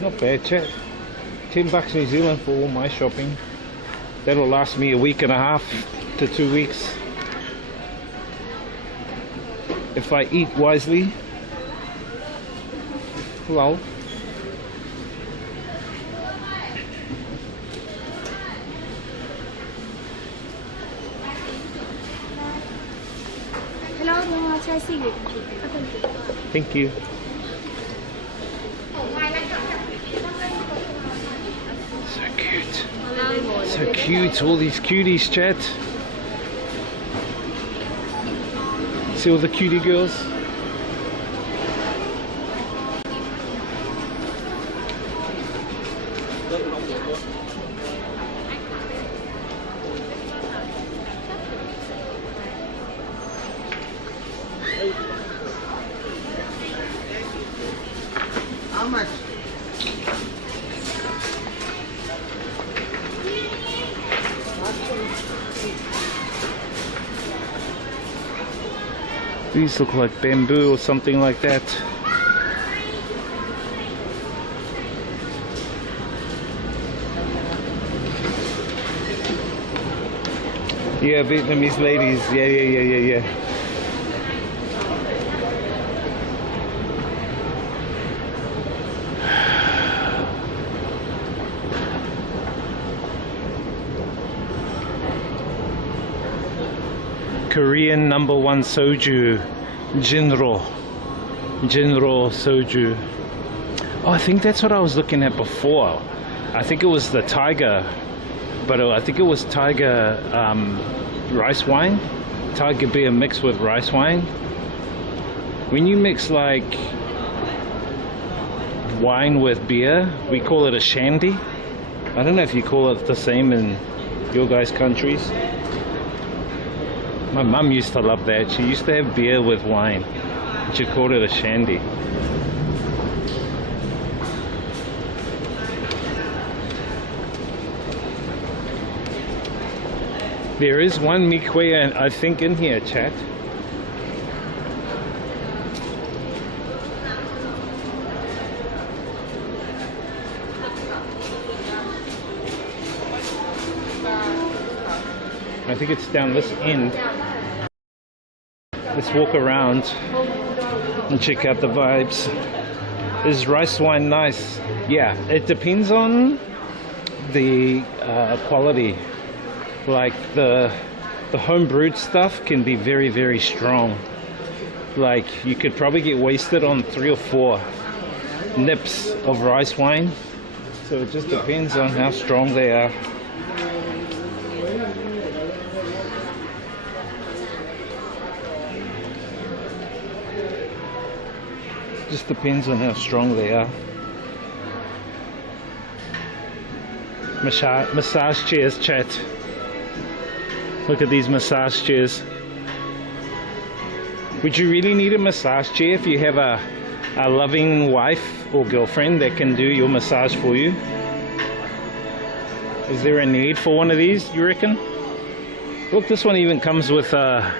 Not bad, chat. $10 New Zealand for all my shopping. That'll last me a week and a half to 2 weeks. If I eat wisely. Hello. Hello, try cigarette. Thank you. So cute. So cute, all these cuties, chat. See all the cutie girls? How much? These look like bamboo or something like that. Yeah, Vietnamese ladies. Yeah. Korean #1 soju, Jinro soju. Oh, I think that's what I was looking at before. I think it was the Tiger, but I think it was Tiger rice wine, Tiger beer mixed with rice wine. When you mix like wine with beer, we call it a shandy. I don't know if you call it the same in your guys' countries. My mum used to love that. She used to have beer with wine. She called it a shandy. There is one mee kueh, I think, in here, chat. I think it's down this end. Let's walk around and check out the vibes. Is rice wine nice? Yeah, it depends on the quality. Like the home brewed stuff can be very, very strong. Like you could probably get wasted on 3 or 4 nips of rice wine. So it just depends on how strong they are. Just depends on how strong they are. Massage chairs, chat. Look at these massage chairs. Would you really need a massage chair if you have a loving wife or girlfriend that can do your massage for you? Is there a need for one of these, you reckon? Look, this one even comes with a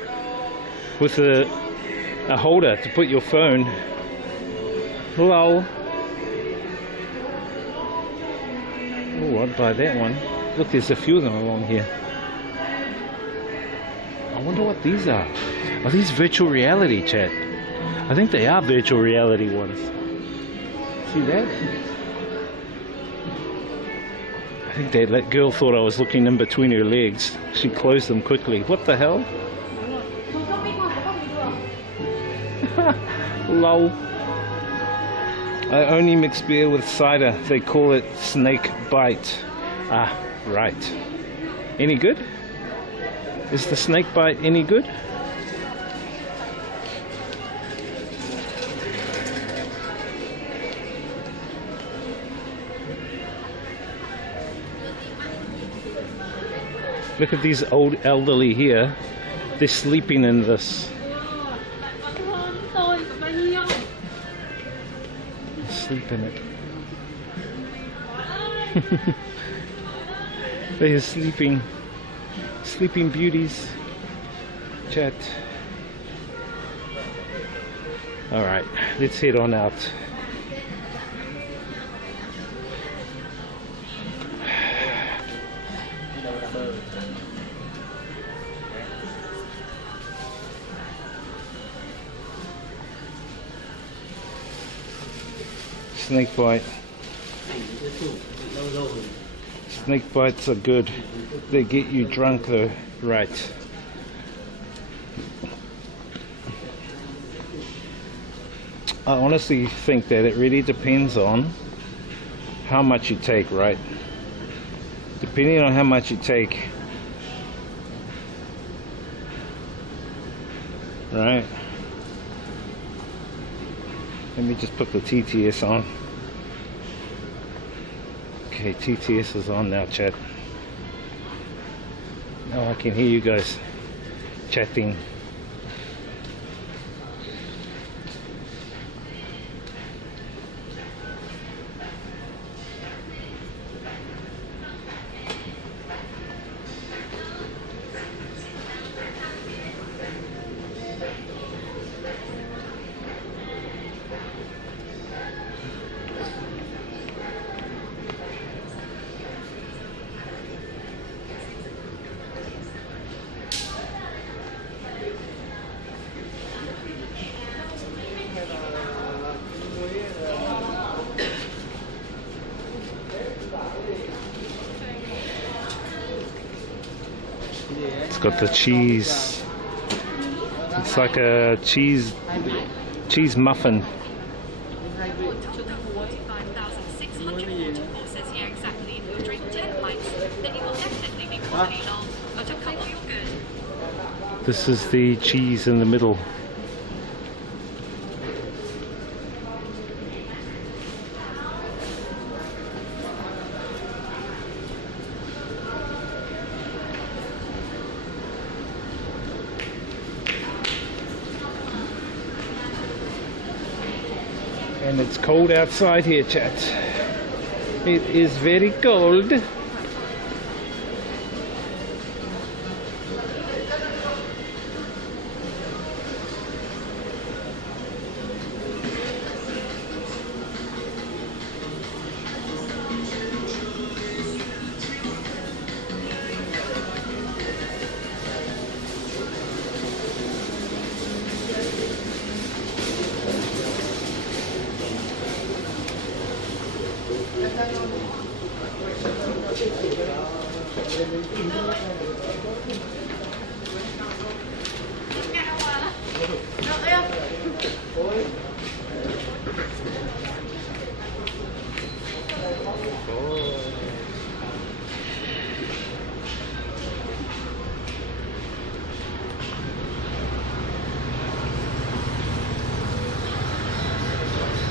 holder to put your phone. Hello. Oh, I'd buy that one. Look, there's a few of them along here. I wonder what these are. Are these virtual reality, chat? I think they are virtual reality ones. See that? I think that girl thought I was looking in between her legs. She closed them quickly. What the hell? Lol. I only mix beer with cider. They call it snake bite. Ah, right. Any good? Is the snake bite any good? Look at these old elderly here. They're sleeping in this. Sleep in it. They're sleeping beauties. Chat. Alright, let's head on out. Snake bite. Snake bites are good. They get you drunk though. Right. I honestly think that it really depends on how much you take, right? Depending on how much you take, right? Let me just put the TTS on. Okay, TTS is on now, chat. Now I can hear you guys chatting. It's got the cheese. It's like a cheese muffin. This is the cheese in the middle. And it's cold outside here, chat. It is very cold.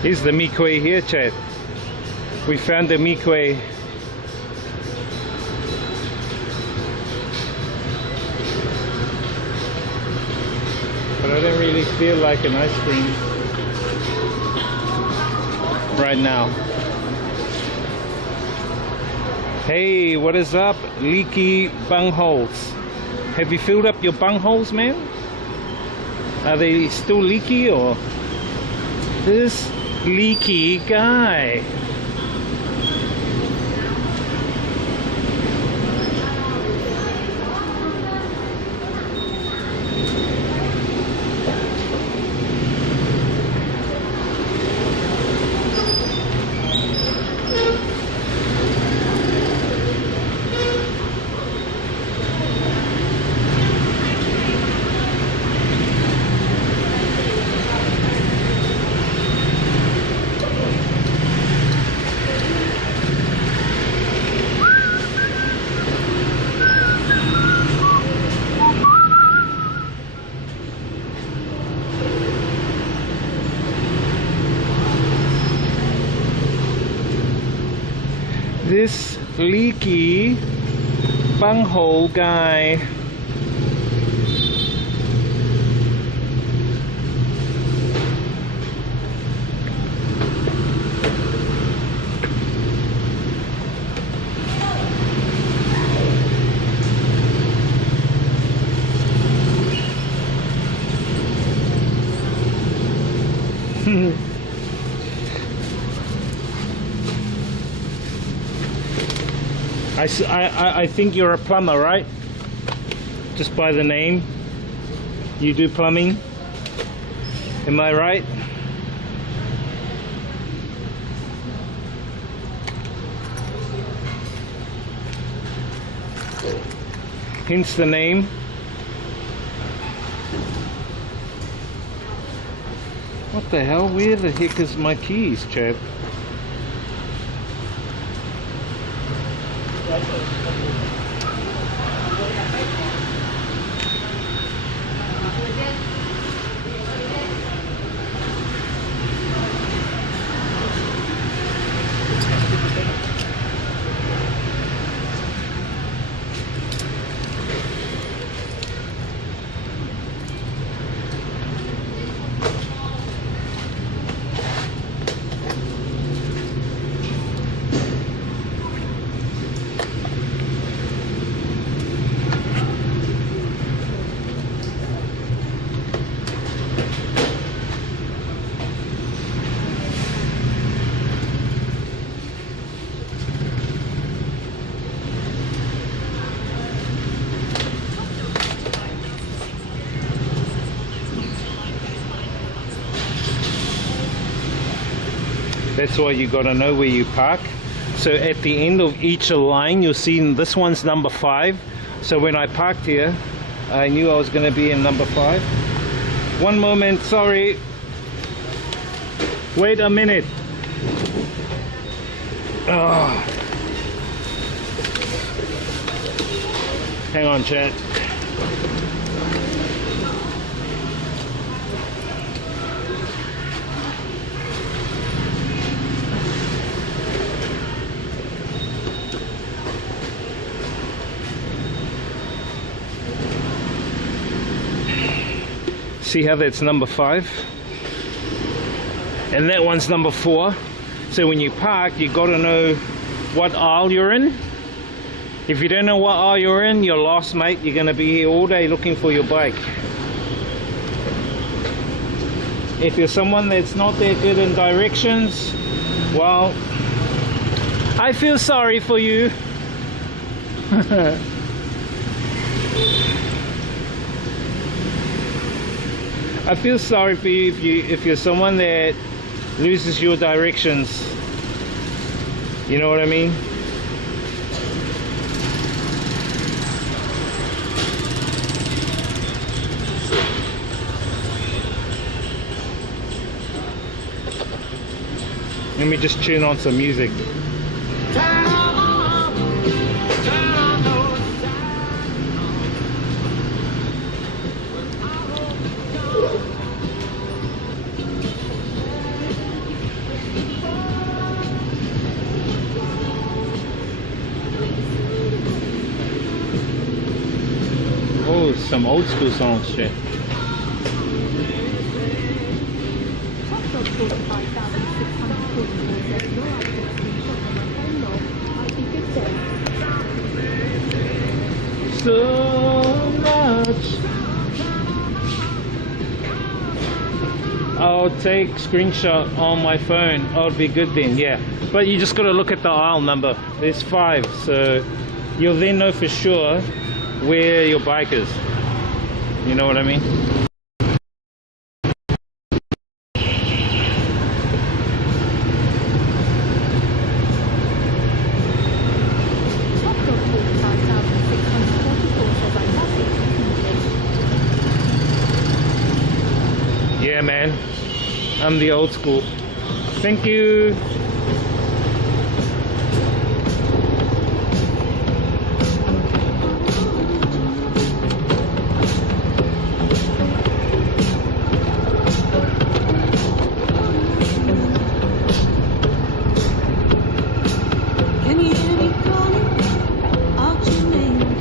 Here's the mikwe here, chat. We found the mikwe. But I don't really feel like an ice cream right now. Hey, what is up? Leaky bungholes. Have you filled up your bungholes, man? Are they still leaky or? This leaky guy. This leaky bunghole guy. I think you're a plumber, right? Just by the name. You do plumbing? Am I right? Hence the name. What the hell? Where the heck is my keys, chap? That's why you got to know where you park. So at the end of each line, you'll see this one's number 5. So when I parked here, I knew I was going to be in number 5. One moment, sorry. Wait a minute. Oh. Hang on, chat. See how that's number 5 and that one's number 4. So when you park, you got to know what aisle you're in. If you don't know what aisle you're in, you're lost, mate. You're going to be here all day looking for your bike. If you're someone that's not that good in directions, well, I feel sorry for you. I feel sorry for you if you're someone that loses your directions. You know what I mean? Let me just tune on some music. Oh, some old school songs, shit. So much. I'll take screenshot on my phone. Oh, it'll be good then, yeah. But you just got to look at the aisle number. There's 5, so you'll then know for sure where your bike is. You know what I mean? Yeah, man. I'm the old school. Thank you. Can you hear me calling out your name?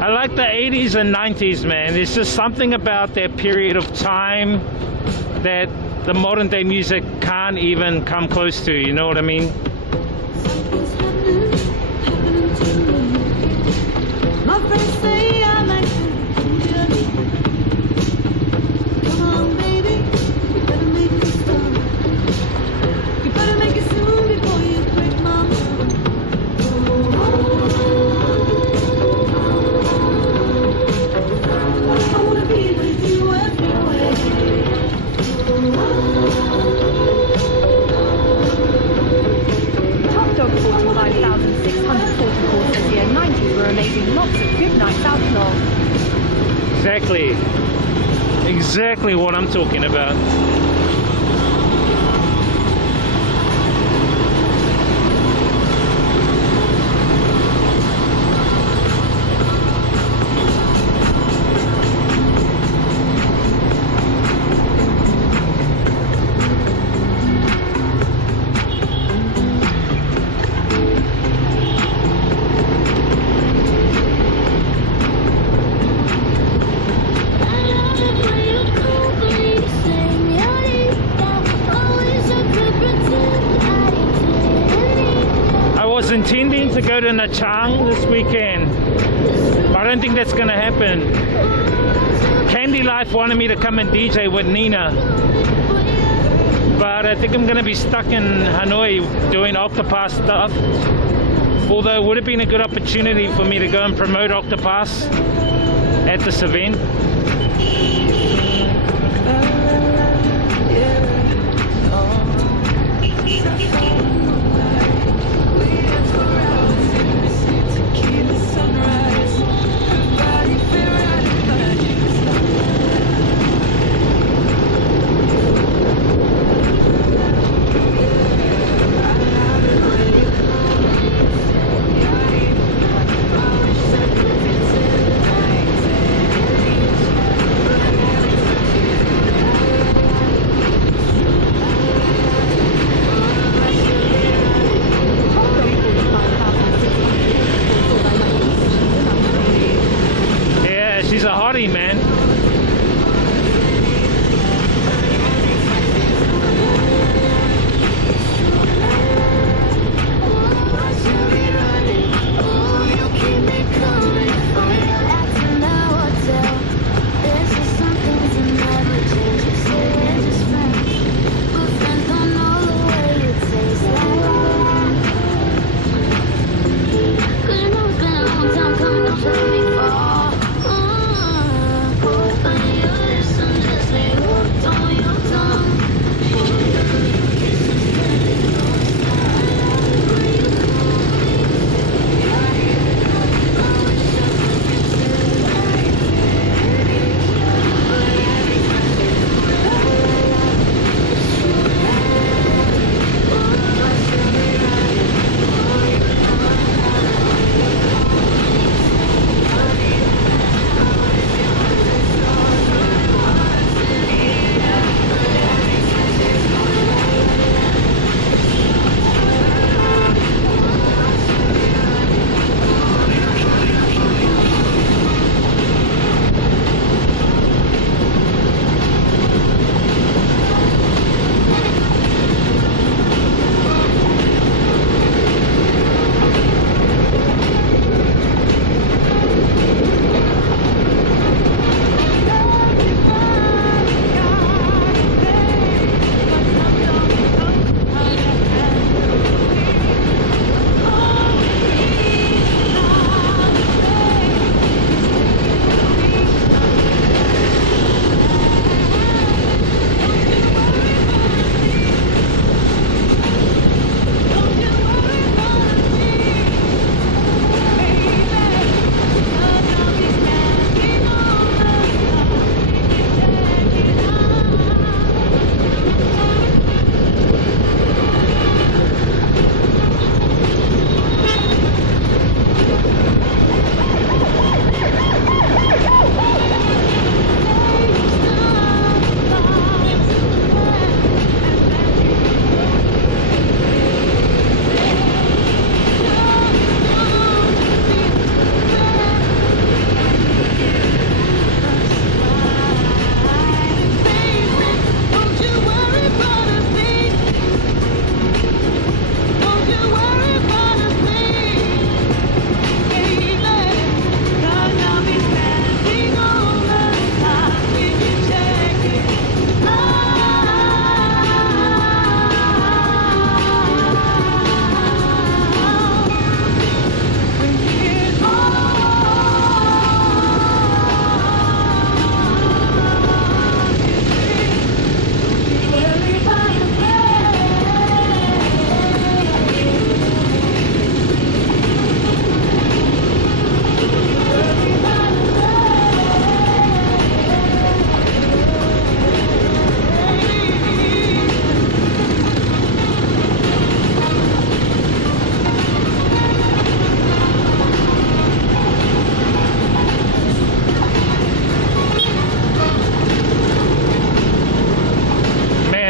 I like the 80s and 90s, man. There's just something about that period of time that the modern day music can't even come close to, you know what I mean? My friends say I'm acting silly. Come on, baby, you better make it stop. You better make it soon before you break my heart. I wanna be with you everywhere. Top dog 45,644 says the 90s were amazing. Lots of good nights out long. Exactly. Exactly what I'm talking about. I was intending to go to Nha Trang this weekend, but I don't think that's gonna happen. Candy Life wanted me to come and DJ with Nina, but I think I'm gonna be stuck in Hanoi doing Octopus stuff. Although it would have been a good opportunity for me to go and promote Octopus at this event.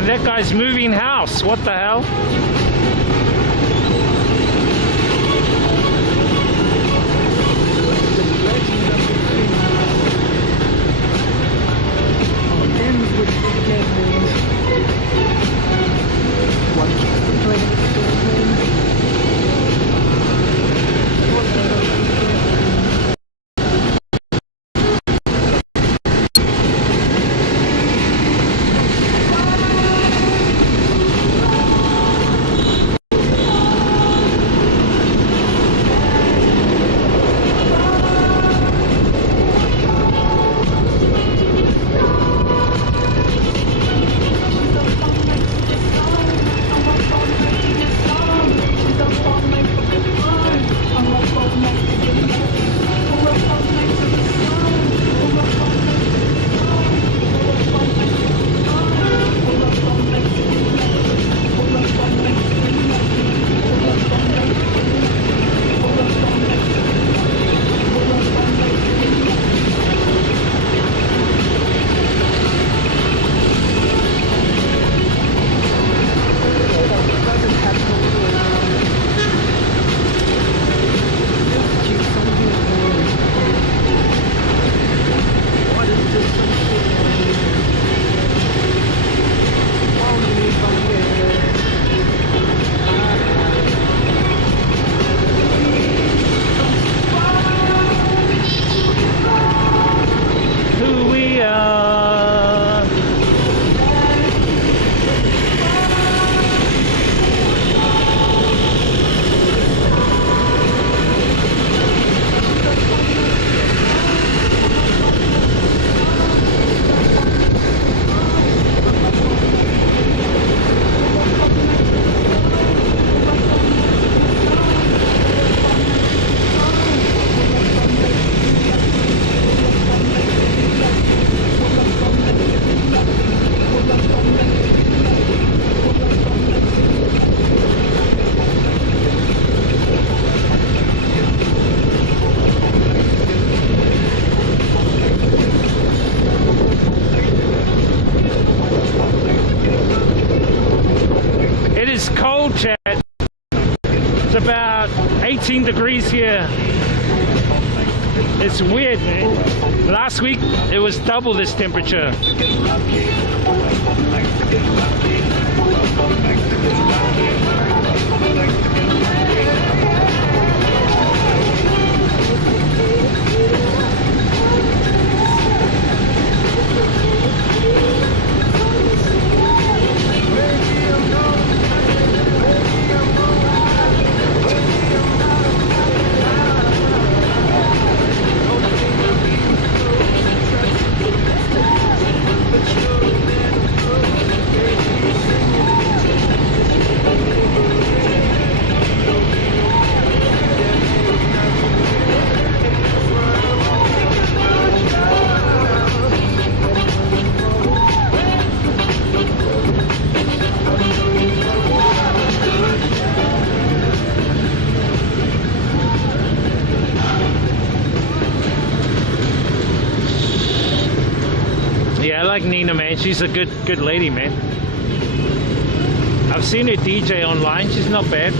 that guy's moving house. What the hell? About 18 degrees here. It's weird, man. Last week it was double this temperature. Yeah, I like Nina, man. She's a good lady, man. I've seen her DJ online. She's not bad.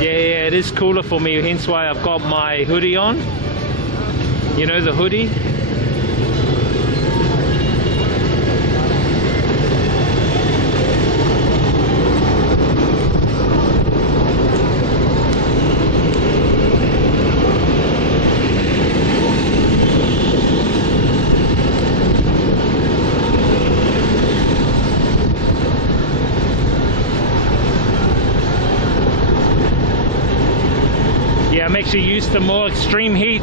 Yeah, it is cooler for me. Hence why I've got my hoodie on. You know, the hoodie. Yeah, makes you used to more extreme heat.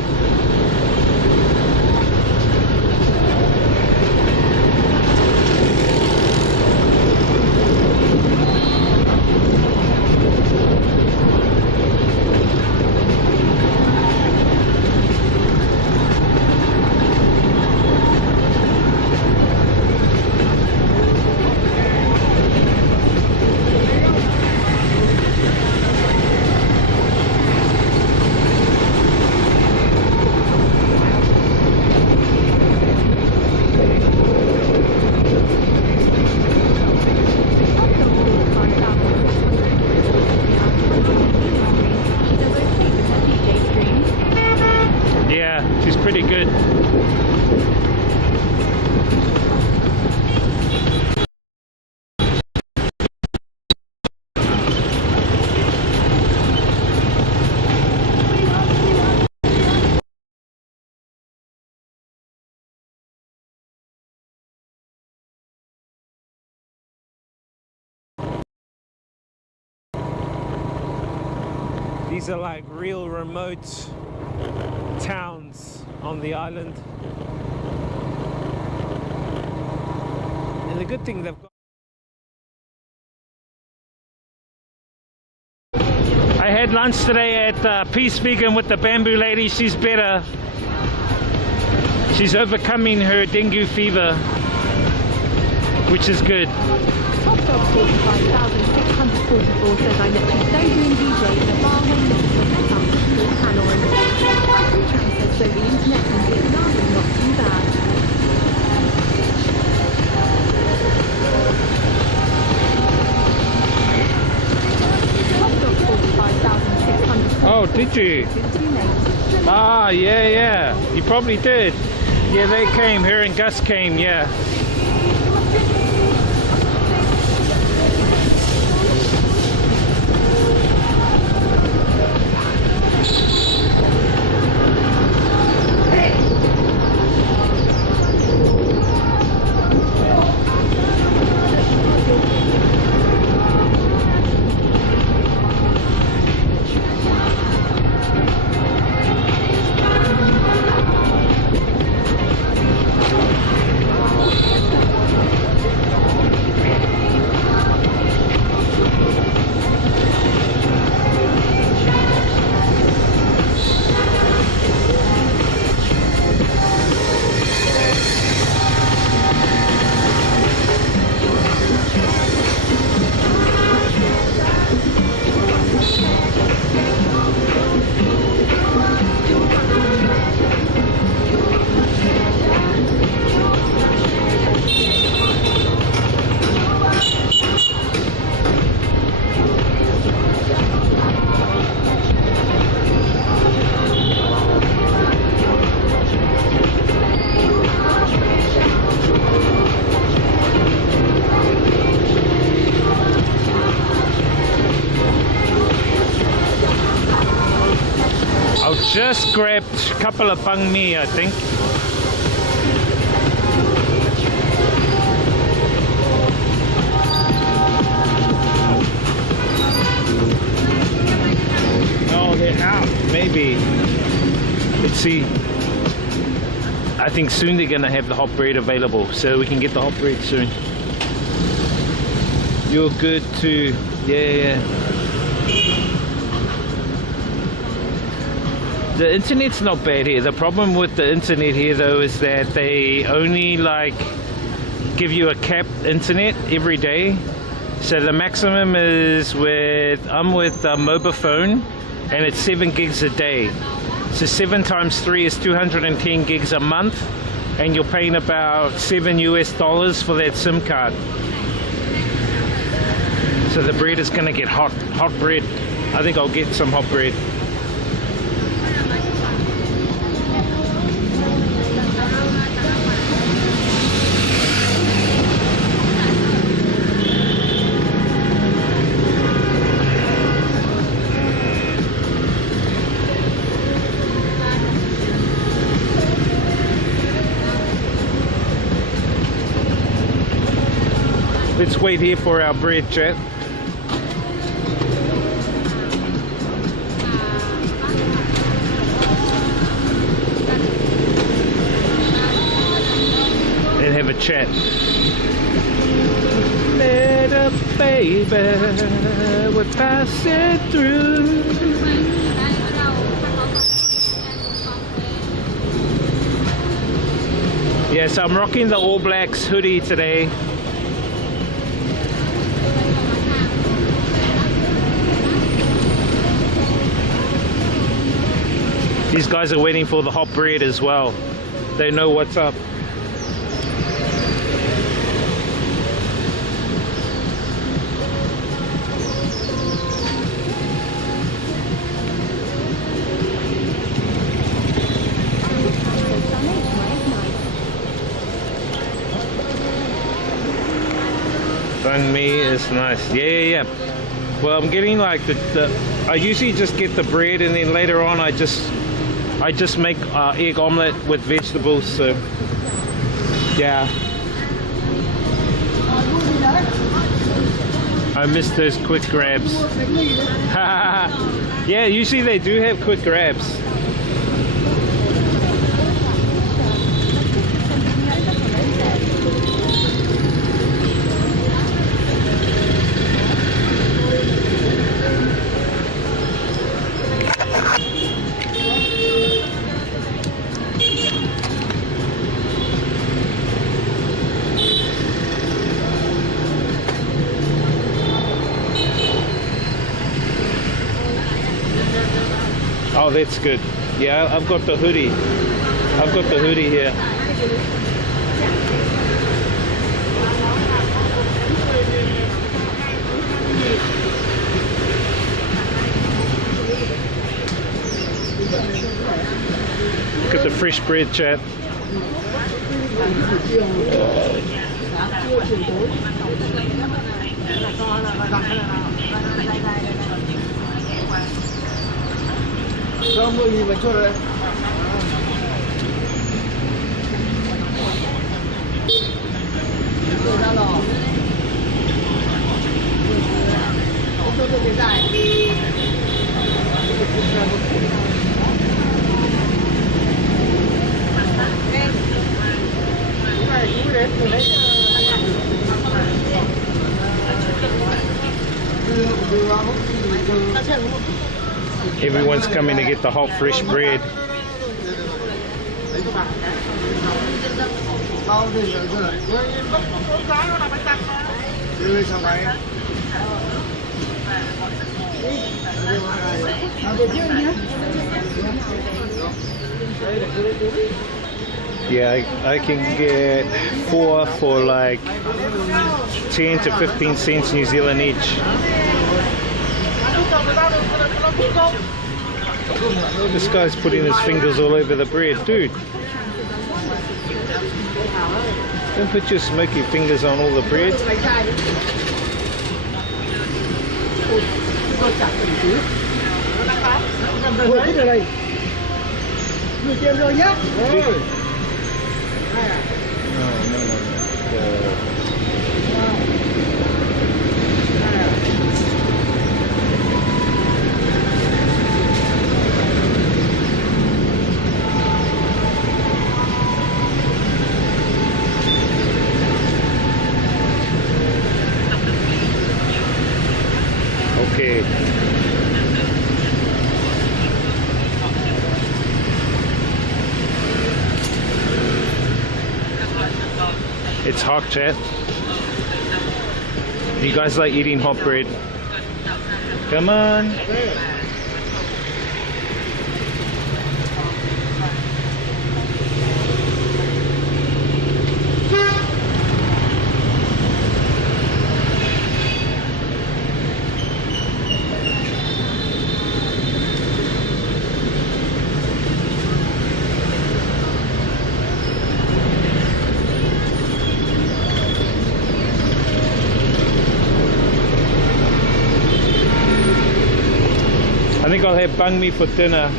These are like real remote towns on the island. And the good thing they've got. I had lunch today at Peace Vegan with the bamboo lady. She's better. She's overcoming her dengue fever, which is good. Top Dog 45,644 says I met you today doing DJ in a bar when you met up in Hanoi. Chan says so the internet in Vietnam is not too bad. Top Dog 45,644. Oh, did you? Ah, yeah. You probably did. Yeah, they came. Her and Gus came, yeah. Just grabbed a couple of banh mi, I think. Oh, they're out, maybe. Let's see. I think soon they're gonna have the hot bread available, so we can get the hot bread soon. You're good too. Yeah. The internet's not bad here. The problem with the internet here though is that they only like give you a capped internet every day. So the maximum is I'm with a mobile phone and it's 7 gigs a day. So 7 times 3 is 210 gigs a month, and you're paying about $7 US for that SIM card. So the bread is gonna get hot bread. I think I'll get some hot bread. Let's wait here for our bread, chat. And have a chat. Little baby, we're passing through. Yes, I'm rocking the All Blacks hoodie today. These guys are waiting for the hot bread as well. They know what's up. Banh mi is nice. Yeah. Well, I'm getting like I usually just get the bread, and then later on I just make egg omelette with vegetables. So yeah. I miss those quick grabs. Yeah, usually they do have quick grabs. Oh, that's good. Yeah, I've got the hoodie. I've got the hoodie here. Look at the fresh bread, chat. Everyone's coming to get the hot fresh bread. Yeah, I can get 4 for like 10 to 15 cents New Zealand each. This guy's putting his fingers all over the bread. Dude, don't put your smoky fingers on all the bread. Okay. It's hot, chat. You guys like eating hot bread? Come on. I think I'll have banh mi for dinner.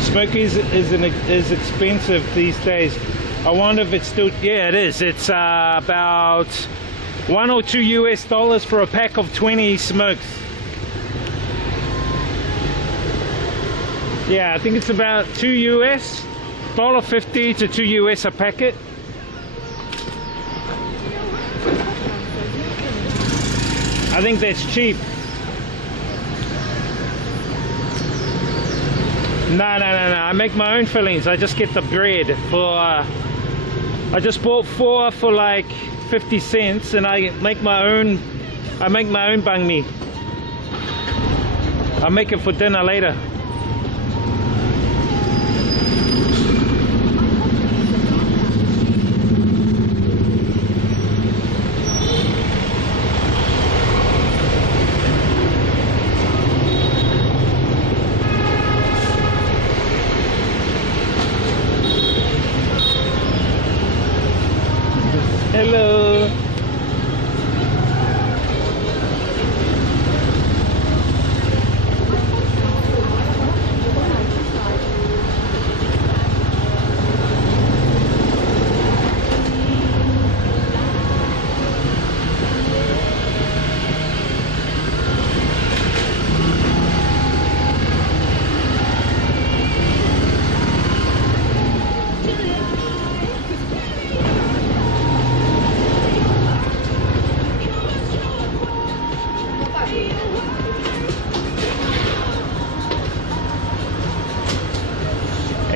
Smokies is expensive these days. I wonder if it's still, yeah it is. It's about $1 or $2 US for a pack of 20 smokes. Yeah, I think it's about $2 US, $1.50 to $2 US a packet. I think that's cheap. No, I make my own fillings. I just get the bread for I just bought 4 for like 50 cents and I make my own banh mi. I'll make it for dinner later. Hello.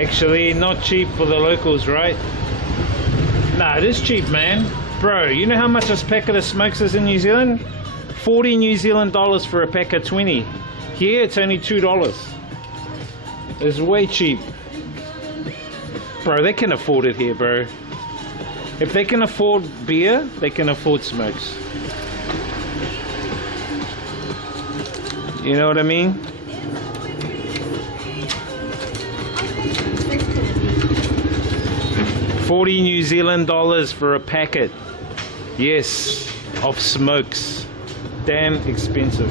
Actually, not cheap for the locals, right? Nah, it is cheap, man. Bro, you know how much this packet of smokes is in New Zealand? 40 New Zealand dollars for a pack of 20. Here, it's only $2. It's way cheap. Bro, they can afford it here, bro. If they can afford beer, they can afford smokes. You know what I mean? $40 New Zealand dollars for a packet. Yes, of smokes. Damn expensive.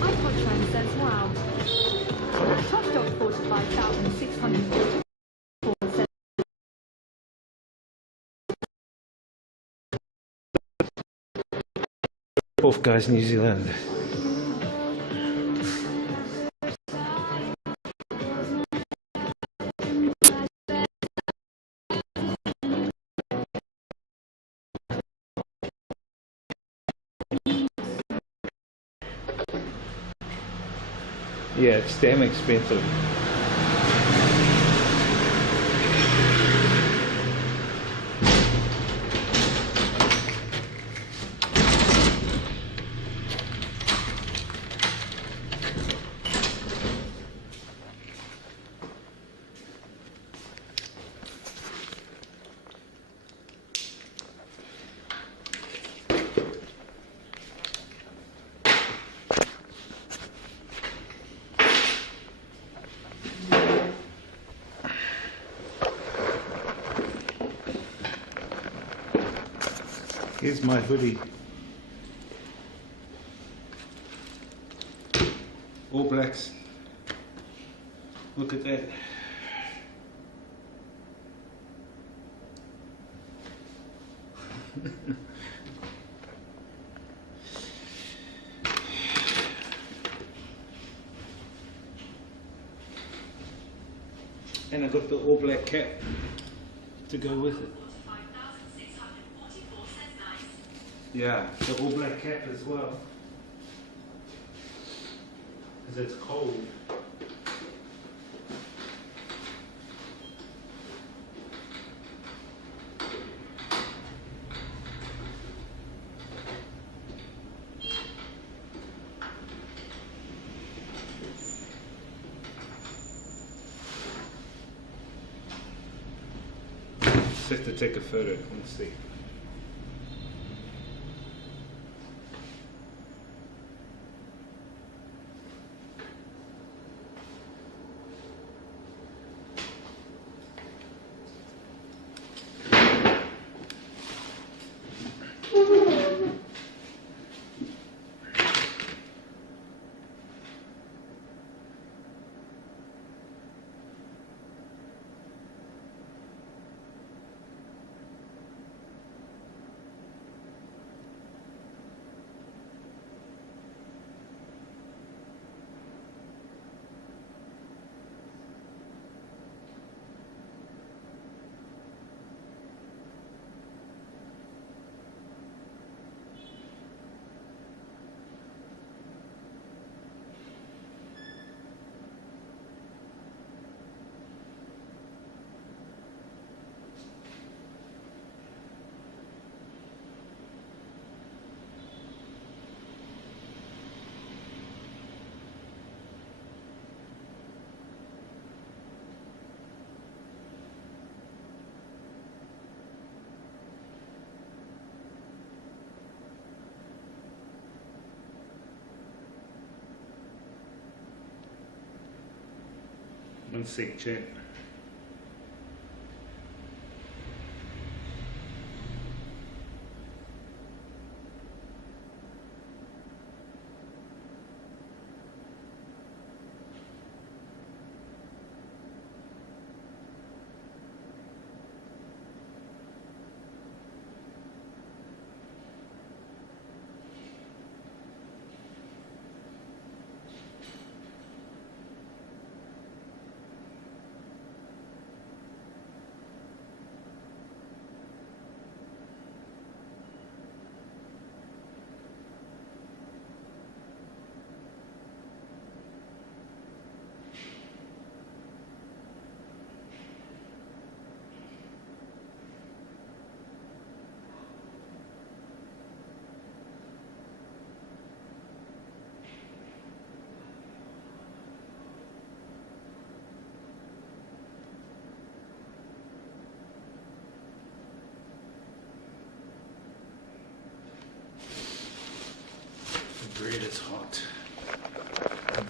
iPod Trend says, wow. Top dog 45,644. Off guys, New Zealand. Yeah, it's damn expensive. Here's my hoodie. All blacks. Look at that. And I got the all black cap to go with it. Yeah, the all black cap as well. Because it's cold. Just have to take a photo. Let's see. One sec, chat.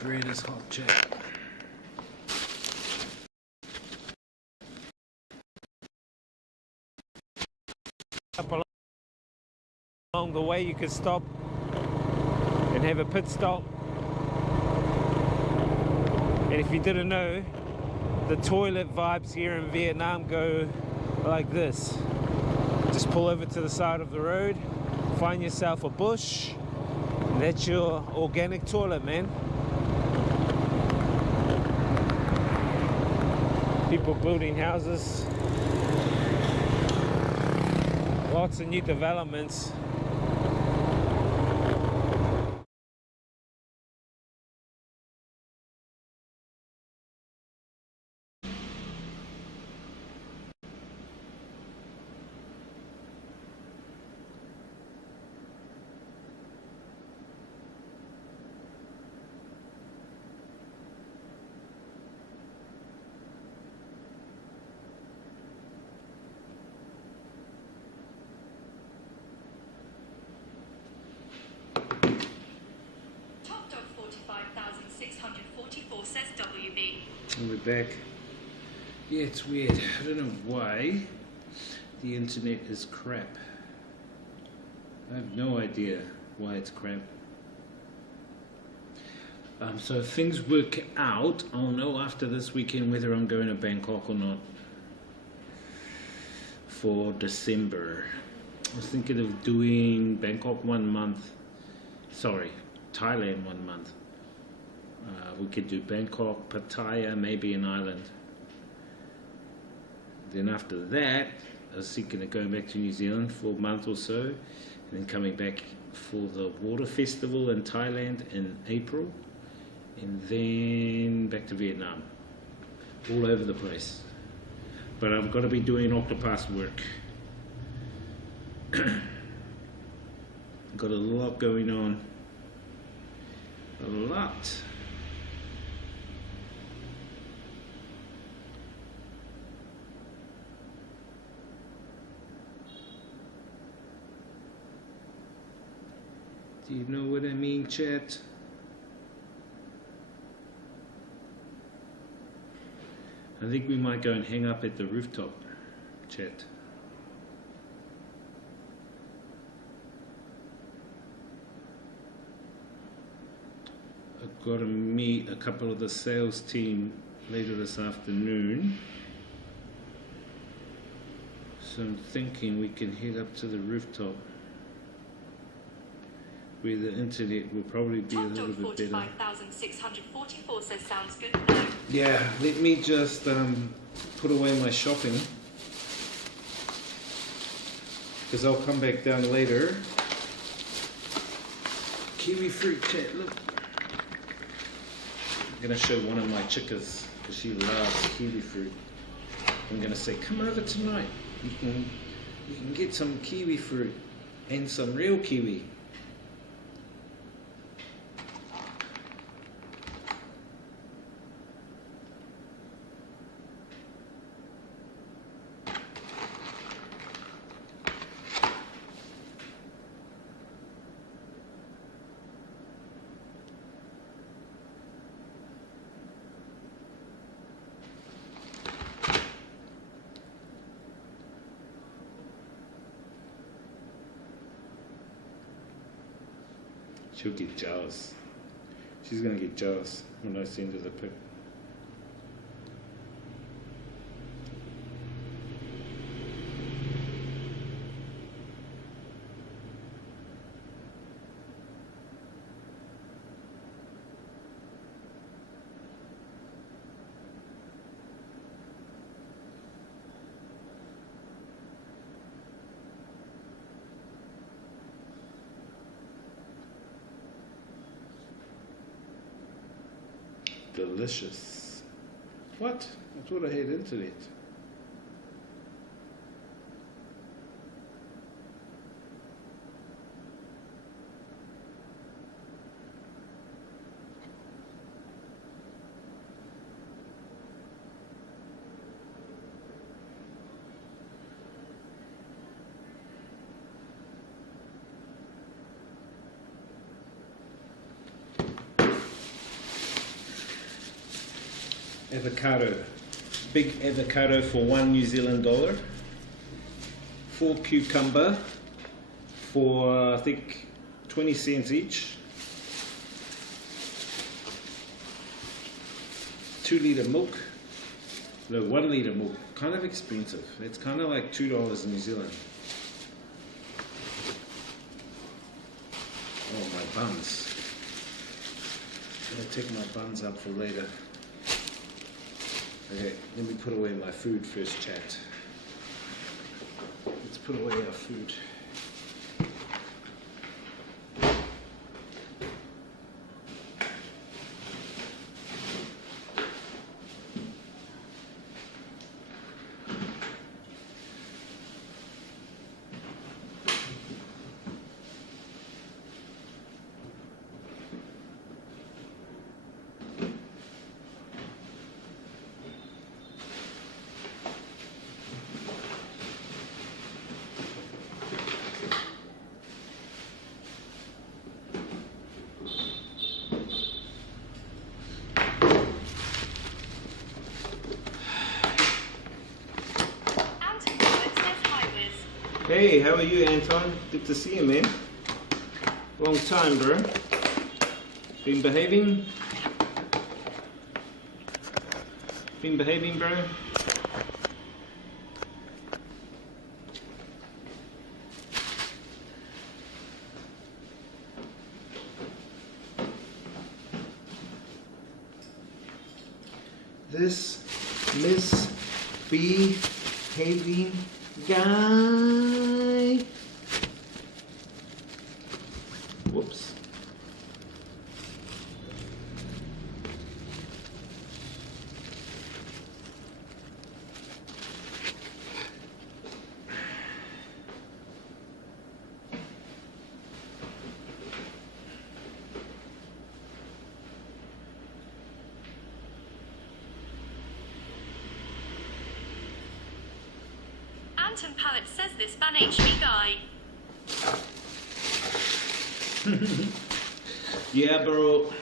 bread is hot, chat. Up along the way, you could stop and have a pit stop. And if you didn't know, the toilet vibes here in Vietnam go like this. Just pull over to the side of the road, find yourself a bush, and that's your organic toilet, man. People building houses, lots of new developments. Says WB. And we're back. Yeah, it's weird. I don't know why the internet is crap. I have no idea why it's crap. So if things work out, I'll know after this weekend whether I'm going to Bangkok or not for December. I was thinking of doing Bangkok 1 month. Sorry, Thailand 1 month. We could do Bangkok, Pattaya, maybe an island. Then after that, I was thinking of going back to New Zealand for a month or so, and then coming back for the water festival in Thailand in April, and then back to Vietnam. All over the place. But I'm going to be doing octopus work. Got a lot going on. A lot. Do you know what I mean, chat? I think we might go and hang up at the rooftop, chat. I've got to meet a couple of the sales team later this afternoon. So I'm thinking we can head up to the rooftop, where the internet will probably be a little bit better. 45,644 says sounds good. Yeah, let me just put away my shopping, because I'll come back down later. Kiwi fruit, chat, look. I'm going to show one of my chickas, because she loves kiwi fruit. I'm going to say, come over tonight. You can get some kiwi fruit and some real kiwi. She'll get jealous. She's gonna get jealous when I send her the pic. Delicious. What? I thought I had internet. avocado. Big avocado for $1 New Zealand. 4 cucumber for I think 20 cents each. 2 litre milk. No, 1 litre milk. Kind of expensive. It's kind of like $2 in New Zealand. Oh, my buns. I'm gonna take my buns up for later. Okay, let me put away my food first, chat. Let's put away our food. Anton Poet says hi, Wiz. Hey, how are you, Anton? Good to see you, man. Long time, bro. Been behaving? Been behaving, bro? This misbehaving guy. Whoops. Anton Poet says this ban HB guy. Yeah, bro.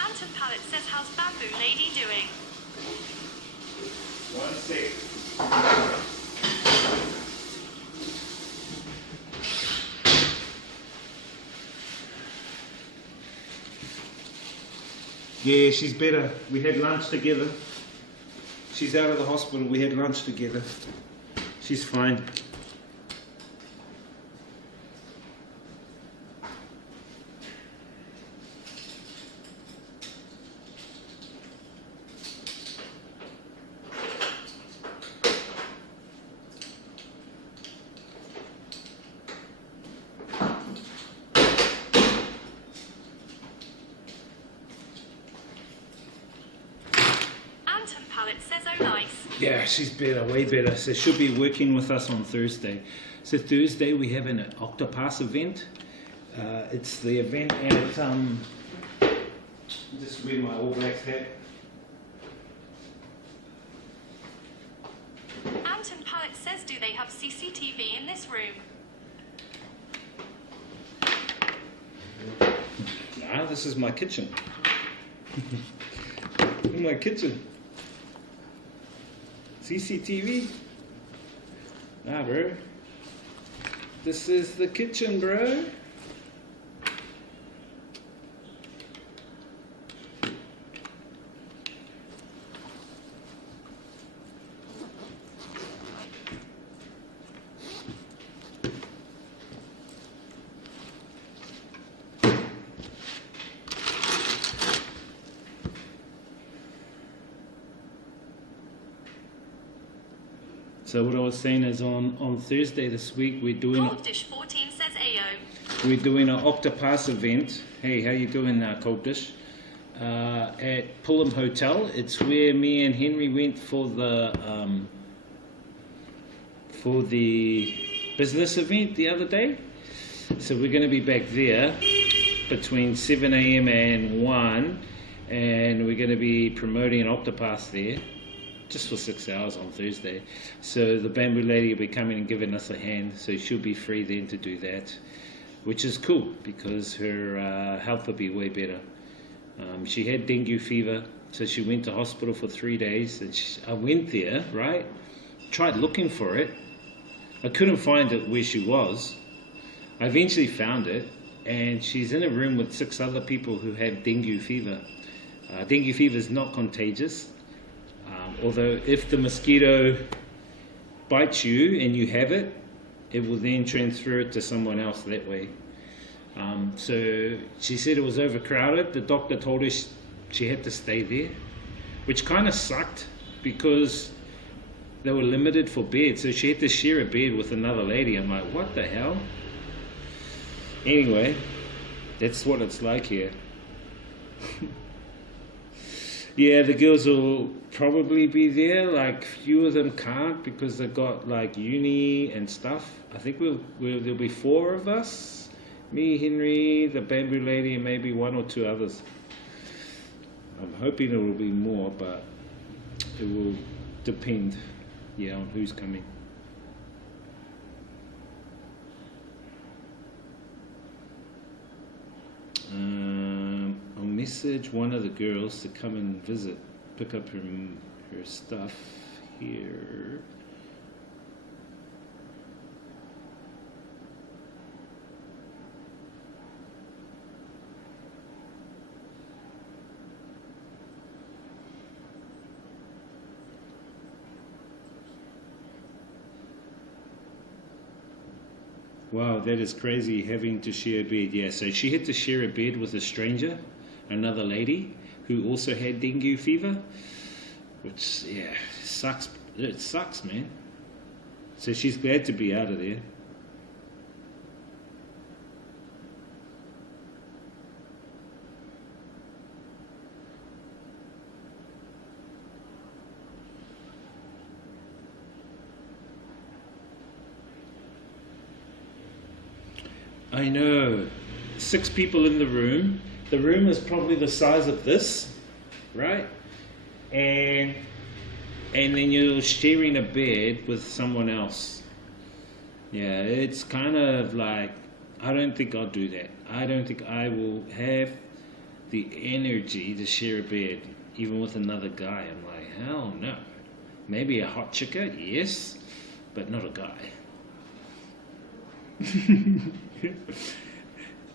Anton Poet says how's Bamboo Lady doing? 1 sec. Yeah, she's better. We had lunch together. She's out of the hospital. We had lunch together. She's fine. Anton Poet says oh nice. Yeah, she's better, way better. So she'll be working with us on Thursday. So Thursday we have an Octopus event. It's the event at just wear my All Blacks hat. Anton Poet says do they have CCTV in this room? Nah, this is my kitchen. In my kitchen. CCTV? Nah, bro. This is the kitchen, bro. So what I was saying is on Thursday this week Cold Dish 14 says Ayo. we're doing an Octopass event. Hey, how you doing, Cold Dish? At Pullum Hotel. It's where me and Henry went for the business event the other day. So we're going to be back there between 7 a.m. and 1, and we're going to be promoting an Octopass there just for 6 hours on Thursday. So the bamboo lady will be coming and giving us a hand, so she'll be free then to do that, which is cool because her health will be way better. She had dengue fever, so she went to hospital for 3 days, and I went there, right? Tried looking for it. I couldn't find it where she was. I eventually found it, and she's in a room with 6 other people who have dengue fever. Dengue fever is not contagious, although if the mosquito bites you and you have it, it will then transfer it to someone else that way. So she said it was overcrowded. The doctor told her she had to stay there, which kind of sucked because they were limited for beds, so she had to share a bed with another lady. I'm like, what the hell? Anyway, that's what it's like here. Yeah, the girls will probably be there. Like, few of them can't because they've got like uni and stuff. I think there'll be 4 of us. Me, Henry, the bamboo lady, and maybe 1 or 2 others. I'm hoping there will be more, but it will depend, yeah, on who's coming. I'll message one of the girls to come and visit, pick up her stuff here. Wow, that is crazy, having to share a bed. Yeah, so she had to share a bed with a stranger, another lady, who also had dengue fever, which, yeah, sucks. It sucks, man. So she's glad to be out of there. I know, 6 people in the room. The room is probably the size of this, right? And then you're sharing a bed with someone else. Yeah, it's kind of like, I don't think I'll do that. I don't think I will have the energy to share a bed, even with another guy. I'm like, hell no. Maybe a hot chicka, yes, but not a guy.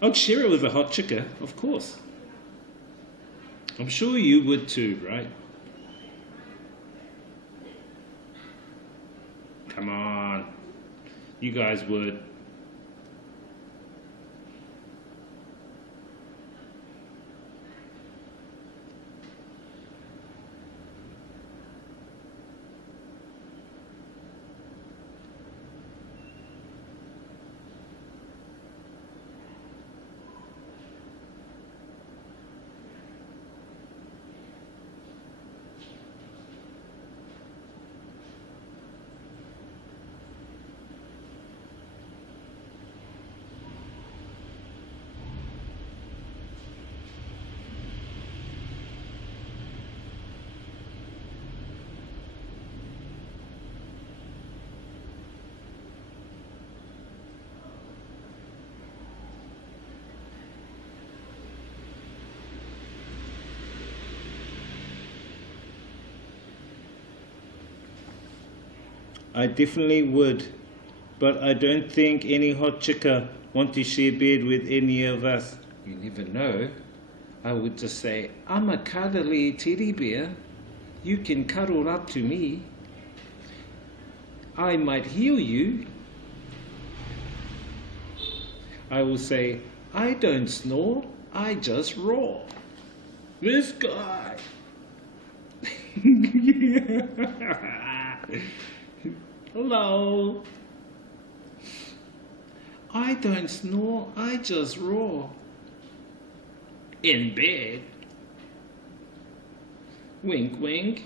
I'd share it with a hot chicka, of course. I'm sure you would too, right? Come on. You guys would. I definitely would, but I don't think any hot chicka want to share bed with any of us. You never know. I would just say, I'm a cuddly teddy bear. You can cuddle up to me. I might heal you. I will say, I don't snore, I just roar. This guy. Hello. I don't snore, I just roar. In bed. Wink, wink.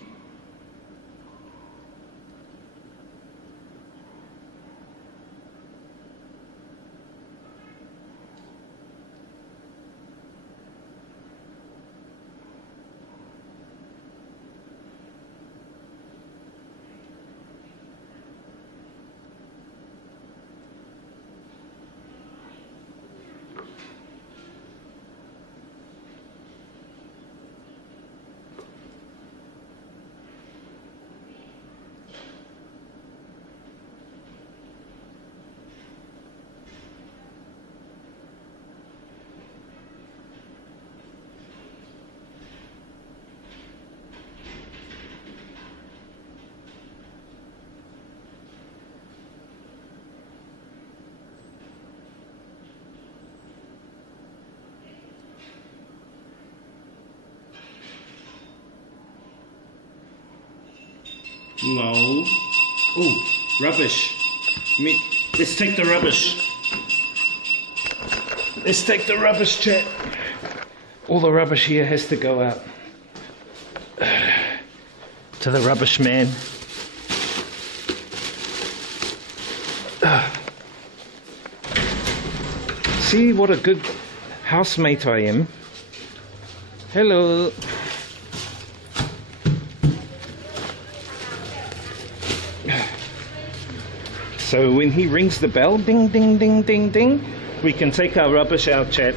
Low. Oh, rubbish. Let's take the rubbish. Let's take the rubbish, chat. All the rubbish here has to go out. To the rubbish man. See what a good housemate I am. Hello. So when he rings the bell, ding, ding, ding, ding, ding, we can take our rubbish out, chat.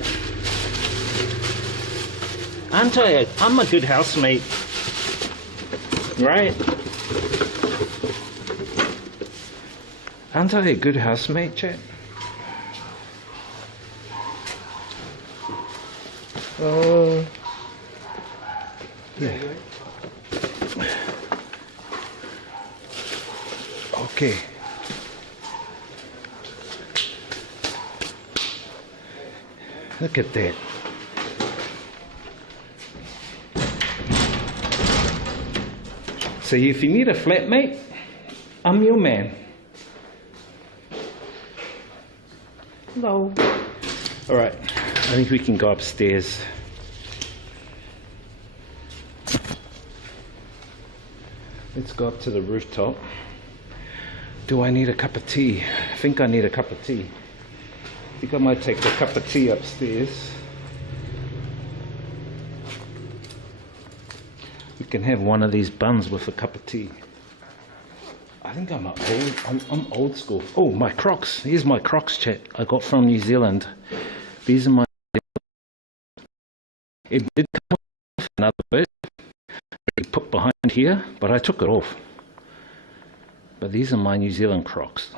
Aren't I? I'm a good housemate. Right? Aren't I a good housemate, chat? Oh. Yeah. Okay. Look at that. So if you need a flatmate, I'm your man. Hello. All right, I think we can go upstairs. Let's go up to the rooftop. Do I need a cup of tea? I think I need a cup of tea. I think I might take the cup of tea upstairs. We can have one of these buns with a cup of tea. I think I'm old school. Oh, my Crocs. Here's my Crocs, chat. I got from New Zealand. These are my... It did come off another bit. Put behind here, but I took it off. But these are my New Zealand Crocs.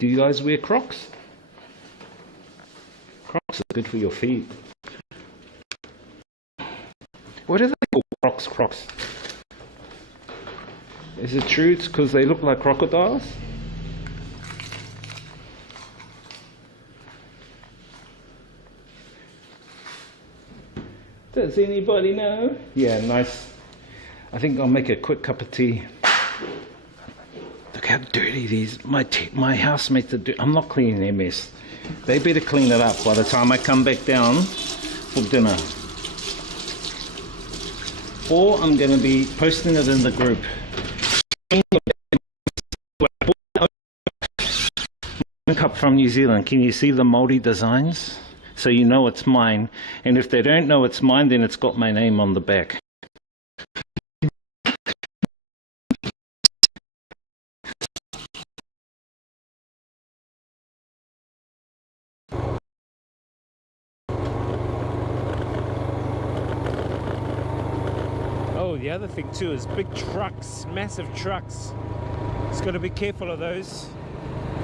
Do you guys wear Crocs? Crocs are good for your feet. What are they called? Crocs. Is it true it's because they look like crocodiles? Does anybody know? Yeah, nice. I think I'll make a quick cup of tea. Look how dirty these, my housemates are doing. I'm not cleaning their mess. They better clean it up by the time I come back down for dinner. Or I'm going to be posting it in the group. Cup from New Zealand. Can you see the Maori designs? So you know it's mine. And if they don't know it's mine, then it's got my name on the back. Oh, the other thing too is big trucks, massive trucks. It's got to be careful of those.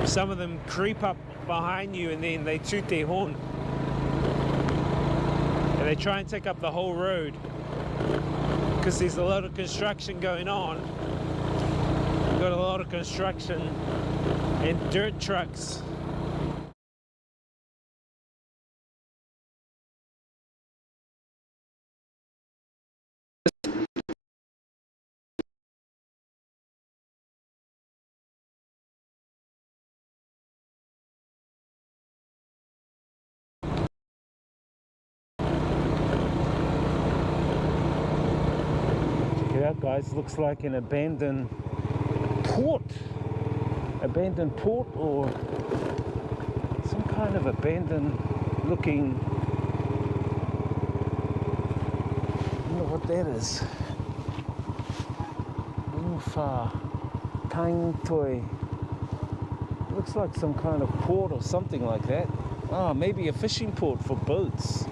Some of them creep up behind you and then they toot their horn. And they try and take up the whole road because there's a lot of construction going on. We've got a lot of construction and dirt trucks. out, guys. Looks like an abandoned port. Abandoned port, or some kind of abandoned looking. I don't know what that is. Infa Tang Toi. Looks like some kind of port or something like that. Oh, maybe a fishing port for boats.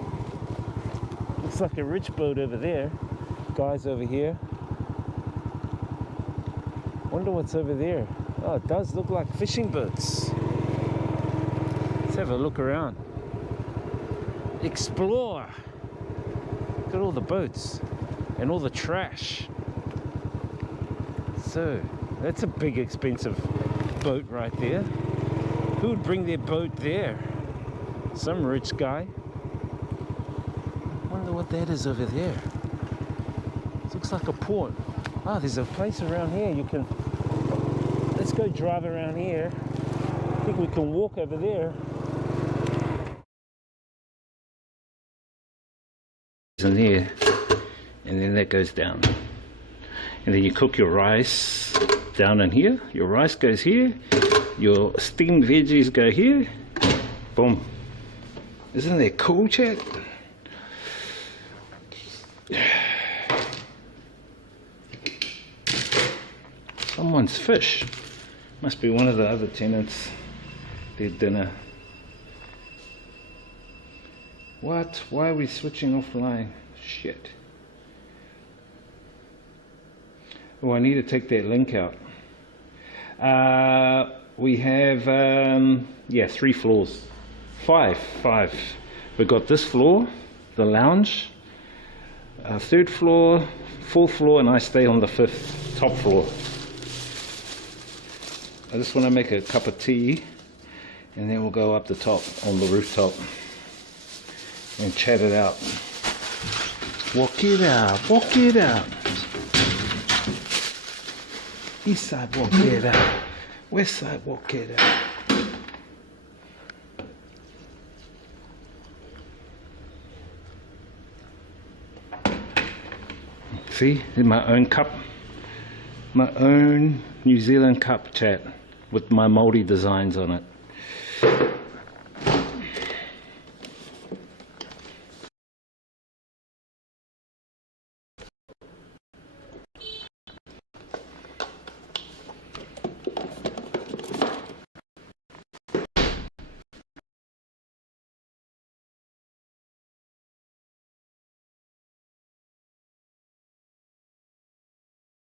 Looks like a rich boat over there. Guys over here. Wonder what's over there. Oh, it does look like fishing boats. Let's have a look around. Explore. Look at all the boats and all the trash. So, that's a big expensive boat right there. Who would bring their boat there? Some rich guy. Wonder what that is over there. It looks like a port. Ah, there's a place around here you can. Let's go drive around here. I think we can walk over there. In there, and then that goes down. And then you cook your rice down in here. Your rice goes here. Your steamed veggies go here. Boom. Isn't that cool, chat? Someone's fish. Must be one of the other tenants. Their dinner. What? Why are we switching offline? Shit. Oh, I need to take that link out. We have, yeah, 3 floors. Five. We've got this floor, the lounge, 3rd floor, 4th floor, and I stay on the 5th, top floor. I just want to make a cup of tea, and then we'll go up the top, on the rooftop, and chat it out. Walk it out, walk it out. East side, walk it out. West side, walk it out. See, in my own cup, my own New Zealand cup, chat, with my Maori designs on it.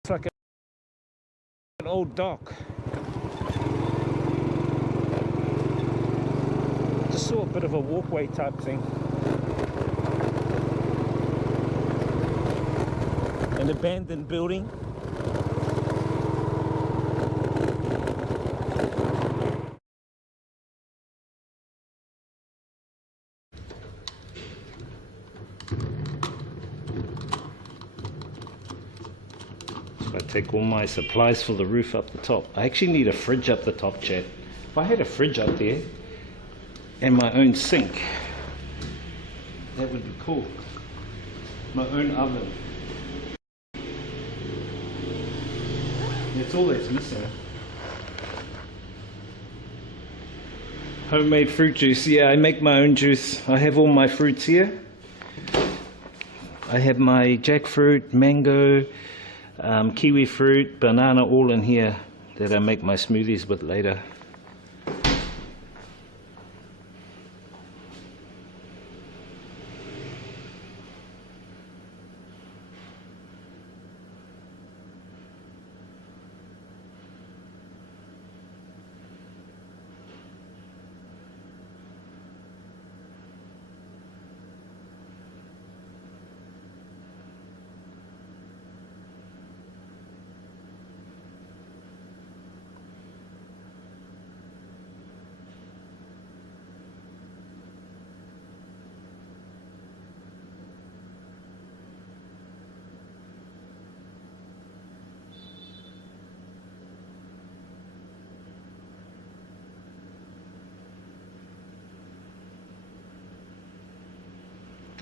It's like an old dock. Just saw a bit of a walkway type thing. An abandoned building. I take all my supplies for the roof up the top. I actually need a fridge up the top, chat. If I had a fridge up there and my own sink, that would be cool. My own oven. That's all that's missing. Homemade fruit juice. Yeah, I make my own juice. I have all my fruits here. I have my jackfruit, mango, kiwi fruit, banana, all in here that I make my smoothies with later.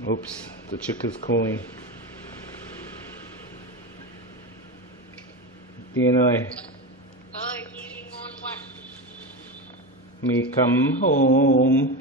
Oops, the chicken's calling. Tiên ơi, ơi Nhi ngon quá. me come home.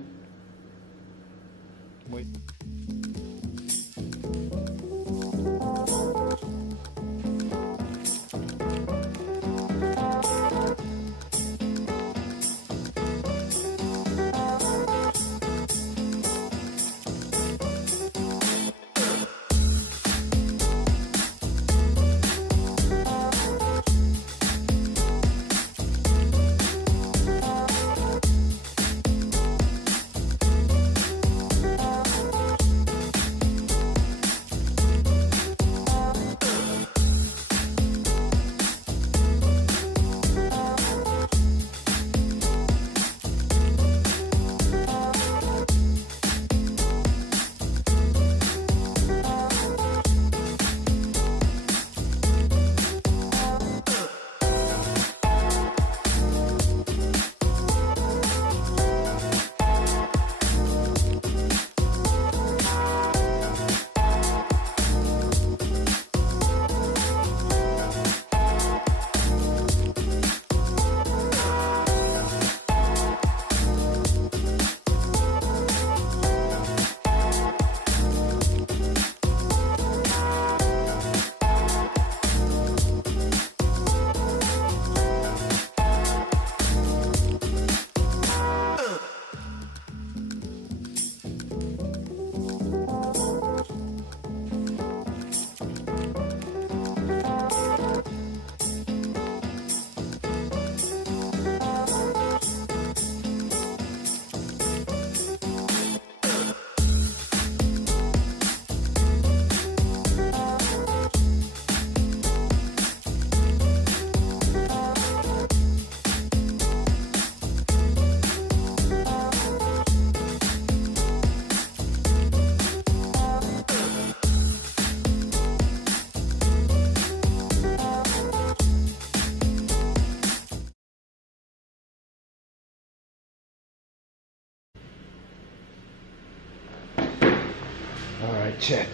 Alright, chat,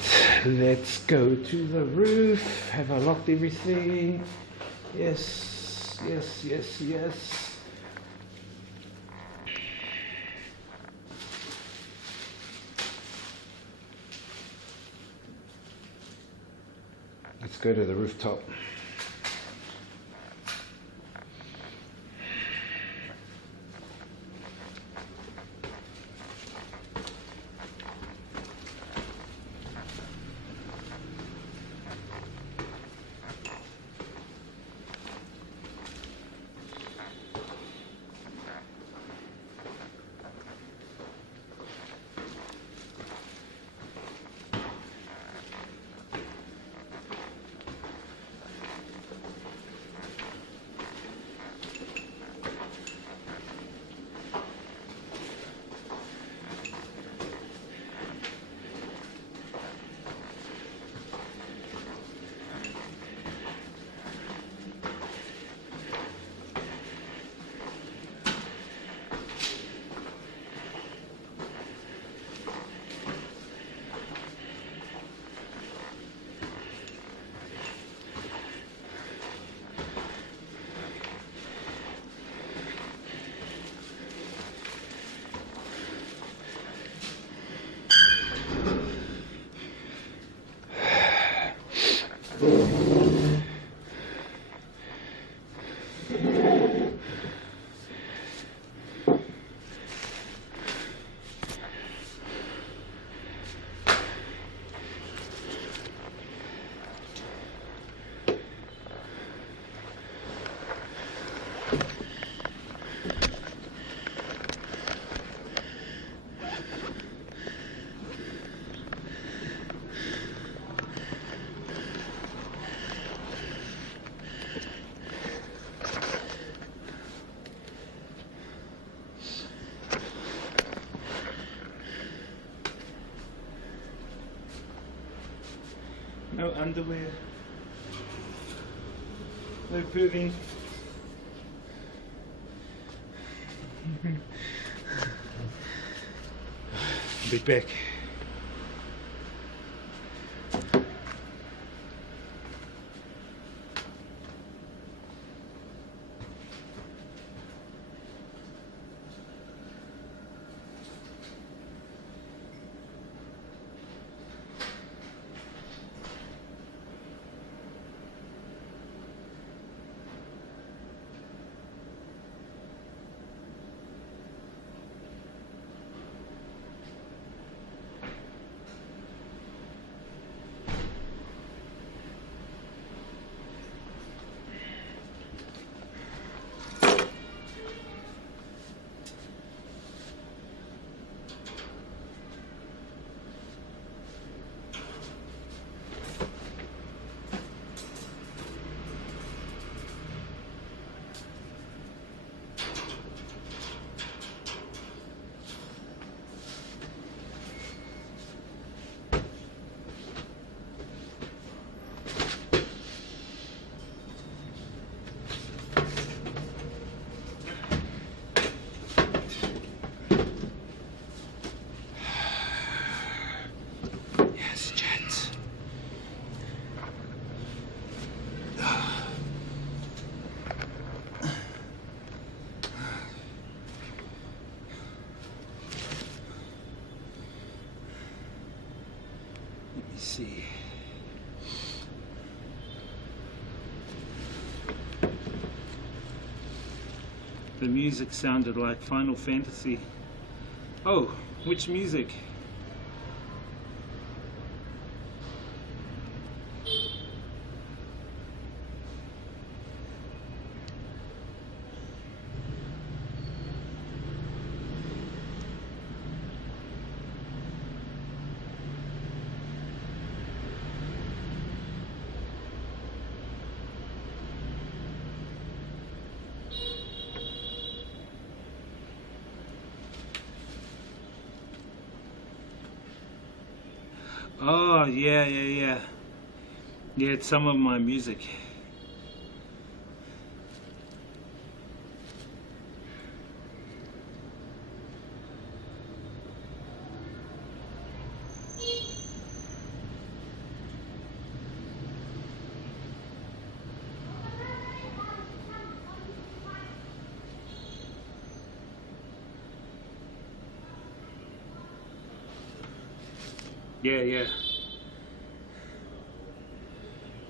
let's go to the roof. Have I locked everything? Yes, yes, yes, yes. Let's go to the rooftop. No underwear. No pooping. Be back. see. The music sounded like Final Fantasy. Oh, which music? Oh, yeah. Yeah, it's some of my music.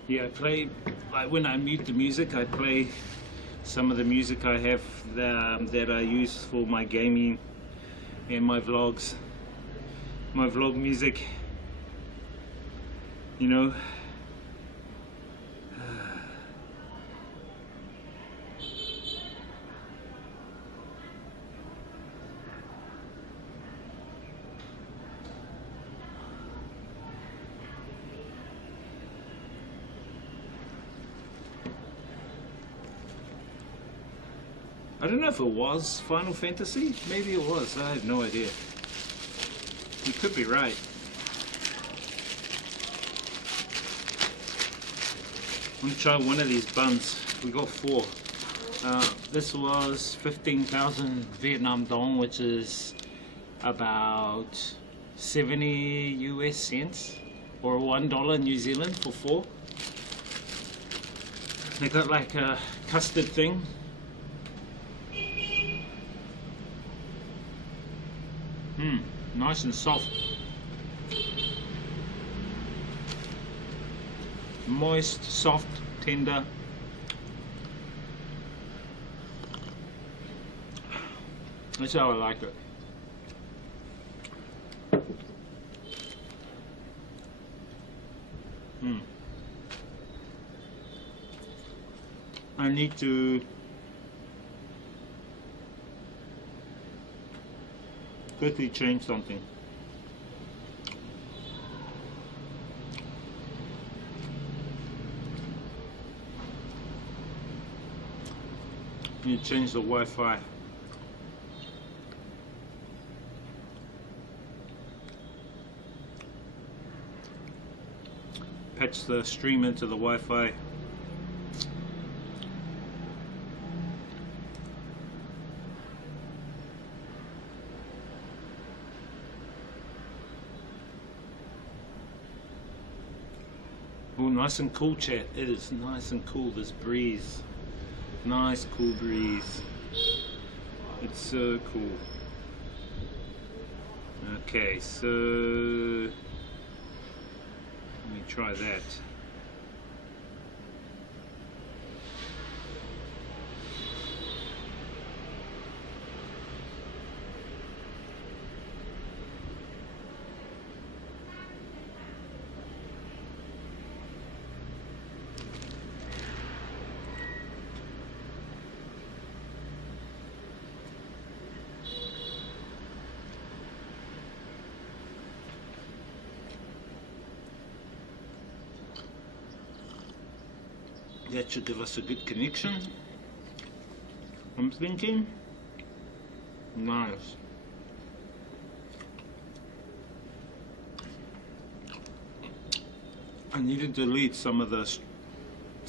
Yeah, I play, like when I mute the music, I play some of the music I have that I use for my gaming and my vlogs. My vlog music, you know. I don't know if it was Final Fantasy. Maybe it was. I have no idea. You could be right. I'm gonna try one of these buns. We got 4. This was 15,000 Vietnam dong, which is about 70 US cents or $1 New Zealand for 4. They got like a custard thing. Nice and soft. Moist, soft, tender. That's how I like it. I need to quickly change something. Need to change the Wi-Fi. Patch the stream into the Wi-Fi. Oh, nice and cool, chat. It is nice and cool, this breeze. Nice cool breeze. It's so cool. Okay, so let me try that. That should give us a good connection, I'm thinking. Nice. I need to delete some of the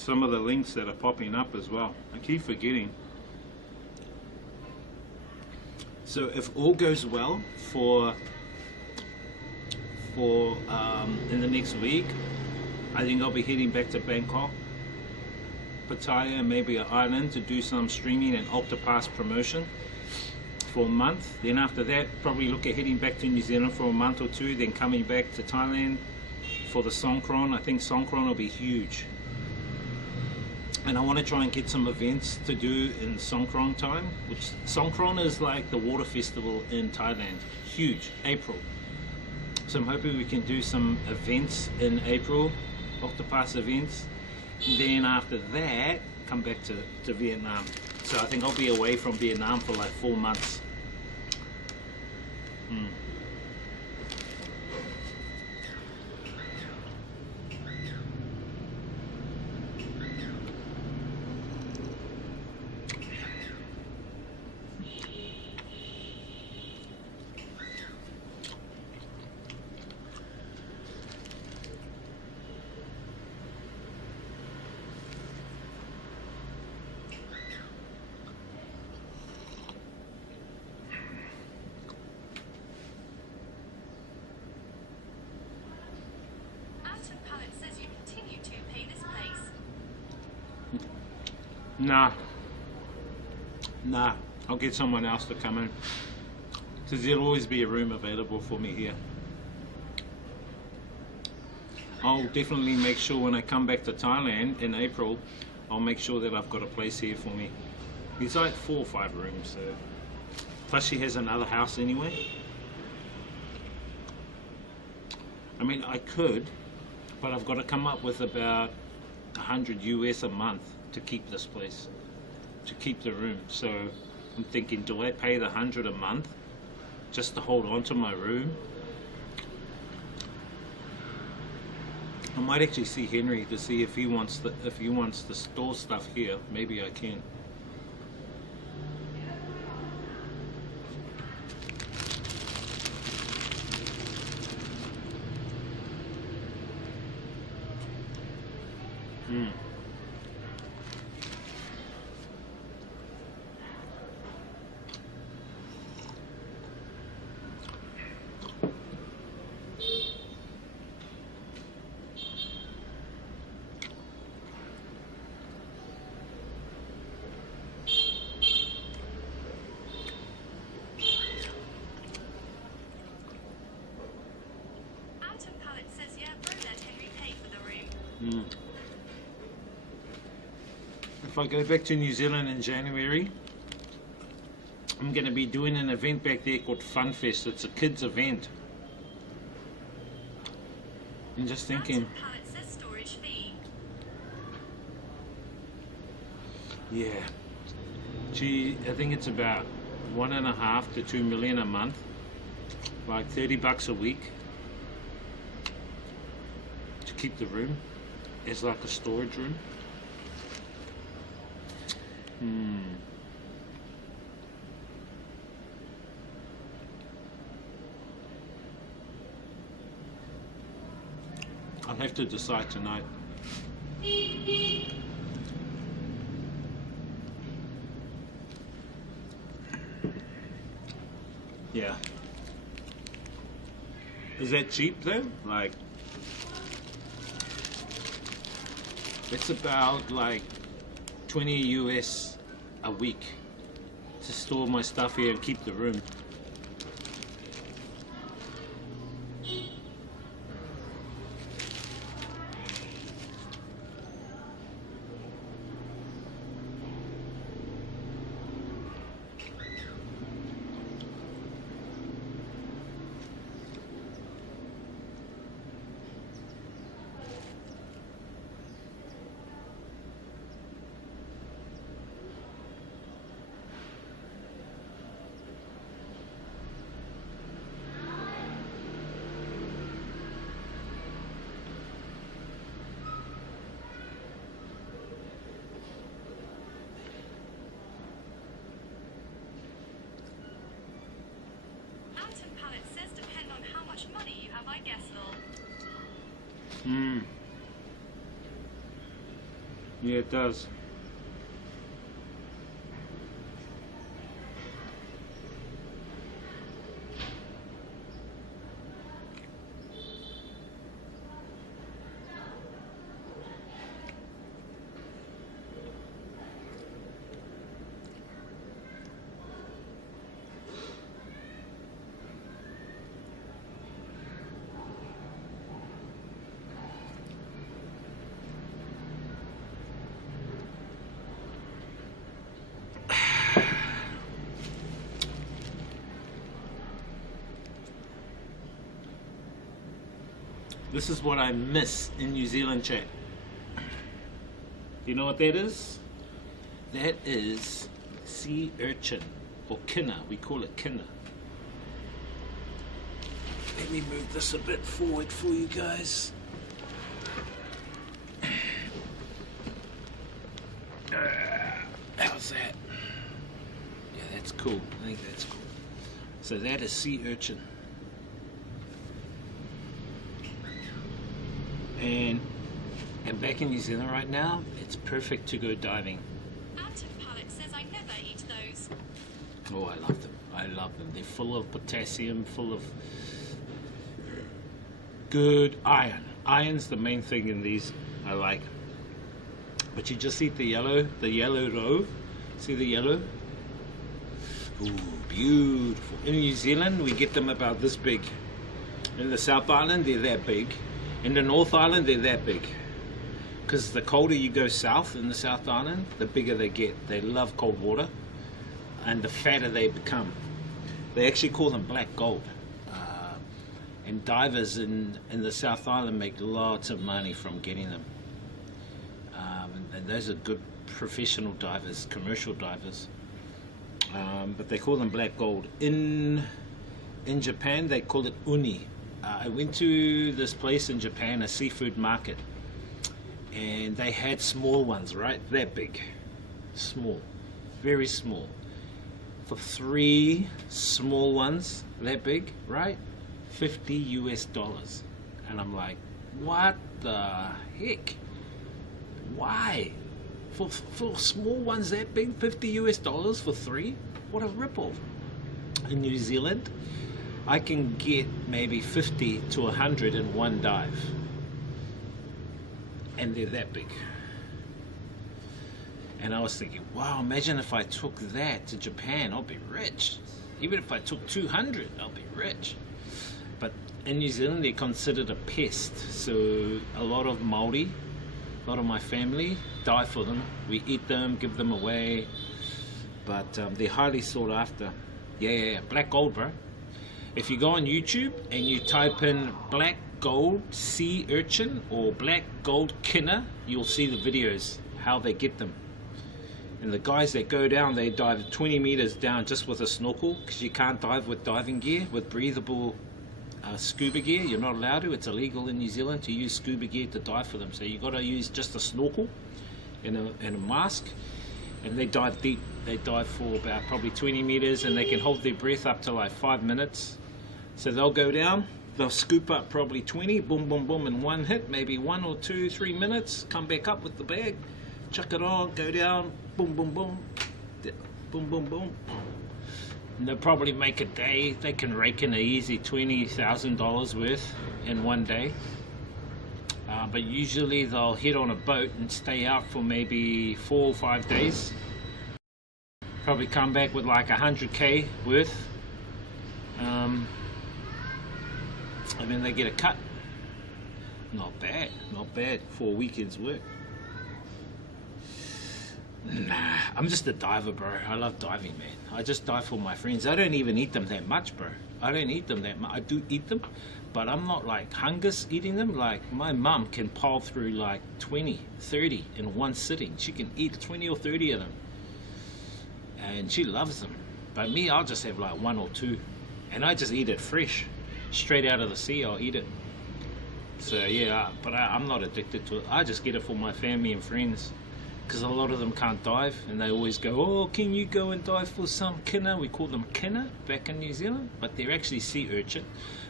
links that are popping up as well. I keep forgetting. So if all goes well for in the next week, I think I'll be heading back to Bangkok, Pattaya, and maybe an island to do some streaming and Octopass promotion for a month. Then after that, probably look at heading back to New Zealand for a month or 2, then coming back to Thailand for the Songkran. I think Songkran will be huge. And I want to try and get some events to do in Songkran time, which Songkran is like the water festival in Thailand. Huge, April. So I'm hoping we can do some events in April, Octopus events. Then after that, come back to Vietnam. So I think I'll be away from Vietnam for like 4 months. Anton Pallet says you continue to pay this place. Nah, I'll get someone else to come in, because there'll always be a room available for me here. I'll definitely make sure when I come back to Thailand in April, I'll make sure that I've got a place here for me. It's like 4 or 5 rooms, so. Plus she has another house anyway. I mean, I could, but I've got to come up with about 100 US a month to keep this place, to keep the room. So I'm thinking, do I pay the 100 a month just to hold on to my room? I might actually see Henry to see if he wants to store stuff here. Maybe I can. Anton Pallet says yeah, bro, let Henry pay for the room. If I go back to New Zealand in January, I'm going to be doing an event back there called Fun Fest. It's a kids event. I'm just thinking, Anton Pallet says storage fee. yeah, gee, I think it's about 1.5 to 2 million a month, like $30 a week to keep the room. It's like a storage room. I'll have to decide tonight. Yeah. Is that cheap though? Like, it's about like 20 US a week to store my stuff here and keep the room. Anton Pallet says depend on how much money you have, I guess, lol. Yeah, it does. This is what I miss in New Zealand, chat. You know what that is? That is sea urchin, or kina. We call it kina. Let me move this a bit forward for you guys. How's that? Yeah, that's cool. I think that's cool. So that is sea urchin. And back in New Zealand right now, it's perfect to go diving. Out of palate says I never eat those. Oh, I love them. I love them. They're full of potassium, full of good iron. Iron's the main thing in these I like. But you just eat the yellow roe. See the yellow? Ooh, beautiful. In New Zealand, we get them about this big. In the South Island, they're that big. In the North Island, they're that big. Because the colder you go south in the South Island, the bigger they get. They love cold water, and the fatter they become. They actually call them black gold. And divers in the South Island make lots of money from getting them. And those are good professional divers, commercial divers. But they call them black gold. In Japan, they call it uni. I went to this place in Japan, a seafood market, and they had small ones, right? That big. Small. Very small. For 3 small ones, that big, right? $50 US. And I'm like, what the heck? Why? For small ones that big, $50 US for 3? What a ripoff. In New Zealand, I can get maybe 50 to 100 in one dive. And they're that big. And I was thinking, wow, imagine if I took that to Japan, I'll be rich. Even if I took 200, I'll be rich. But in New Zealand, they're considered a pest. So a lot of Maori, a lot of my family dive for them. We eat them, give them away. But they're highly sought after. Yeah, black gold, bro. If you go on YouTube and you type in black gold sea urchin or black gold kina, you'll see the videos, how they get them. And the guys that go down, they dive 20 meters down just with a snorkel, because you can't dive with diving gear, with breathable scuba gear. You're not allowed to. It's illegal in New Zealand to use scuba gear to dive for them. So you got to use just a snorkel and a mask, and they dive deep. They dive for about probably 20 meters, and they can hold their breath up to like 5 minutes. So they'll go down, they'll scoop up probably 20, boom, boom, boom, in one hit, maybe 1 or 2, 3 minutes, come back up with the bag, chuck it on, go down, boom, boom, boom, boom, boom, boom. And they'll probably make a day. They can rake in an easy $20,000 worth in one day. But usually they'll hit on a boat and stay out for maybe 4 or 5 days. Probably come back with like 100K worth. And then they get a cut. Not bad for a weekend's work. Nah, I'm just a diver, bro. I love diving, man. I just dive for my friends. I don't even eat them that much, bro. I don't eat them that much. I do eat them, but I'm not like hungus eating them. Like my mum can pile through like 20, 30 in one sitting. She can eat 20 or 30 of them. And she loves them. But me, I'll just have like 1 or 2. And I just eat it fresh. Straight out of the sea, I'll eat it. So yeah, but I'm not addicted to it. I just get it for my family and friends. Because a lot of them can't dive, and they always go, oh, can you go and dive for some kina? We call them kina back in New Zealand, but they're actually sea urchin,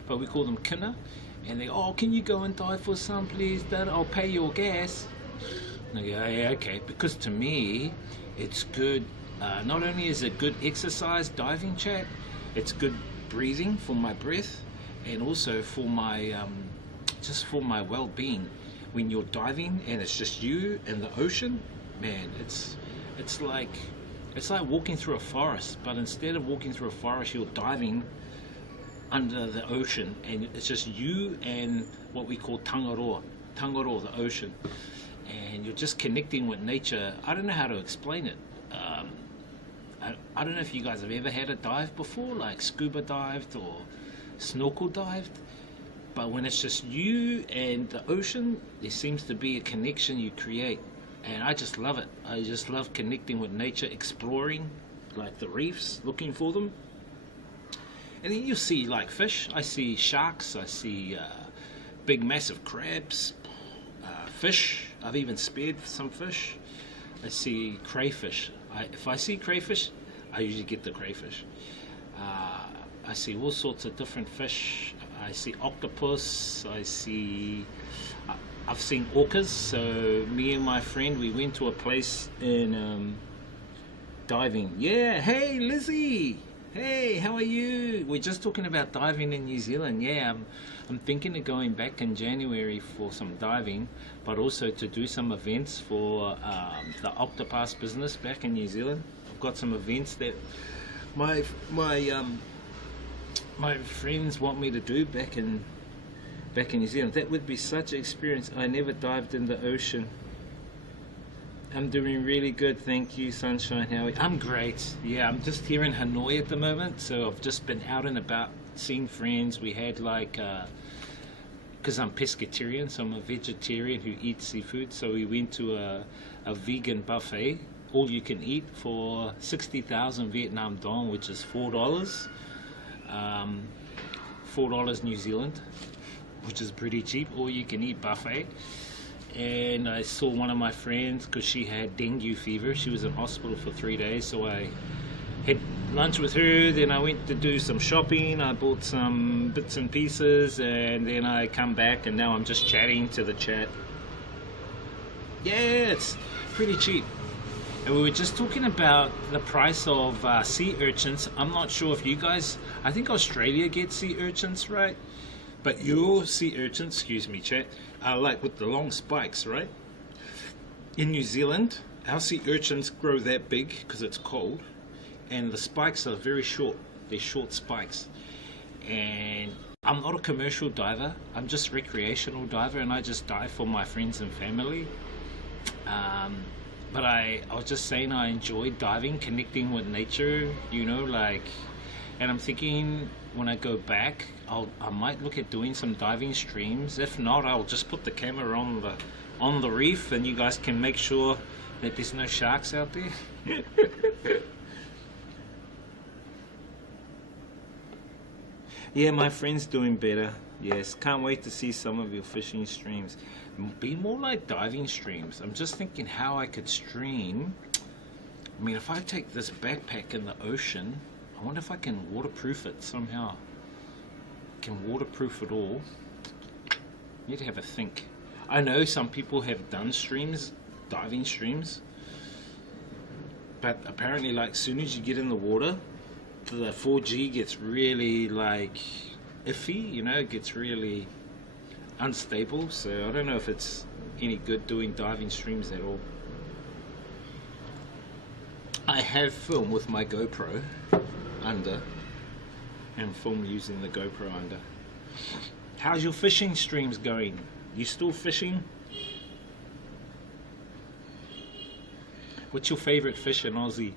but we call them kina. And they go, oh, can you go and dive for some, please? Dad, I'll pay your gas. And I go, yeah, okay, because to me, it's good. Not only is it good exercise, diving, chat, it's good breathing for my breath, and also for my, just for my well-being. When you're diving and it's just you and the ocean, man, it's like walking through a forest, but instead of walking through a forest, you're diving under the ocean, and it's just you and what we call tangaroa, the ocean, and you're just connecting with nature. I don't know how to explain it. I don't know if you guys have ever had a dive before, like scuba dived or snorkel dived. But when it's just you and the ocean, there seems to be a connection you create. And I just love it. I just love connecting with nature, exploring like the reefs, looking for them. And then you see like fish. I see sharks, I see big massive crabs, fish. I've even speared some fish. I see crayfish. If I see crayfish, I usually get the crayfish. I see all sorts of different fish. I see octopus. I've seen orcas. So me and my friend, we went to a place in diving. Yeah, hey Lizzie. Hey, how are you? We're just talking about diving in New Zealand. Yeah, I'm thinking of going back in January for some diving, but also to do some events for the octopus business back in New Zealand. I've got some events that my friends want me to do back in New Zealand. That would be such an experience. I never dived in the ocean. I'm doing really good, thank you, Sunshine. How are you? I'm great. Yeah, I'm just here in Hanoi at the moment, so I've just been out and about seeing friends. We had like, because I'm pescatarian, so I'm a vegetarian who eats seafood, so we went to a vegan buffet, all you can eat, for 60,000 Vietnam dong, which is $4. $4 New Zealand, which is pretty cheap, all you can eat buffet. And I saw one of my friends because she had dengue fever. She was in hospital for 3 days, so I had lunch with her. Then I went to do some shopping. I bought some bits and pieces, and then I come back, and now I'm just chatting to the chat. Yeah, it's pretty cheap. And we were just talking about the price of sea urchins. I'm not sure if you guys, I think Australia gets sea urchins, right? But your sea urchins, excuse me chat, are like with the long spikes, right? In New Zealand, our sea urchins grow that big because it's cold, and the spikes are very short. They're short spikes. And I'm not a commercial diver, I'm just a recreational diver, and I just dive for my friends and family. But I was just saying I enjoy diving, connecting with nature, you know, like, and I'm thinking when I go back, I might look at doing some diving streams. If not, I'll just put the camera on the reef, and you guys can make sure that there's no sharks out there. Yeah, my friend's doing better. Yes, can't wait to see some of your fishing streams. Be more like diving streams. I'm just thinking how I could stream. I mean, if I take this backpack in the ocean, I wonder if I can waterproof it somehow. Can waterproof it all. Need to have a think. I know some people have done streams, diving streams, but apparently, like, as soon as you get in the water, the 4G gets really like iffy, you know, it gets really unstable. So I don't know if it's any good doing diving streams at all. I have filmed with my GoPro under, and film using the GoPro under. How's your fishing streams going? You still fishing? What's your favorite fish in Aussie?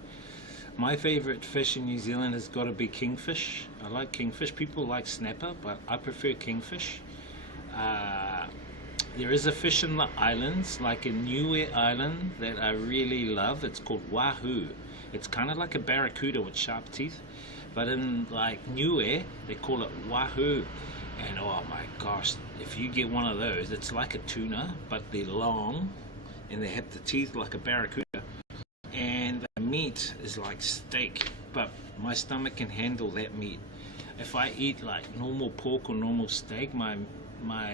My favorite fish in New Zealand has got to be kingfish. I like kingfish. People like snapper, but I prefer kingfish. There is a fish in the islands, like in Niue Island, that I really love. It's called wahoo. It's kind of like a barracuda with sharp teeth, but in like Niue, they call it wahoo. And oh my gosh, if you get one of those, it's like a tuna, but they're long, and they have the teeth like a barracuda. And the meat is like steak, but my stomach can handle that meat. If I eat like normal pork or normal steak, my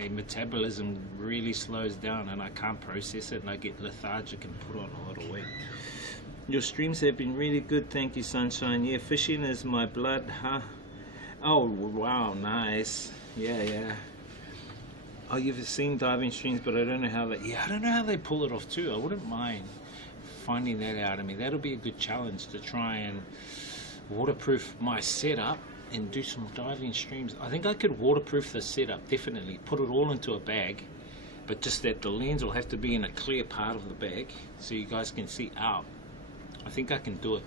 metabolism really slows down and I can't process it, and I get lethargic and put on a lot of weight. Your streams have been really good, thank you, Sunshine. Yeah, fishing is my blood, huh? Oh wow, nice. Yeah. Oh, you've seen diving streams, but I don't know how I don't know how they pull it off too. I wouldn't mind finding that out. I mean, that'll be a good challenge to try and waterproof my setup and do some diving streams. I think I could waterproof the setup, definitely. Put it all into a bag, but just that the lens will have to be in a clear part of the bag so you guys can see out. I think I can do it.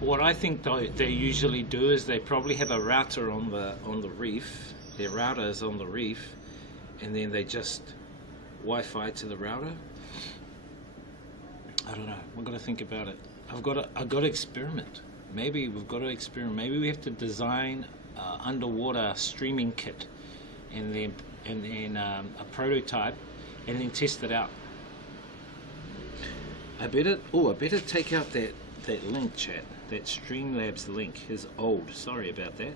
What I think they usually do is they probably have a router on the reef, their router is on the reef, and then they just Wi-Fi to the router. I don't know. We've got to think about it. I've got to experiment. Maybe we've got to experiment. Maybe we have to design an underwater streaming kit, and then a prototype, and then test it out. I better take out that link, chat. That Streamlabs link is old. Sorry about that.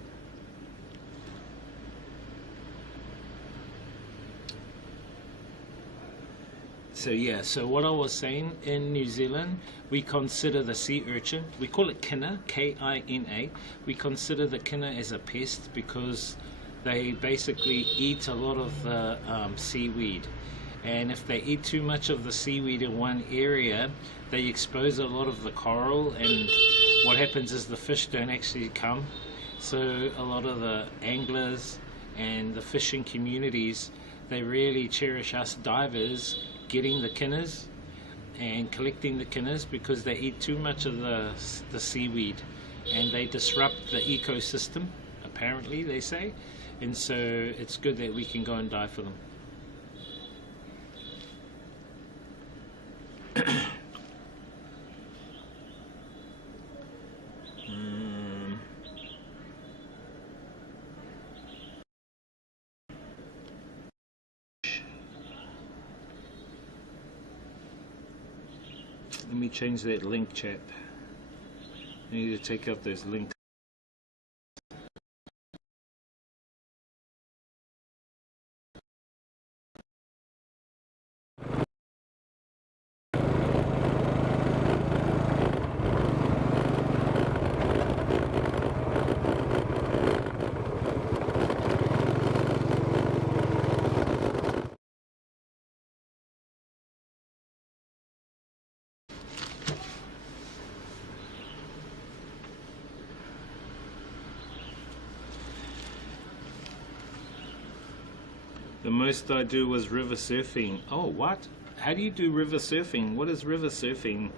So yeah, so what I was saying, in New Zealand, we consider the sea urchin, we call it kina, K-I-N-A. We consider the kina as a pest because they basically eat a lot of the seaweed. And if they eat too much of the seaweed in one area, they expose a lot of the coral, and what happens is the fish don't actually come. So a lot of the anglers and the fishing communities, they really cherish us divers getting the kinas and collecting the kinas because they eat too much of the seaweed, and they disrupt the ecosystem, apparently they say. And so it's good that we can go and dive for them. Let me change that link, chat. I need to take out those links. The most I do was river surfing. Oh, what? How do you do river surfing? What is river surfing?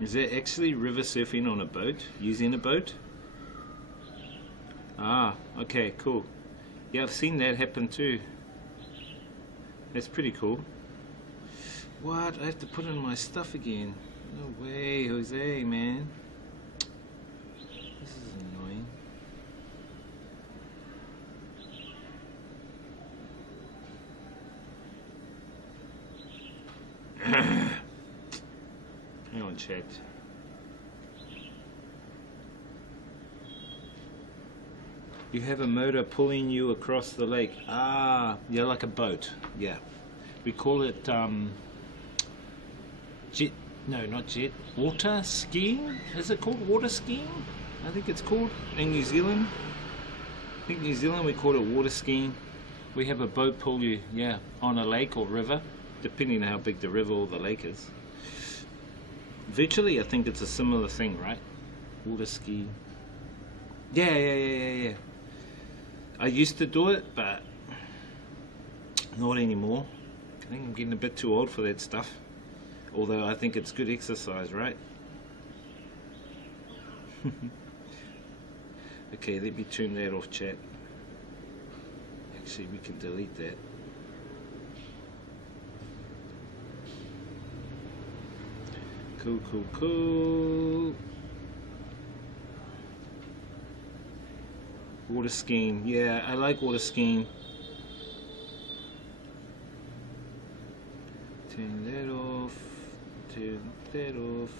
Is there actually river surfing on a boat? Using a boat? Ah, okay, cool. Yeah, I've seen that happen too. That's pretty cool. What? I have to put in my stuff again. No way, Jose, man. This is annoying. Hang on, chat. You have a motor pulling you across the lake. Ah, yeah, like a boat. Yeah. We call it jet, no, not jet, water skiing? Is it called water skiing? I think it's called in New Zealand. I think New Zealand we call it water skiing. We have a boat pull you, yeah, on a lake or river, depending on how big the river or the lake is. Virtually, I think it's a similar thing, right? Water skiing. Yeah. I used to do it, but not anymore. I think I'm getting a bit too old for that stuff. Although I think it's good exercise, right? Okay, let me turn that off, chat. Actually, we can delete that. Cool. Water skiing. Yeah, I like water skiing. Turn that off. Turn that off.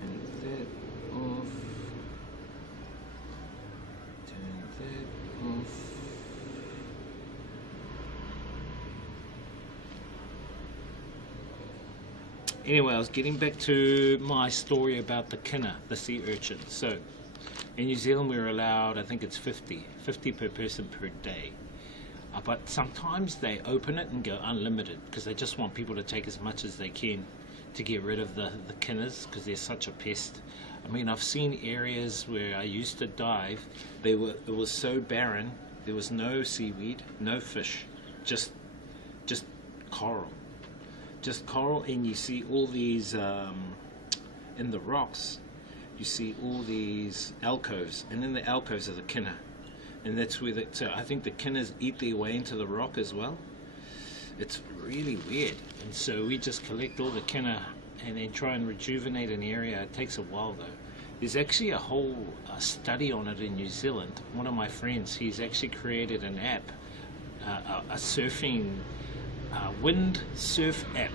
Turn that off. Turn that off. Anyway, I was getting back to my story about the kina, the sea urchin. So, in New Zealand we're allowed, I think it's 50 per person per day. But sometimes they open it and go unlimited because they just want people to take as much as they can to get rid of the kinas because they're such a pest. I mean, I've seen areas where I used to dive, it was so barren, there was no seaweed, no fish. just coral, and you see all these in the rocks. You see all these alcoves, and in the alcoves are the kinna, and that's where so I think the kinnas eat their way into the rock as well. It's really weird, and so we just collect all the kinna and then try and rejuvenate an area. It takes a while though. There's actually a whole study on it in New Zealand. One of my friends, he's actually created an app, a surfing wind surf app.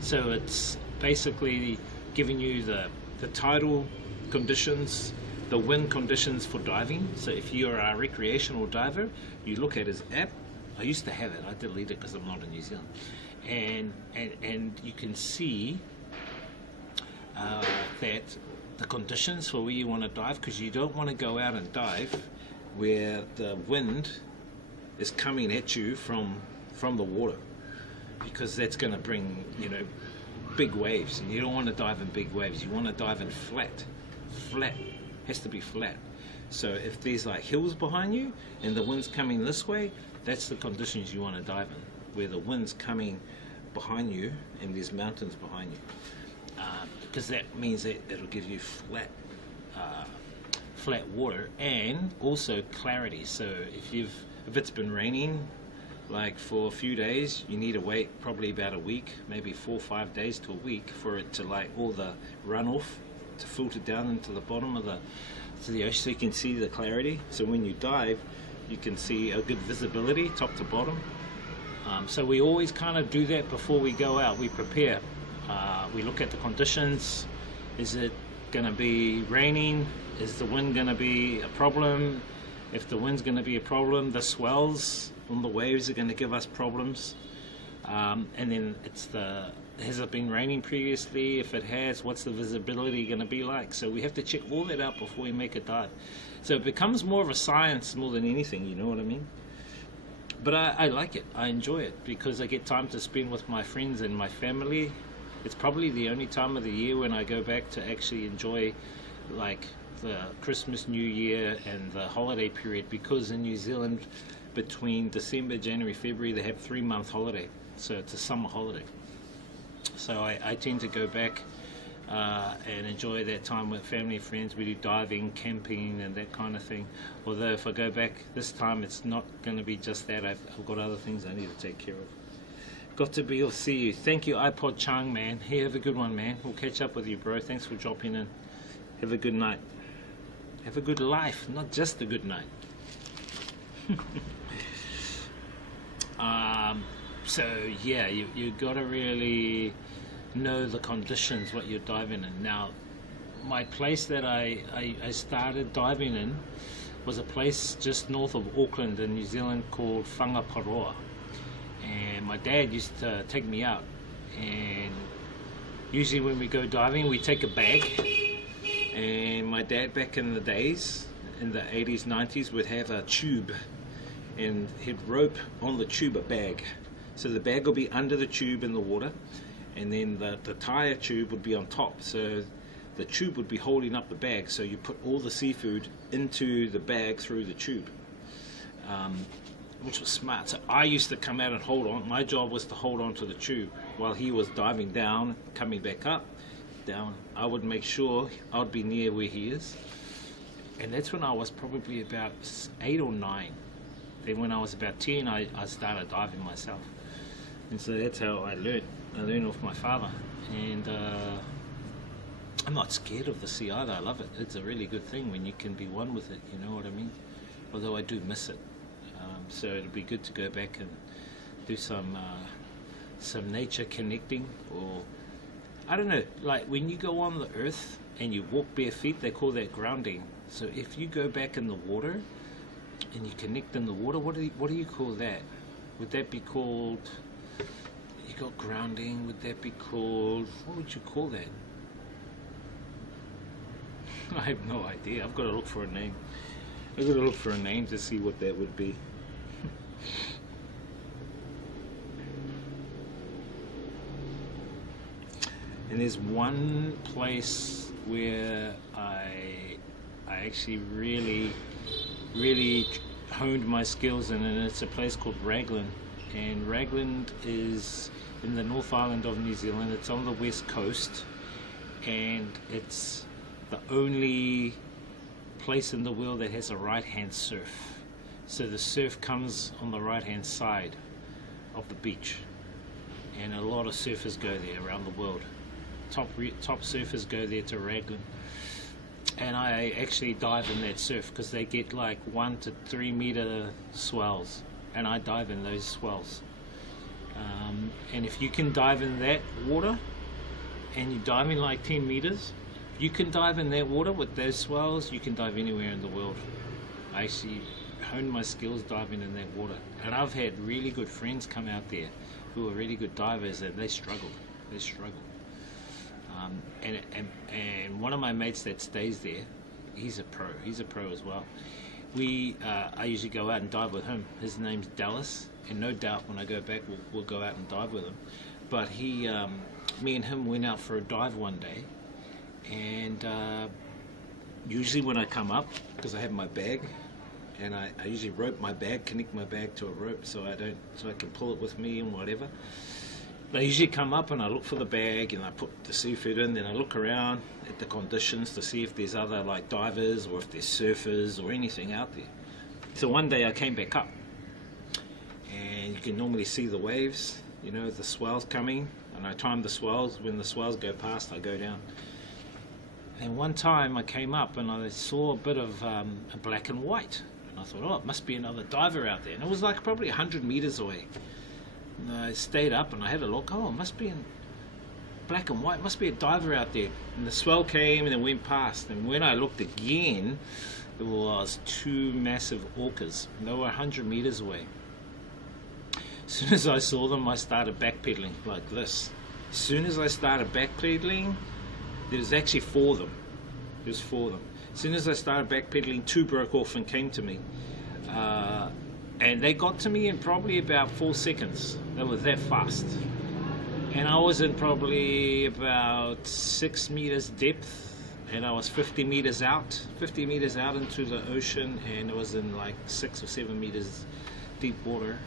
So it's basically giving you the tidal conditions, the wind conditions for diving. So if you're a recreational diver, you look at his app. I used to have it, I deleted it because I'm not in New Zealand, and you can see that the conditions for where you want to dive, because you don't want to go out and dive where the wind is coming at you from the water, because that's going to bring, you know, big waves, and you don't want to dive in big waves. You want to dive in flat has to be flat. So if there's like hills behind you and the wind's coming this way, that's the conditions you want to dive in, where the wind's coming behind you and there's mountains behind you, because that means that it'll give you flat water and also clarity. So if it's been raining like for a few days, you need to wait probably about a week, maybe 4 or 5 days to a week for it to, like, all the runoff to filter down into the bottom of the ocean, so you can see the clarity. So when you dive, you can see a good visibility top to bottom. So we always kind of do that before we go out. We prepare. We look at the conditions. Is it going to be raining? Is the wind going to be a problem? If the wind's going to be a problem, the swells on the waves are going to give us problems. And then has it been raining previously? If it has, what's the visibility going to be like? So we have to check all that out before we make a dive. So it becomes more of a science more than anything, you know what I mean? But I like it. I enjoy it because I get time to spend with my friends and my family. It's probably the only time of the year when I go back to actually enjoy, like, the Christmas, New Year and the holiday period, because in New Zealand between December, January, February they have 3-month holiday, so it's a summer holiday. So I tend to go back and enjoy that time with family and friends. We do diving, camping and that kind of thing. Although if I go back this time, it's not going to be just that. I've got other things I need to take care of. Got to be able to see you. Thank you, iPod Chang, man. Hey, have a good one, man. We'll catch up with you, bro. Thanks for dropping in. Have a good night. Have a good life, not just a good night. So yeah, you got to really know the conditions what you're diving in. Now, my place that I started diving in was a place just north of Auckland in New Zealand called Whangaparoa, and my dad used to take me out, and usually when we go diving we take a bag, and my dad back in the days, in the 80s, 90s, would have a tube, and he'd rope on the tube a bag. So the bag will be under the tube in the water, and then the tire tube would be on top. So the tube would be holding up the bag. So you put all the seafood into the bag through the tube, which was smart. So I used to come out and hold on. My job was to hold on to the tube while he was diving down, coming back up, down. I would make sure I would be near where he is. And that's when I was probably about 8 or 9. Then when I was about 10, I started diving myself. And so that's how I learned. I learned off my father. And I'm not scared of the sea either. I love it. It's a really good thing when you can be one with it, you know what I mean? Although I do miss it. So it'll be good to go back and do some nature connecting, or I don't know, like when you go on the earth and you walk bare feet, they call that grounding. So if you go back in the water and you connect in the water, what do you call that? Would that be called, you got grounding, would that be called, what would you call that? I have no idea. I've got to look for a name. I've got to look for a name to see what that would be. And there's one place where I actually really honed my skills in, and it's a place called Raglan. and Raglan is in the North Island of New Zealand. It's on the west coast, and it's the only place in the world that has a right-hand surf. So the surf comes on the right-hand side of the beach, and a lot of surfers go there around the world. Top surfers go there to Raglan, and I actually dive in that surf because they get like 1 to 3 meter swells, and I dive in those swells. And if you can dive in that water, and you dive in like 10 meters, you can dive in that water with those swells, you can dive anywhere in the world. I actually honed my skills diving in that water, and I've had really good friends come out there who are really good divers, and they struggle. And one of my mates that stays there, he's a pro as well. I usually go out and dive with him. His name's Dallas, and no doubt when I go back we'll go out and dive with him. But me and him went out for a dive one day, and usually when I come up, because I have my bag, and I usually rope my bag, connect my bag to a rope so I can pull it with me and whatever. I usually come up and I look for the bag and I put the seafood in, then I look around at the conditions to see if there's other like divers or if there's surfers or anything out there. So one day I came back up, and you can normally see the waves, you know, the swells coming, and I time the swells. When the swells go past, I go down. And one time I came up and I saw a bit of a black and white, and I thought, oh, it must be another diver out there, and it was like probably 100 meters away. And I stayed up and I had a look. Oh, it must be in black and white. Must be a diver out there. And the swell came and it went past. And when I looked again, there was 2 massive orcas. They were 100 meters away. As soon as I saw them, I started backpedaling like this. As soon as I started backpedaling, there was actually 4 of them. There was 4 of them. As soon as I started backpedaling, 2 broke off and came to me. And they got to me in probably about 4 seconds. They were that fast. And I was in probably about 6 meters depth, and I was 50 meters out into the ocean, and it was in like 6 or 7 meters deep water.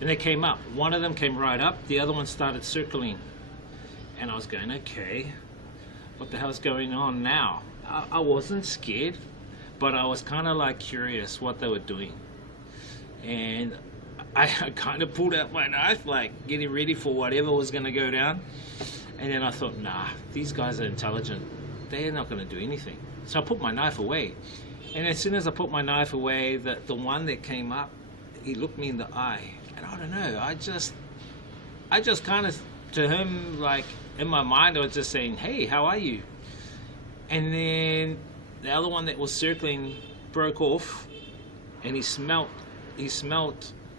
And they came up. One of them came right up, the other one started circling. And I was going, okay, what the hell's going on now? I wasn't scared, but I was kind of like curious what they were doing. And I kind of pulled out my knife, like getting ready for whatever was going to go down. And then I thought, nah, these guys are intelligent. They're not going to do anything. So I put my knife away. And as soon as I put my knife away, the one that came up, he looked me in the eye. And I don't know, I just kind of, to him, like in my mind, I was just saying, hey, how are you? And then the other one that was circling broke off, and he smelt,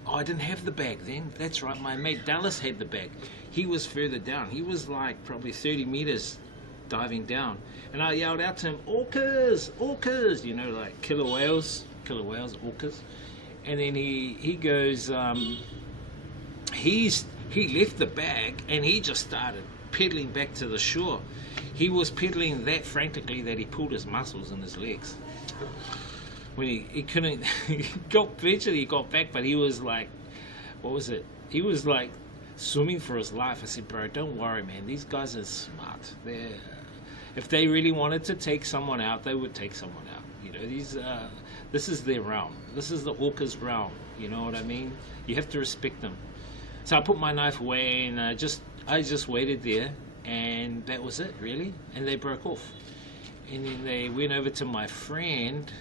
oh, I didn't have the bag then. That's right, my mate Dallas had the bag. He was further down. He was like probably 30 meters diving down. And I yelled out to him, orcas, orcas, you know, like killer whales, orcas. And then he goes, he left the bag and he just started pedaling back to the shore. He was pedaling that frantically that he pulled his muscles in his legs. When he couldn't, eventually he got back, but he was like, what was it? He was like swimming for his life. I said, bro, don't worry, man. These guys are smart. If they really wanted to take someone out, they would take someone out. You know, this is their realm. This is the orca's realm. You know what I mean? You have to respect them. So I put my knife away and I just waited there, and that was it, really. And they broke off. And then they went over to my friend,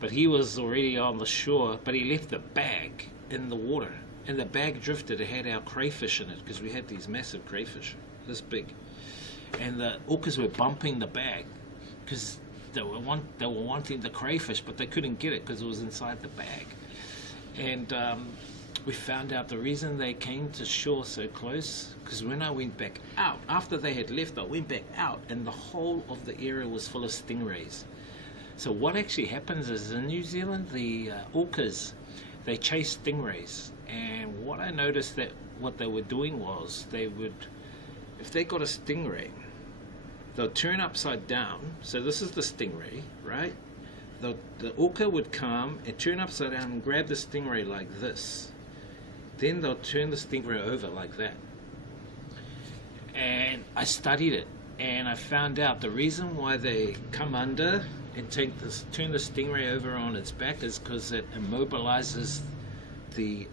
but he was already on the shore, but he left the bag in the water. And the bag drifted. It had our crayfish in it, because we had these massive crayfish, this big. And the orcas were bumping the bag, because they were wanting the crayfish, but they couldn't get it because it was inside the bag. And we found out the reason they came to shore so close, because when I went back out, after they had left, I went back out, and the whole of the area was full of stingrays. So what actually happens is, in New Zealand, the orcas, they chase stingrays. And what I noticed, that what they were doing was, they would, if they got a stingray, they'll turn upside down. So this is the stingray, right? The orca would come and turn upside down and grab the stingray like this. then they'll turn the stingray over like that. And I studied it, and I found out the reason why they come under and turn the stingray over on its back is because it immobilizes the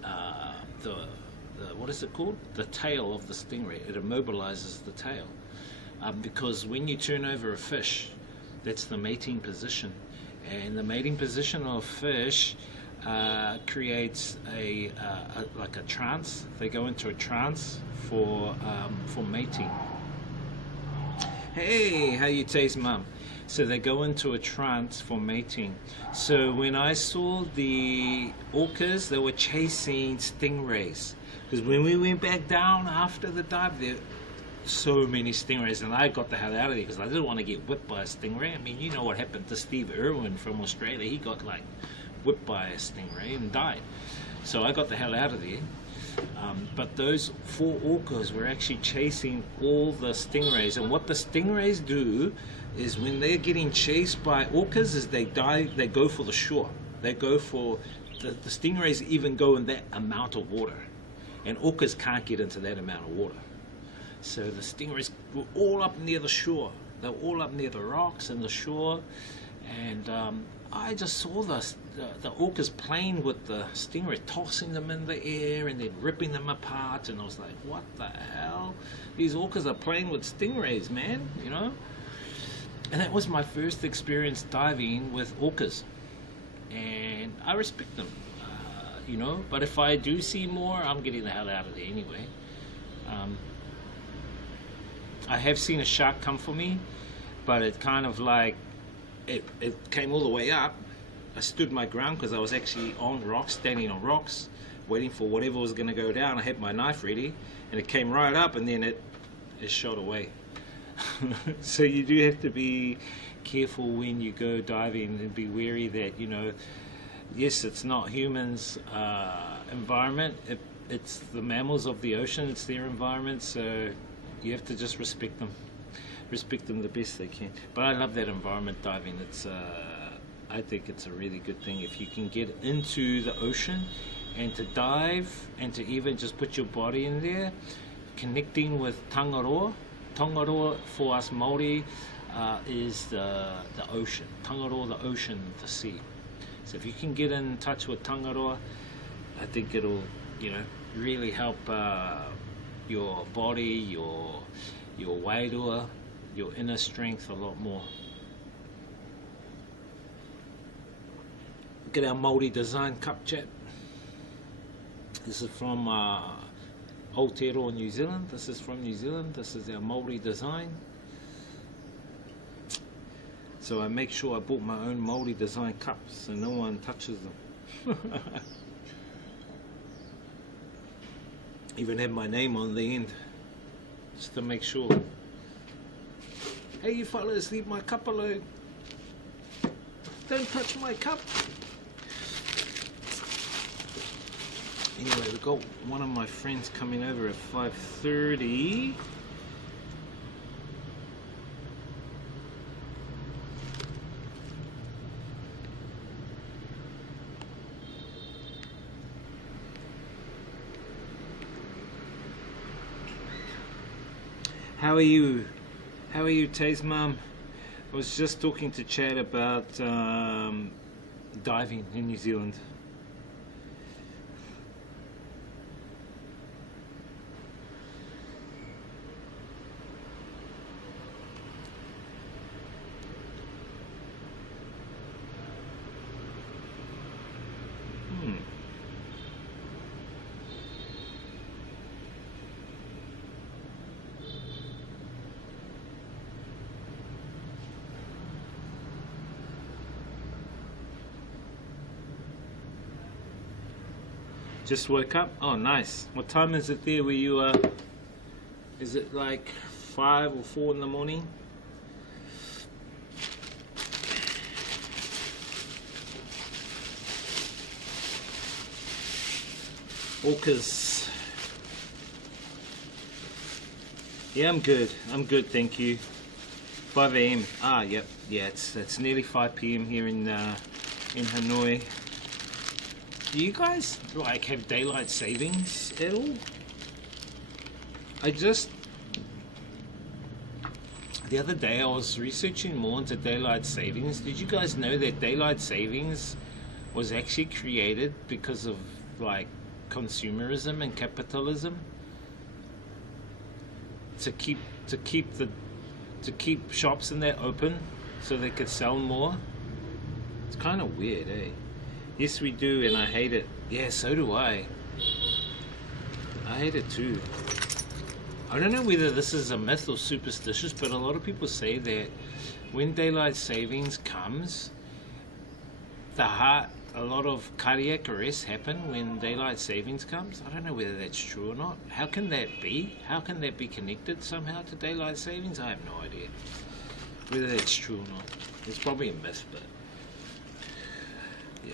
what is it called? The tail of the stingray. It immobilizes the tail. Because when you turn over a fish, that's the mating position. And the mating position of fish creates like a trance. They go into a trance for mating. Hey, how you taste, Mum? So they go into a trance for mating. So when I saw the orcas, they were chasing stingrays. Because when we went back down after the dive, there so many stingrays, and I got the hell out of there because I didn't want to get whipped by a stingray. I mean, you know what happened to Steve Irwin from Australia. He got like whipped by a stingray and died. So I got the hell out of there. But those 4 orcas were actually chasing all the stingrays, and what the stingrays do is when they're getting chased by orcas is they go for the shore. They go for the stingrays even go in that amount of water, and orcas can't get into that amount of water. So the stingrays were all up near the shore. They were all up near the rocks and the shore, and I just saw the orcas playing with the stingray, tossing them in the air and then ripping them apart, and I was like, what the hell? These orcas are playing with stingrays, man, you know? And that was my first experience diving with orcas, and I respect them, you know, but if I do see more, I'm getting the hell out of there anyway. I have seen a shark come for me, but it kind of like, it came all the way up. I stood my ground because I was actually on rocks, standing on rocks, waiting for whatever was going to go down. I had my knife ready, and it came right up, and then it shot away. So you do have to be careful when you go diving and be wary that, you know, yes, it's not humans' environment. It's the mammals of the ocean. It's their environment, so you have to just respect them the best they can. But I love that environment diving. It's I think it's a really good thing if you can get into the ocean and to dive and to even just put your body in there, connecting with tangaroa. Tangaroa for us Maori is the ocean. Tangaroa, the ocean, the sea. So if you can get in touch with tangaroa, I think it'll, you know, really help your body, your wairua, your inner strength a lot more. Look at our Maori design cup, chat. This is from Aotearoa, New Zealand. This is from New Zealand. This is our Maori design. So I make sure I bought my own Maori design cups so no one touches them. Even have my name on the end, just to make sure. Hey, you fellas, leave my cup alone. Don't touch my cup. Anyway, we've got one of my friends coming over at 5:30. How are you? How are you, Taze Mum? I was just talking to Chad about diving in New Zealand. Just woke up? Oh, nice. What time is it there where you are? Is it like 5 or 4 in the morning? Orcas. Yeah, I'm good. I'm good, thank you. 5 a.m. Ah, yep. Yeah, it's nearly 5 p.m. here in Hanoi. Do you guys like have daylight savings at all? The other day I was researching more into daylight savings. Did you guys know that daylight savings was actually created because of like consumerism and capitalism? To keep shops in there open so they could sell more. It's kind of weird, eh? Yes, we do, and I hate it. Yeah, so do I. I hate it too. I don't know whether this is a myth or superstitious, but a lot of people say that when daylight savings comes, a lot of cardiac arrests happen when daylight savings comes. I don't know whether that's true or not. How can that be? How can that be connected somehow to daylight savings? I have no idea whether that's true or not. It's probably a myth, but yeah.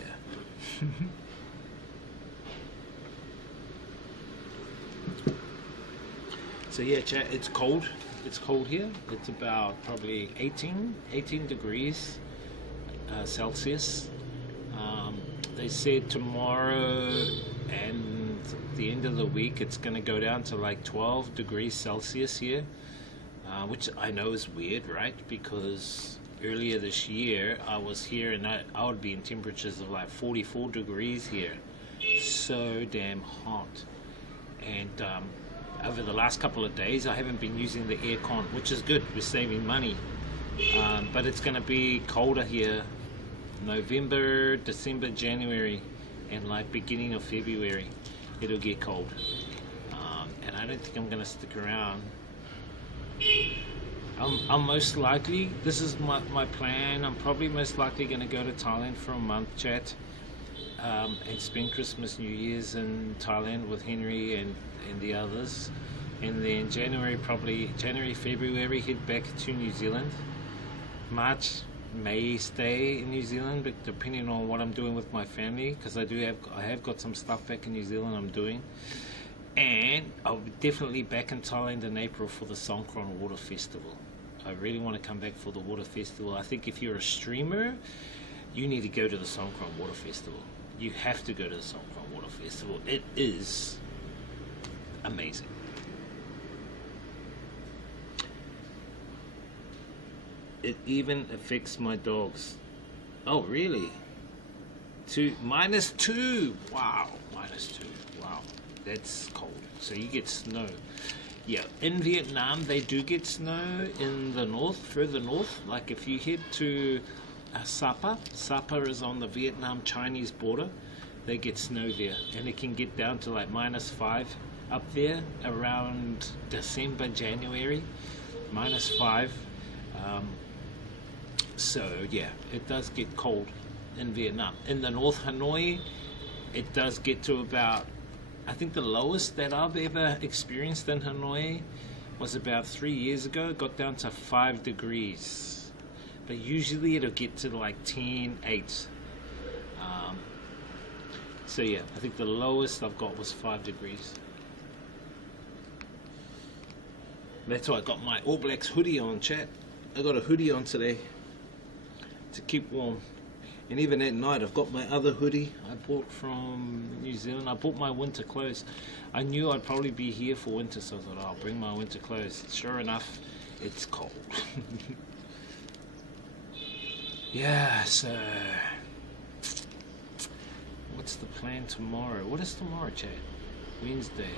So yeah, chat, it's cold. It's cold here. It's about probably 18 degrees Celsius. They said tomorrow and the end of the week it's going to go down to like 12 degrees Celsius here, which I know is weird, right? Because earlier this year I was here and I would be in temperatures of like 44 degrees here. So damn hot. And over the last couple of days I haven't been using the aircon, which is good. We're saving money. But it's going to be colder here November, December, January, and like beginning of February it'll get cold. And I don't think I'm going to stick around. I'm most likely, this is my plan, I'm probably most likely going to go to Thailand for a month, chat, and spend Christmas, New Year's in Thailand with Henry and the others, and then January, February, head back to New Zealand. March, May stay in New Zealand, but depending on what I'm doing with my family, because I have got some stuff back in New Zealand I'm doing, and I'll be definitely back in Thailand in April for the Songkran Water Festival. I really want to come back for the water festival. I think if you're a streamer, you need to go to the Songkran Water Festival. You have to go to the Songkran Water Festival. It is amazing. It even affects my dogs. Oh, really? -2. Wow, -2. Wow, that's cold. So you get snow. Yeah, in Vietnam they do get snow in the north, further north. Like if you head to Sapa. Sapa is on the Vietnam-Chinese border. They get snow there, and it can get down to like -5 up there around December, January. -5. So yeah, it does get cold in Vietnam. In the North Hanoi, it does get to about, I think the lowest that I've ever experienced in Hanoi was about 3 years ago. It got down to 5 degrees. But usually it'll get to like 10, 8. So yeah, I think the lowest I've got was 5 degrees. That's why I got my All Blacks hoodie on, chat. I got a hoodie on today to keep warm. And even at night I've got my other hoodie I bought from New Zealand. I bought my winter clothes. I knew I'd probably be here for winter, so I thought I'll bring my winter clothes. Sure enough, it's cold. Yeah, so what's the plan tomorrow? What is tomorrow, chat? Wednesday.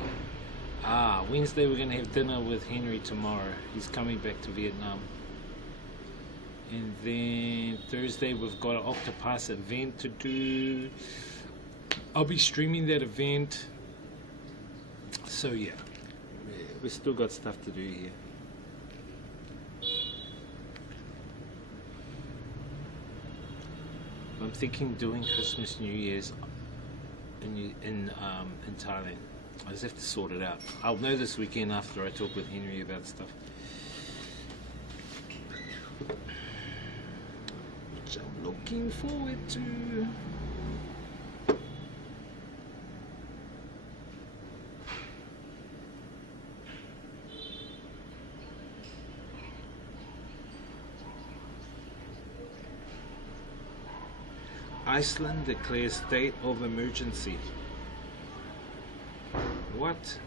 Wednesday we're gonna have dinner with Henry tomorrow. He's coming back to Vietnam. And then Thursday we've got an Octopus event to do. I'll be streaming that event. So yeah, we've still got stuff to do here. I'm thinking doing Christmas, New Year's in Thailand. I just have to sort it out. I'll know this weekend after I talk with Henry about stuff. Which I'm looking forward to. Iceland declares state of emergency. What?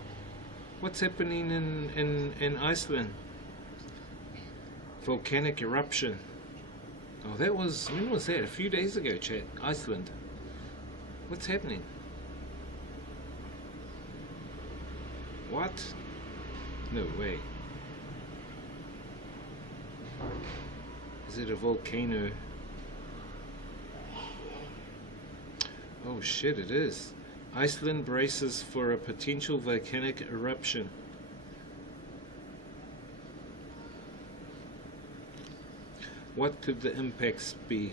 What's happening in Iceland? Volcanic eruption. Oh, that was, when was that? A few days ago, chat. Iceland. What's happening? What? No way. Is it a volcano? Oh shit, it is. Iceland braces for a potential volcanic eruption. What could the impacts be?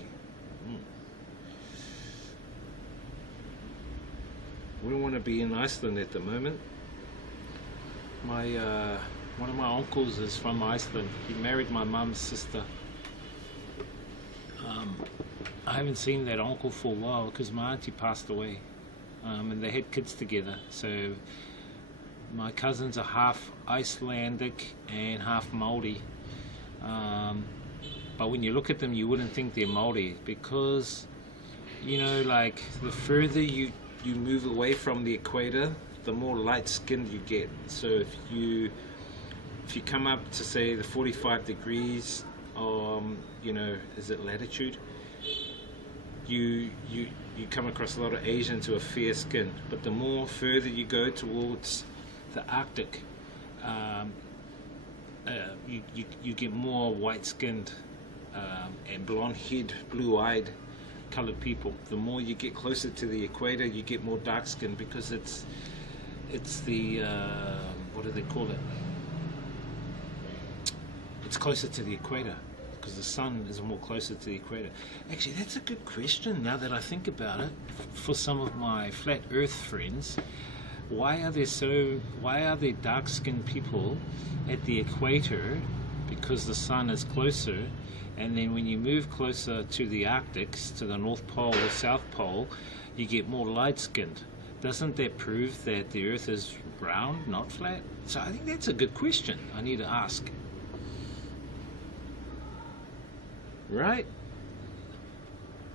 We don't want to be in Iceland at the moment. One of my uncles is from Iceland. He married my mum's sister. I haven't seen that uncle for a while because my auntie passed away, and they had kids together. So my cousins are half Icelandic and half Maori. But when you look at them, you wouldn't think they're Maori because, you know, like the further you move away from the equator, the more light-skinned you get. So if you come up to say the 45 degrees, you know, is it latitude? You come across a lot of Asians who are fair skinned, but the more further you go towards the Arctic, you get more white-skinned and blonde-haired, blue-eyed colored people. The more you get closer to the equator, you get more dark-skinned because it's the what do they call it? It's closer to the equator because the sun is more closer to the equator. Actually, that's a good question now that I think about it. For some of my flat Earth friends, why are there dark-skinned people at the equator? Because the sun is closer, and then when you move closer to the Arctics, to the North Pole or South Pole, you get more light-skinned. Doesn't that prove that the Earth is round, not flat? So I think that's a good question I need to ask. Right?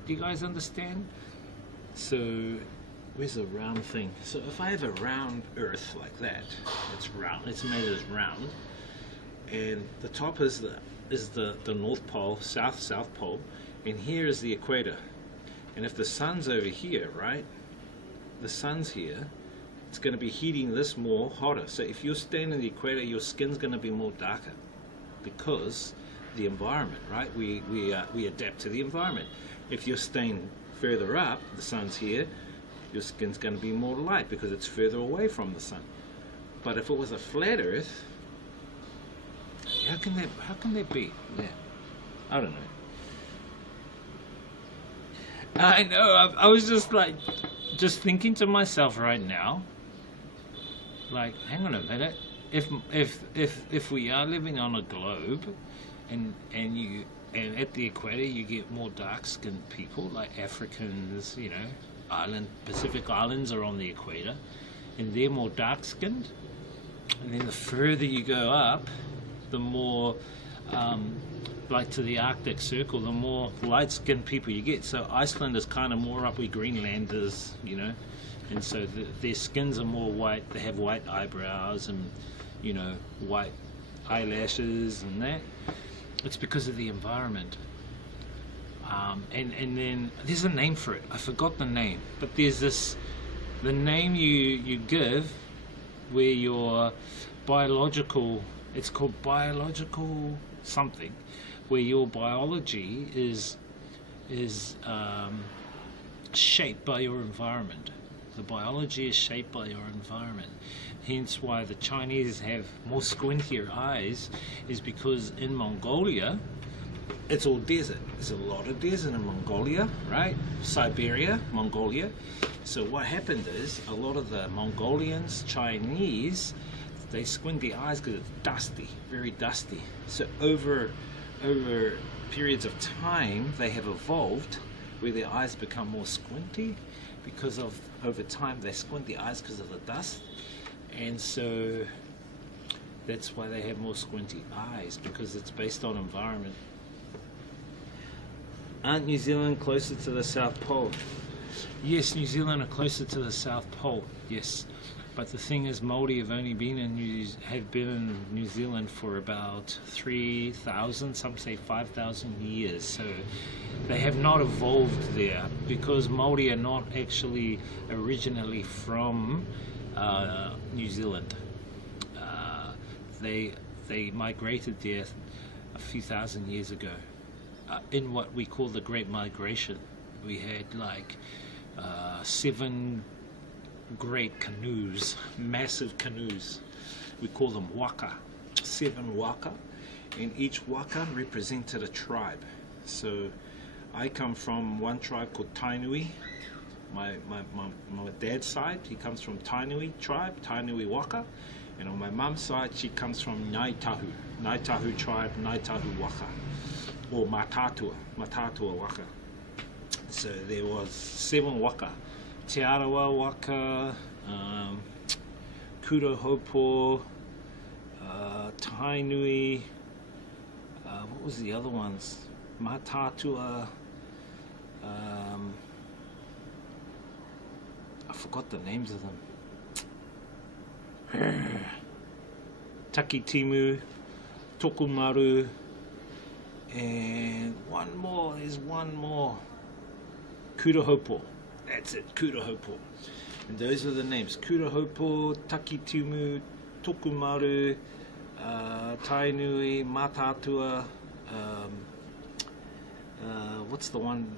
Do you guys understand? So where's the round thing? So if I have a round Earth like that, it's round, it's made as round, and the top is the North Pole, South Pole, and here is the equator. And if the sun's over here, right? The sun's here, it's going to be heating this more hotter. So if you're standing in the equator, your skin's going to be more darker because the environment, right? We adapt to the environment. If you're staying further up, the sun's here, your skin's going to be more light because it's further away from the sun. But if it was a flat Earth, how can that be? Yeah, I don't know. I know. I was just thinking to myself right now, like, hang on a minute. If we are living on a globe, and at the equator you get more dark-skinned people, like Africans, you know, Pacific Islands are on the equator, and they're more dark-skinned. And then the further you go up, the more, like to the Arctic Circle, the more light-skinned people you get. So Iceland is kind of more up where Greenland is, you know, and so their skins are more white. They have white eyebrows and, you know, white eyelashes and that. It's because of the environment. And then there's a name for it. I forgot the name, but there's the name you give where your biological, it's called biological something, where your biology is shaped by your environment. The biology is shaped by your environment. Hence why the Chinese have more squintier eyes, is because in Mongolia, it's all desert. There's a lot of desert in Mongolia, right? Siberia, Mongolia. So what happened is, a lot of the Mongolians, Chinese, they squint their eyes because it's dusty, very dusty. So over periods of time, they have evolved where their eyes become more squinty because of, over time, they squint their eyes because of the dust. And so that's why they have more squinty eyes, because it's based on environment. Aren't New Zealand closer to the South Pole? Yes, New Zealand are closer to the South Pole, yes. But the thing is, Maori have only been in New Zealand for about 3,000, some say 5,000 years. So they have not evolved there because Maori are not actually originally from New Zealand. They migrated there a few thousand years ago in what we call the Great Migration. We had like 7 great canoes, massive canoes. We call them waka, 7 waka, and each waka represented a tribe. So I come from one tribe called Tainui. My dad's side, he comes from Tainui tribe, Tainui waka, and on my mum's side, she comes from Ngaitahu tribe, Ngaitahu waka, or Matatua waka. So there was 7 waka. Te Arawa waka, Kurohopo, Tainui, what was the other ones? Matatua, I forgot the names of them. Takitimu, Tokumaru, and there's one more. Kurohopo. That's it, Kurohopo. And those are the names. Kurohopo, Takitimu, Tokumaru, Tainui, Matatua, what's the one?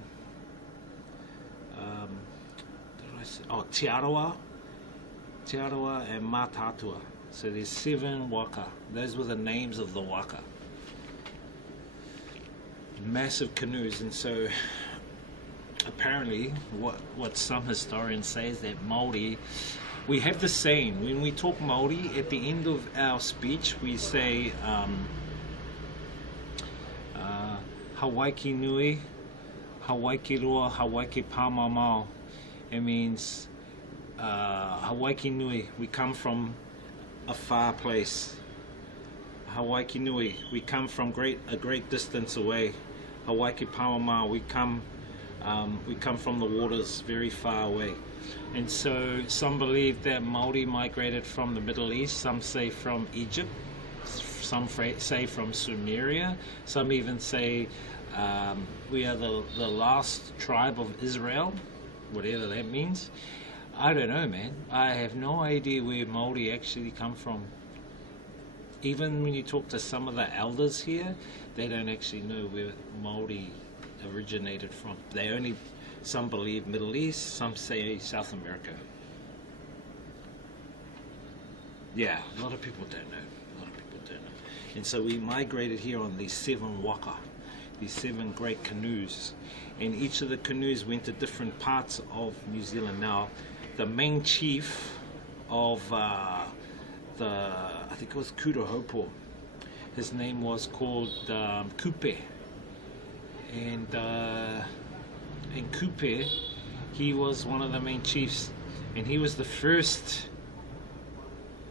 Te Arawa and Matatua. So there's 7 waka. Those were the names of the waka. Massive canoes, and so apparently what some historians say is that Maori, we have the saying, when we talk Maori, at the end of our speech we say Hawaiki nui, Hawaiki roa, Hawaiki pāmamao. It means Hawaiki nui, we come from a far place. Hawaiki nui, we come from a great distance away. Hawaiki pāmamao, we come from the waters very far away. And so some believe that Maori migrated from the Middle East, some say from Egypt, some say from Sumeria, some even say we are the last tribe of Israel, whatever that means. I don't know, man. I have no idea where Maori actually come from. Even when you talk to some of the elders here, they don't actually know where Maori originated from. Some believe Middle East, some say South America. Yeah, a lot of people don't know. And so we migrated here on these 7 waka, these 7 great canoes. And each of the canoes went to different parts of New Zealand. Now, the main chief of I think it was Kurohopo, his name was called Kupe. And Kupe, he was one of the main chiefs, and he was the first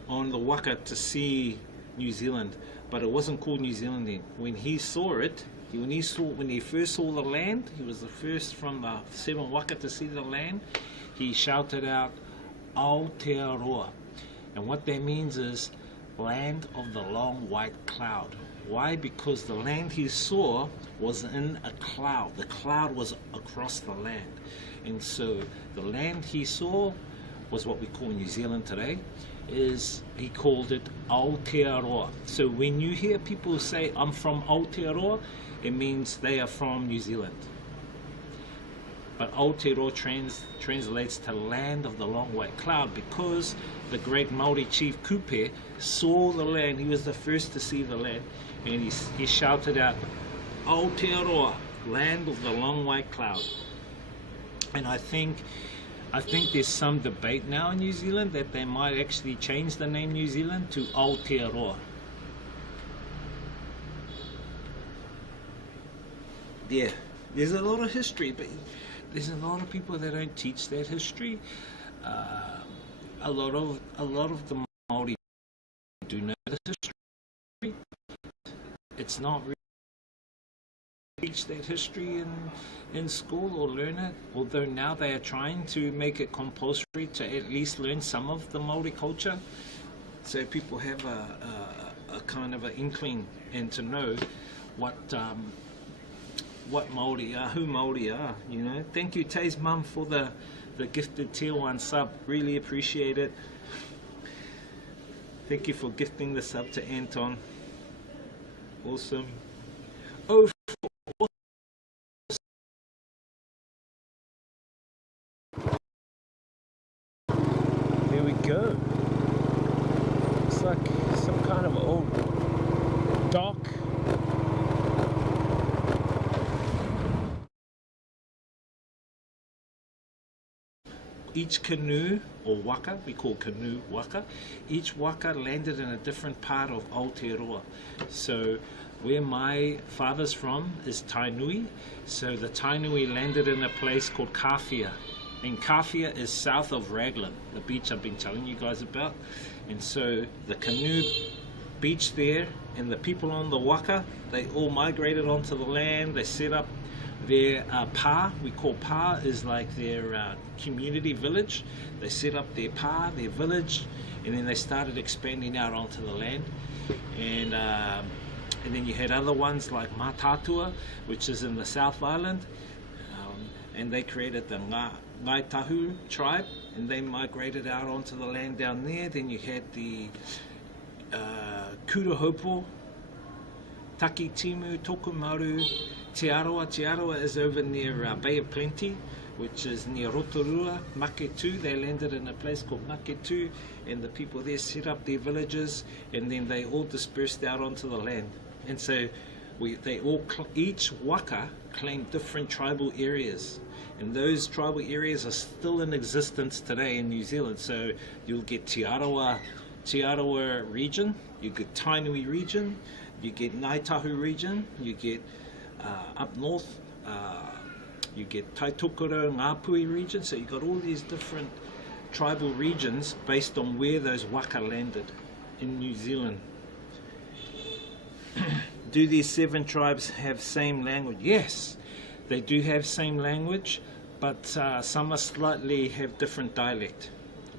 on the waka to see New Zealand, but it wasn't called New Zealand then. When he saw it, when he first saw the land, he was the first from the 7 waka to see the land. He shouted out, Aotearoa. And what that means is land of the long white cloud. Why? Because the land he saw was in a cloud. The cloud was across the land. And so the land he saw was what we call New Zealand today. He called it Aotearoa. So when you hear people say, I'm from Aotearoa, it means they are from New Zealand. But Aotearoa translates to land of the long white cloud because the great Maori chief Kupe saw the land. He was the first to see the land, and he shouted out, Aotearoa, land of the long white cloud. And I think there's some debate now in New Zealand that they might actually change the name New Zealand to Aotearoa. Yeah, there's a lot of history, but there's a lot of people that don't teach that history. A lot of the Maori do know the history. It's not really teach that history in school or learn it, although now they are trying to make it compulsory to at least learn some of the Maori culture, so people have a kind of an inkling and to know what Maori are, who Maori are, you know. Thank you, Tay's mum, for the gifted tier 1 sub. Really appreciate it. Thank you for gifting the sub to Anton. Awesome. Oh, there we go. Looks like some kind of old dock. Each canoe, or waka, we call canoe waka, each waka landed in a different part of Aotearoa. So where my father's from is Tainui, so the Tainui landed in a place called Kawhia, and Kawhia is south of Raglan, the beach I've been telling you guys about. And so the canoe beach there, and the people on the waka, they all migrated onto the land. They set up their pa, we call pa, is like their community village. They set up their pa, their village, and then they started expanding out onto the land. And then you had other ones like Matatua, which is in the South Island, and they created the Ngai Tahu tribe, and they migrated out onto the land down there. Then you had the Kurahopo, Taki Timu, Tokumaru, Te Arawa. Te Arawa is over near Bay of Plenty, which is near Rotorua. Maketu, they landed in a place called Maketu, and the people there set up their villages, and then they all dispersed out onto the land. And so each waka claimed different tribal areas, and those tribal areas are still in existence today in New Zealand. So you'll get Te Arawa region, you get Tainui region, you get Ngai Tahu region, you get up north, you get Taitokoro, Ngāpui region. So you've got all these different tribal regions based on where those waka landed in New Zealand. Do these 7 tribes have same language? Yes, they do have same language, but some are slightly have different dialect.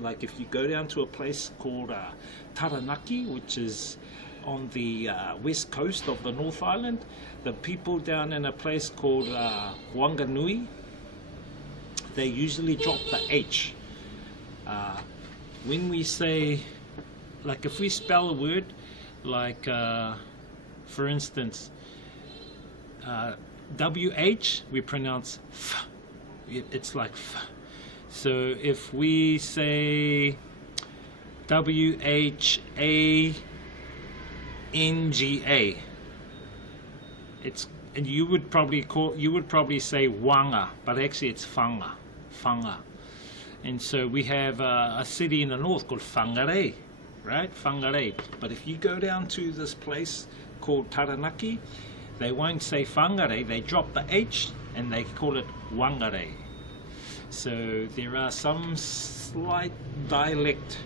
Like if you go down to a place called Taranaki, which is on the west coast of the North Island, the people down in a place called Wanganui, they usually drop the H. When we say, like if we spell a word, like for instance, WH, we pronounce F. It's like F. So if we say WHANGA, and you would probably say wanga, but actually it's whanga. And so we have a city in the north called Whangarei, right? Whangarei. But if you go down to this place called Taranaki, they won't say Whangarei, they drop the H and they call it Wangarei. So there are some slight dialect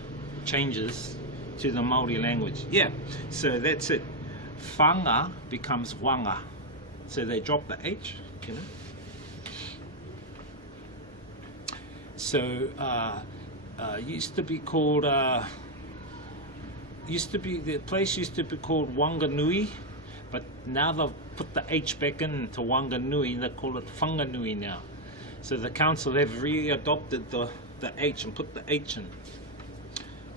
changes to the Maori language. Yeah, so that's it. Whanga becomes wanga. So they drop the H, you know. So used to be called the place used to be called Wanganui, but now they've put the H back into Wanganui, they call it Whanganui now. So the council have re-adopted the H and put the H in.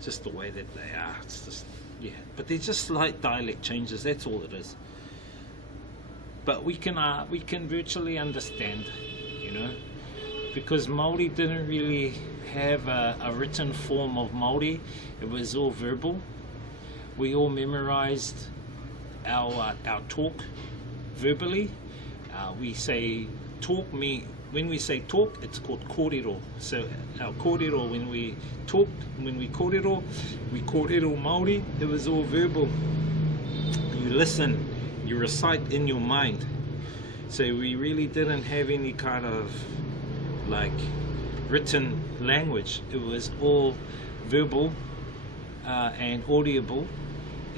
Just the way that they are. It's just, yeah. But they're just slight dialect changes, that's all it is. But we can virtually understand, you know, because Maori didn't really have a written form of Maori. It was all verbal. We all memorized our talk verbally. We say talk when we say talk, it's called kōrero. So our kōrero, when we kōrero Māori, it was all verbal. You listen, you recite in your mind. So we really didn't have any kind of like written language. It was all verbal and audible,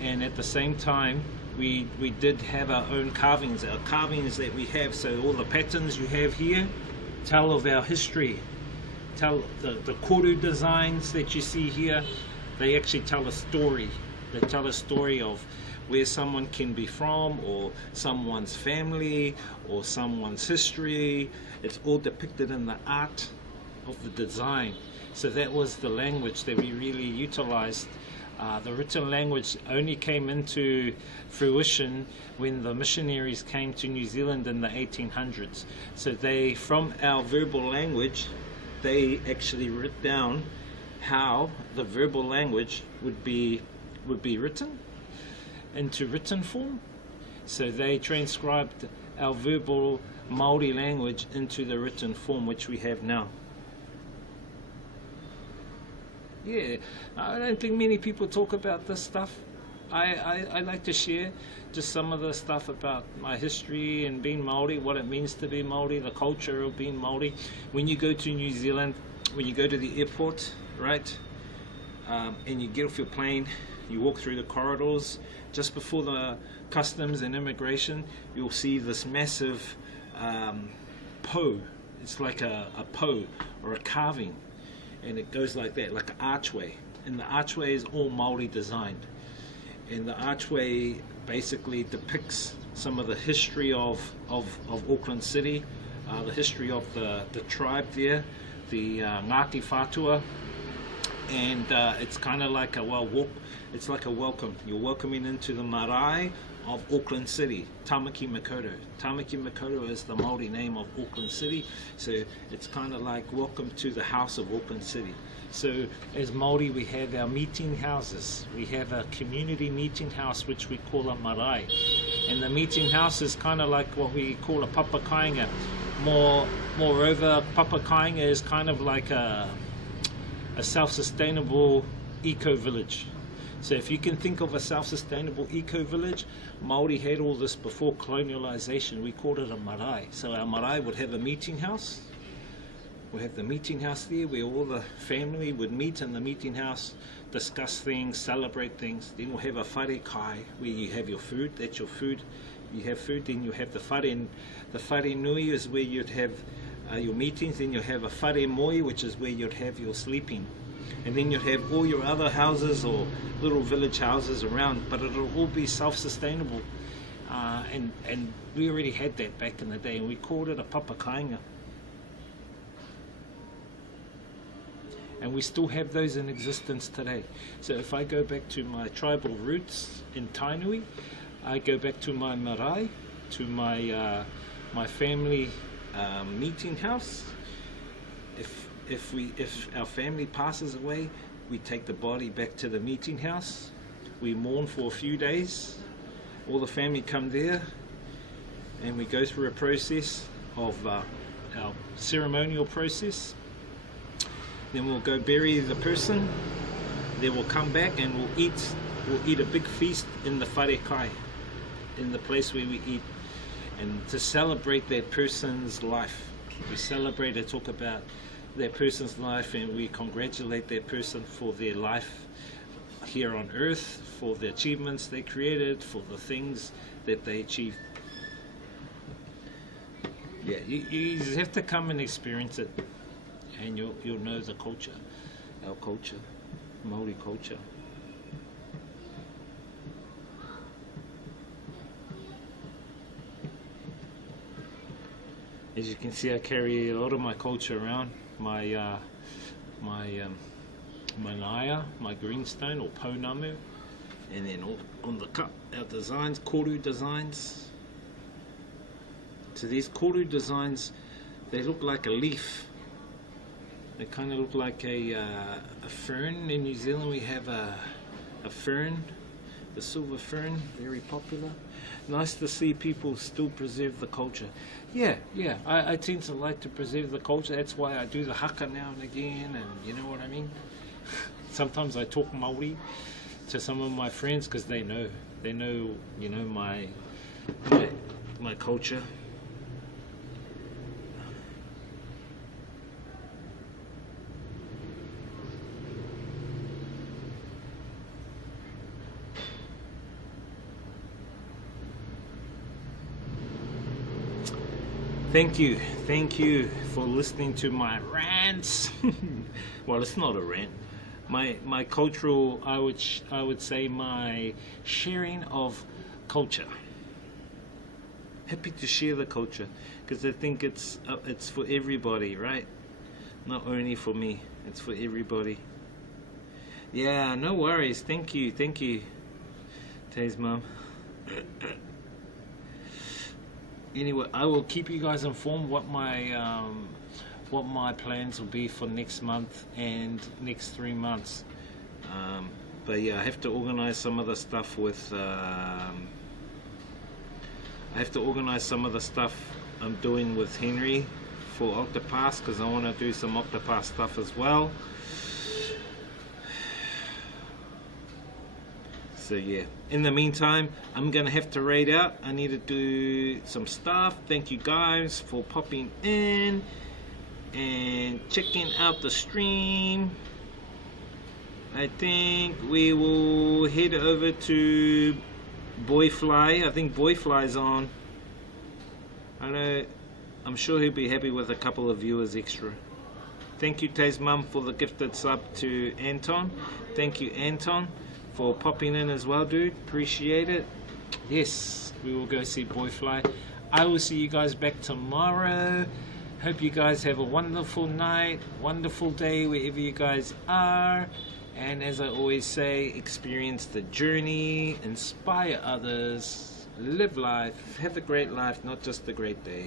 and at the same time we did have our own carvings. Our carvings that we have, so all the patterns you have here tell of our history. Tell the koru designs that you see here, they actually tell a story. They tell a story of where someone can be from, or someone's family, or someone's history. It's all depicted in the art of the design. So that was the language that we really utilized. The written language only came into fruition when the missionaries came to New Zealand in the 1800s. So they, from our verbal language, they actually wrote down how the verbal language would be written into written form. So they transcribed our verbal Maori language into the written form which we have now. Yeah, I don't think many people talk about this stuff. I like to share just some of the stuff about my history and being Maori, what it means to be Maori, the culture of being Maori. When you go to New Zealand, when you go to the airport, right, and you get off your plane, you walk through the corridors, just before the customs and immigration, you'll see this massive po. It's like a po or a carving, and it goes like that, like an archway, and the archway is all Maori designed, and the archway basically depicts some of the history of Auckland City, the history of the tribe there, the Ngāti Whātua, and it's kind of like it's like a welcome. You're welcoming into the marae of Auckland City, Tamaki Makaurau. Tamaki Makaurau is the Māori name of Auckland City, so it's kind of like welcome to the house of Auckland City. So as Māori, we have our meeting houses. We have a community meeting house which we call a marae, and the meeting house is kind of like what we call a papakainga. Moreover, papakainga is kind of like a self-sustainable eco-village. So if you can think of a self-sustainable eco-village, Māori had all this before colonialization. We called it a marae. So our marae would have a meeting house. We'll have the meeting house there where all the family would meet in the meeting house, discuss things, celebrate things. Then we'll have a whare kai where you have your food. That's your food. You have food, then you have the whare. The whare nui is where you'd have your meetings. Then you have a whare moi, which is where you'd have your sleeping. And then you'd have all your other houses or little village houses around, but it'll all be self-sustainable. And we already had that back in the day, and we called it a papakainga. And we still have those in existence today. So if I go back to my tribal roots in Tainui, I go back to my marae, to my my family meeting house. If our family passes away, we take the body back to the meeting house. We mourn for a few days. All the family come there, and we go through a process of our ceremonial process. Then we'll go bury the person. Then we'll come back and we'll eat a big feast in the whare kai, in the place where we eat, and to celebrate that person's life. We celebrate and talk about that person's life, and we congratulate that person for their life here on earth, for the achievements they created, for the things that they achieved. Yeah, you have to come and experience it, and you'll know the culture, our culture, Maori culture. As you can see, I carry a lot of my culture around. My naia, my greenstone or pounamu, and then on the cup, our designs, koru designs. So these koru designs, they look like a leaf. They kind of look like a fern. In New Zealand we have a fern, the silver fern, very popular. Nice to see people still preserve the culture. Yeah, I tend to like to preserve the culture. That's why I do the haka now and again, and you know what I mean? Sometimes I talk Maori to some of my friends because they know, you know, my culture. Thank you for listening to my rants. Well, it's not a rant. My cultural, I would say, my sharing of culture. Happy to share the culture because I think it's for everybody, right? Not only for me, it's for everybody. Yeah, no worries. Thank you, Tay's mum. Anyway, I will keep you guys informed what my plans will be for next month and next 3 months. But yeah, I have to organize some of the stuff with. I have to organize some of the stuff I'm doing with Henry for Octopass because I want to do some Octopass stuff as well. So yeah, in the meantime, I'm gonna have to raid out. I need to do some stuff. Thank you guys for popping in and checking out the stream. I think we will head over to Boyfly. I think Boyfly's on. I know, I'm sure he'll be happy with a couple of viewers extra. Thank you, Tay's mum, for the gifted sub to Anton. Thank you, Anton, for popping in as well, dude. Appreciate it. Yes, we will go see Boyfly. I will see you guys back tomorrow. Hope you guys have a wonderful night, wonderful day wherever you guys are. And as I always say, experience the journey, inspire others, live life, have a great life, not just a great day.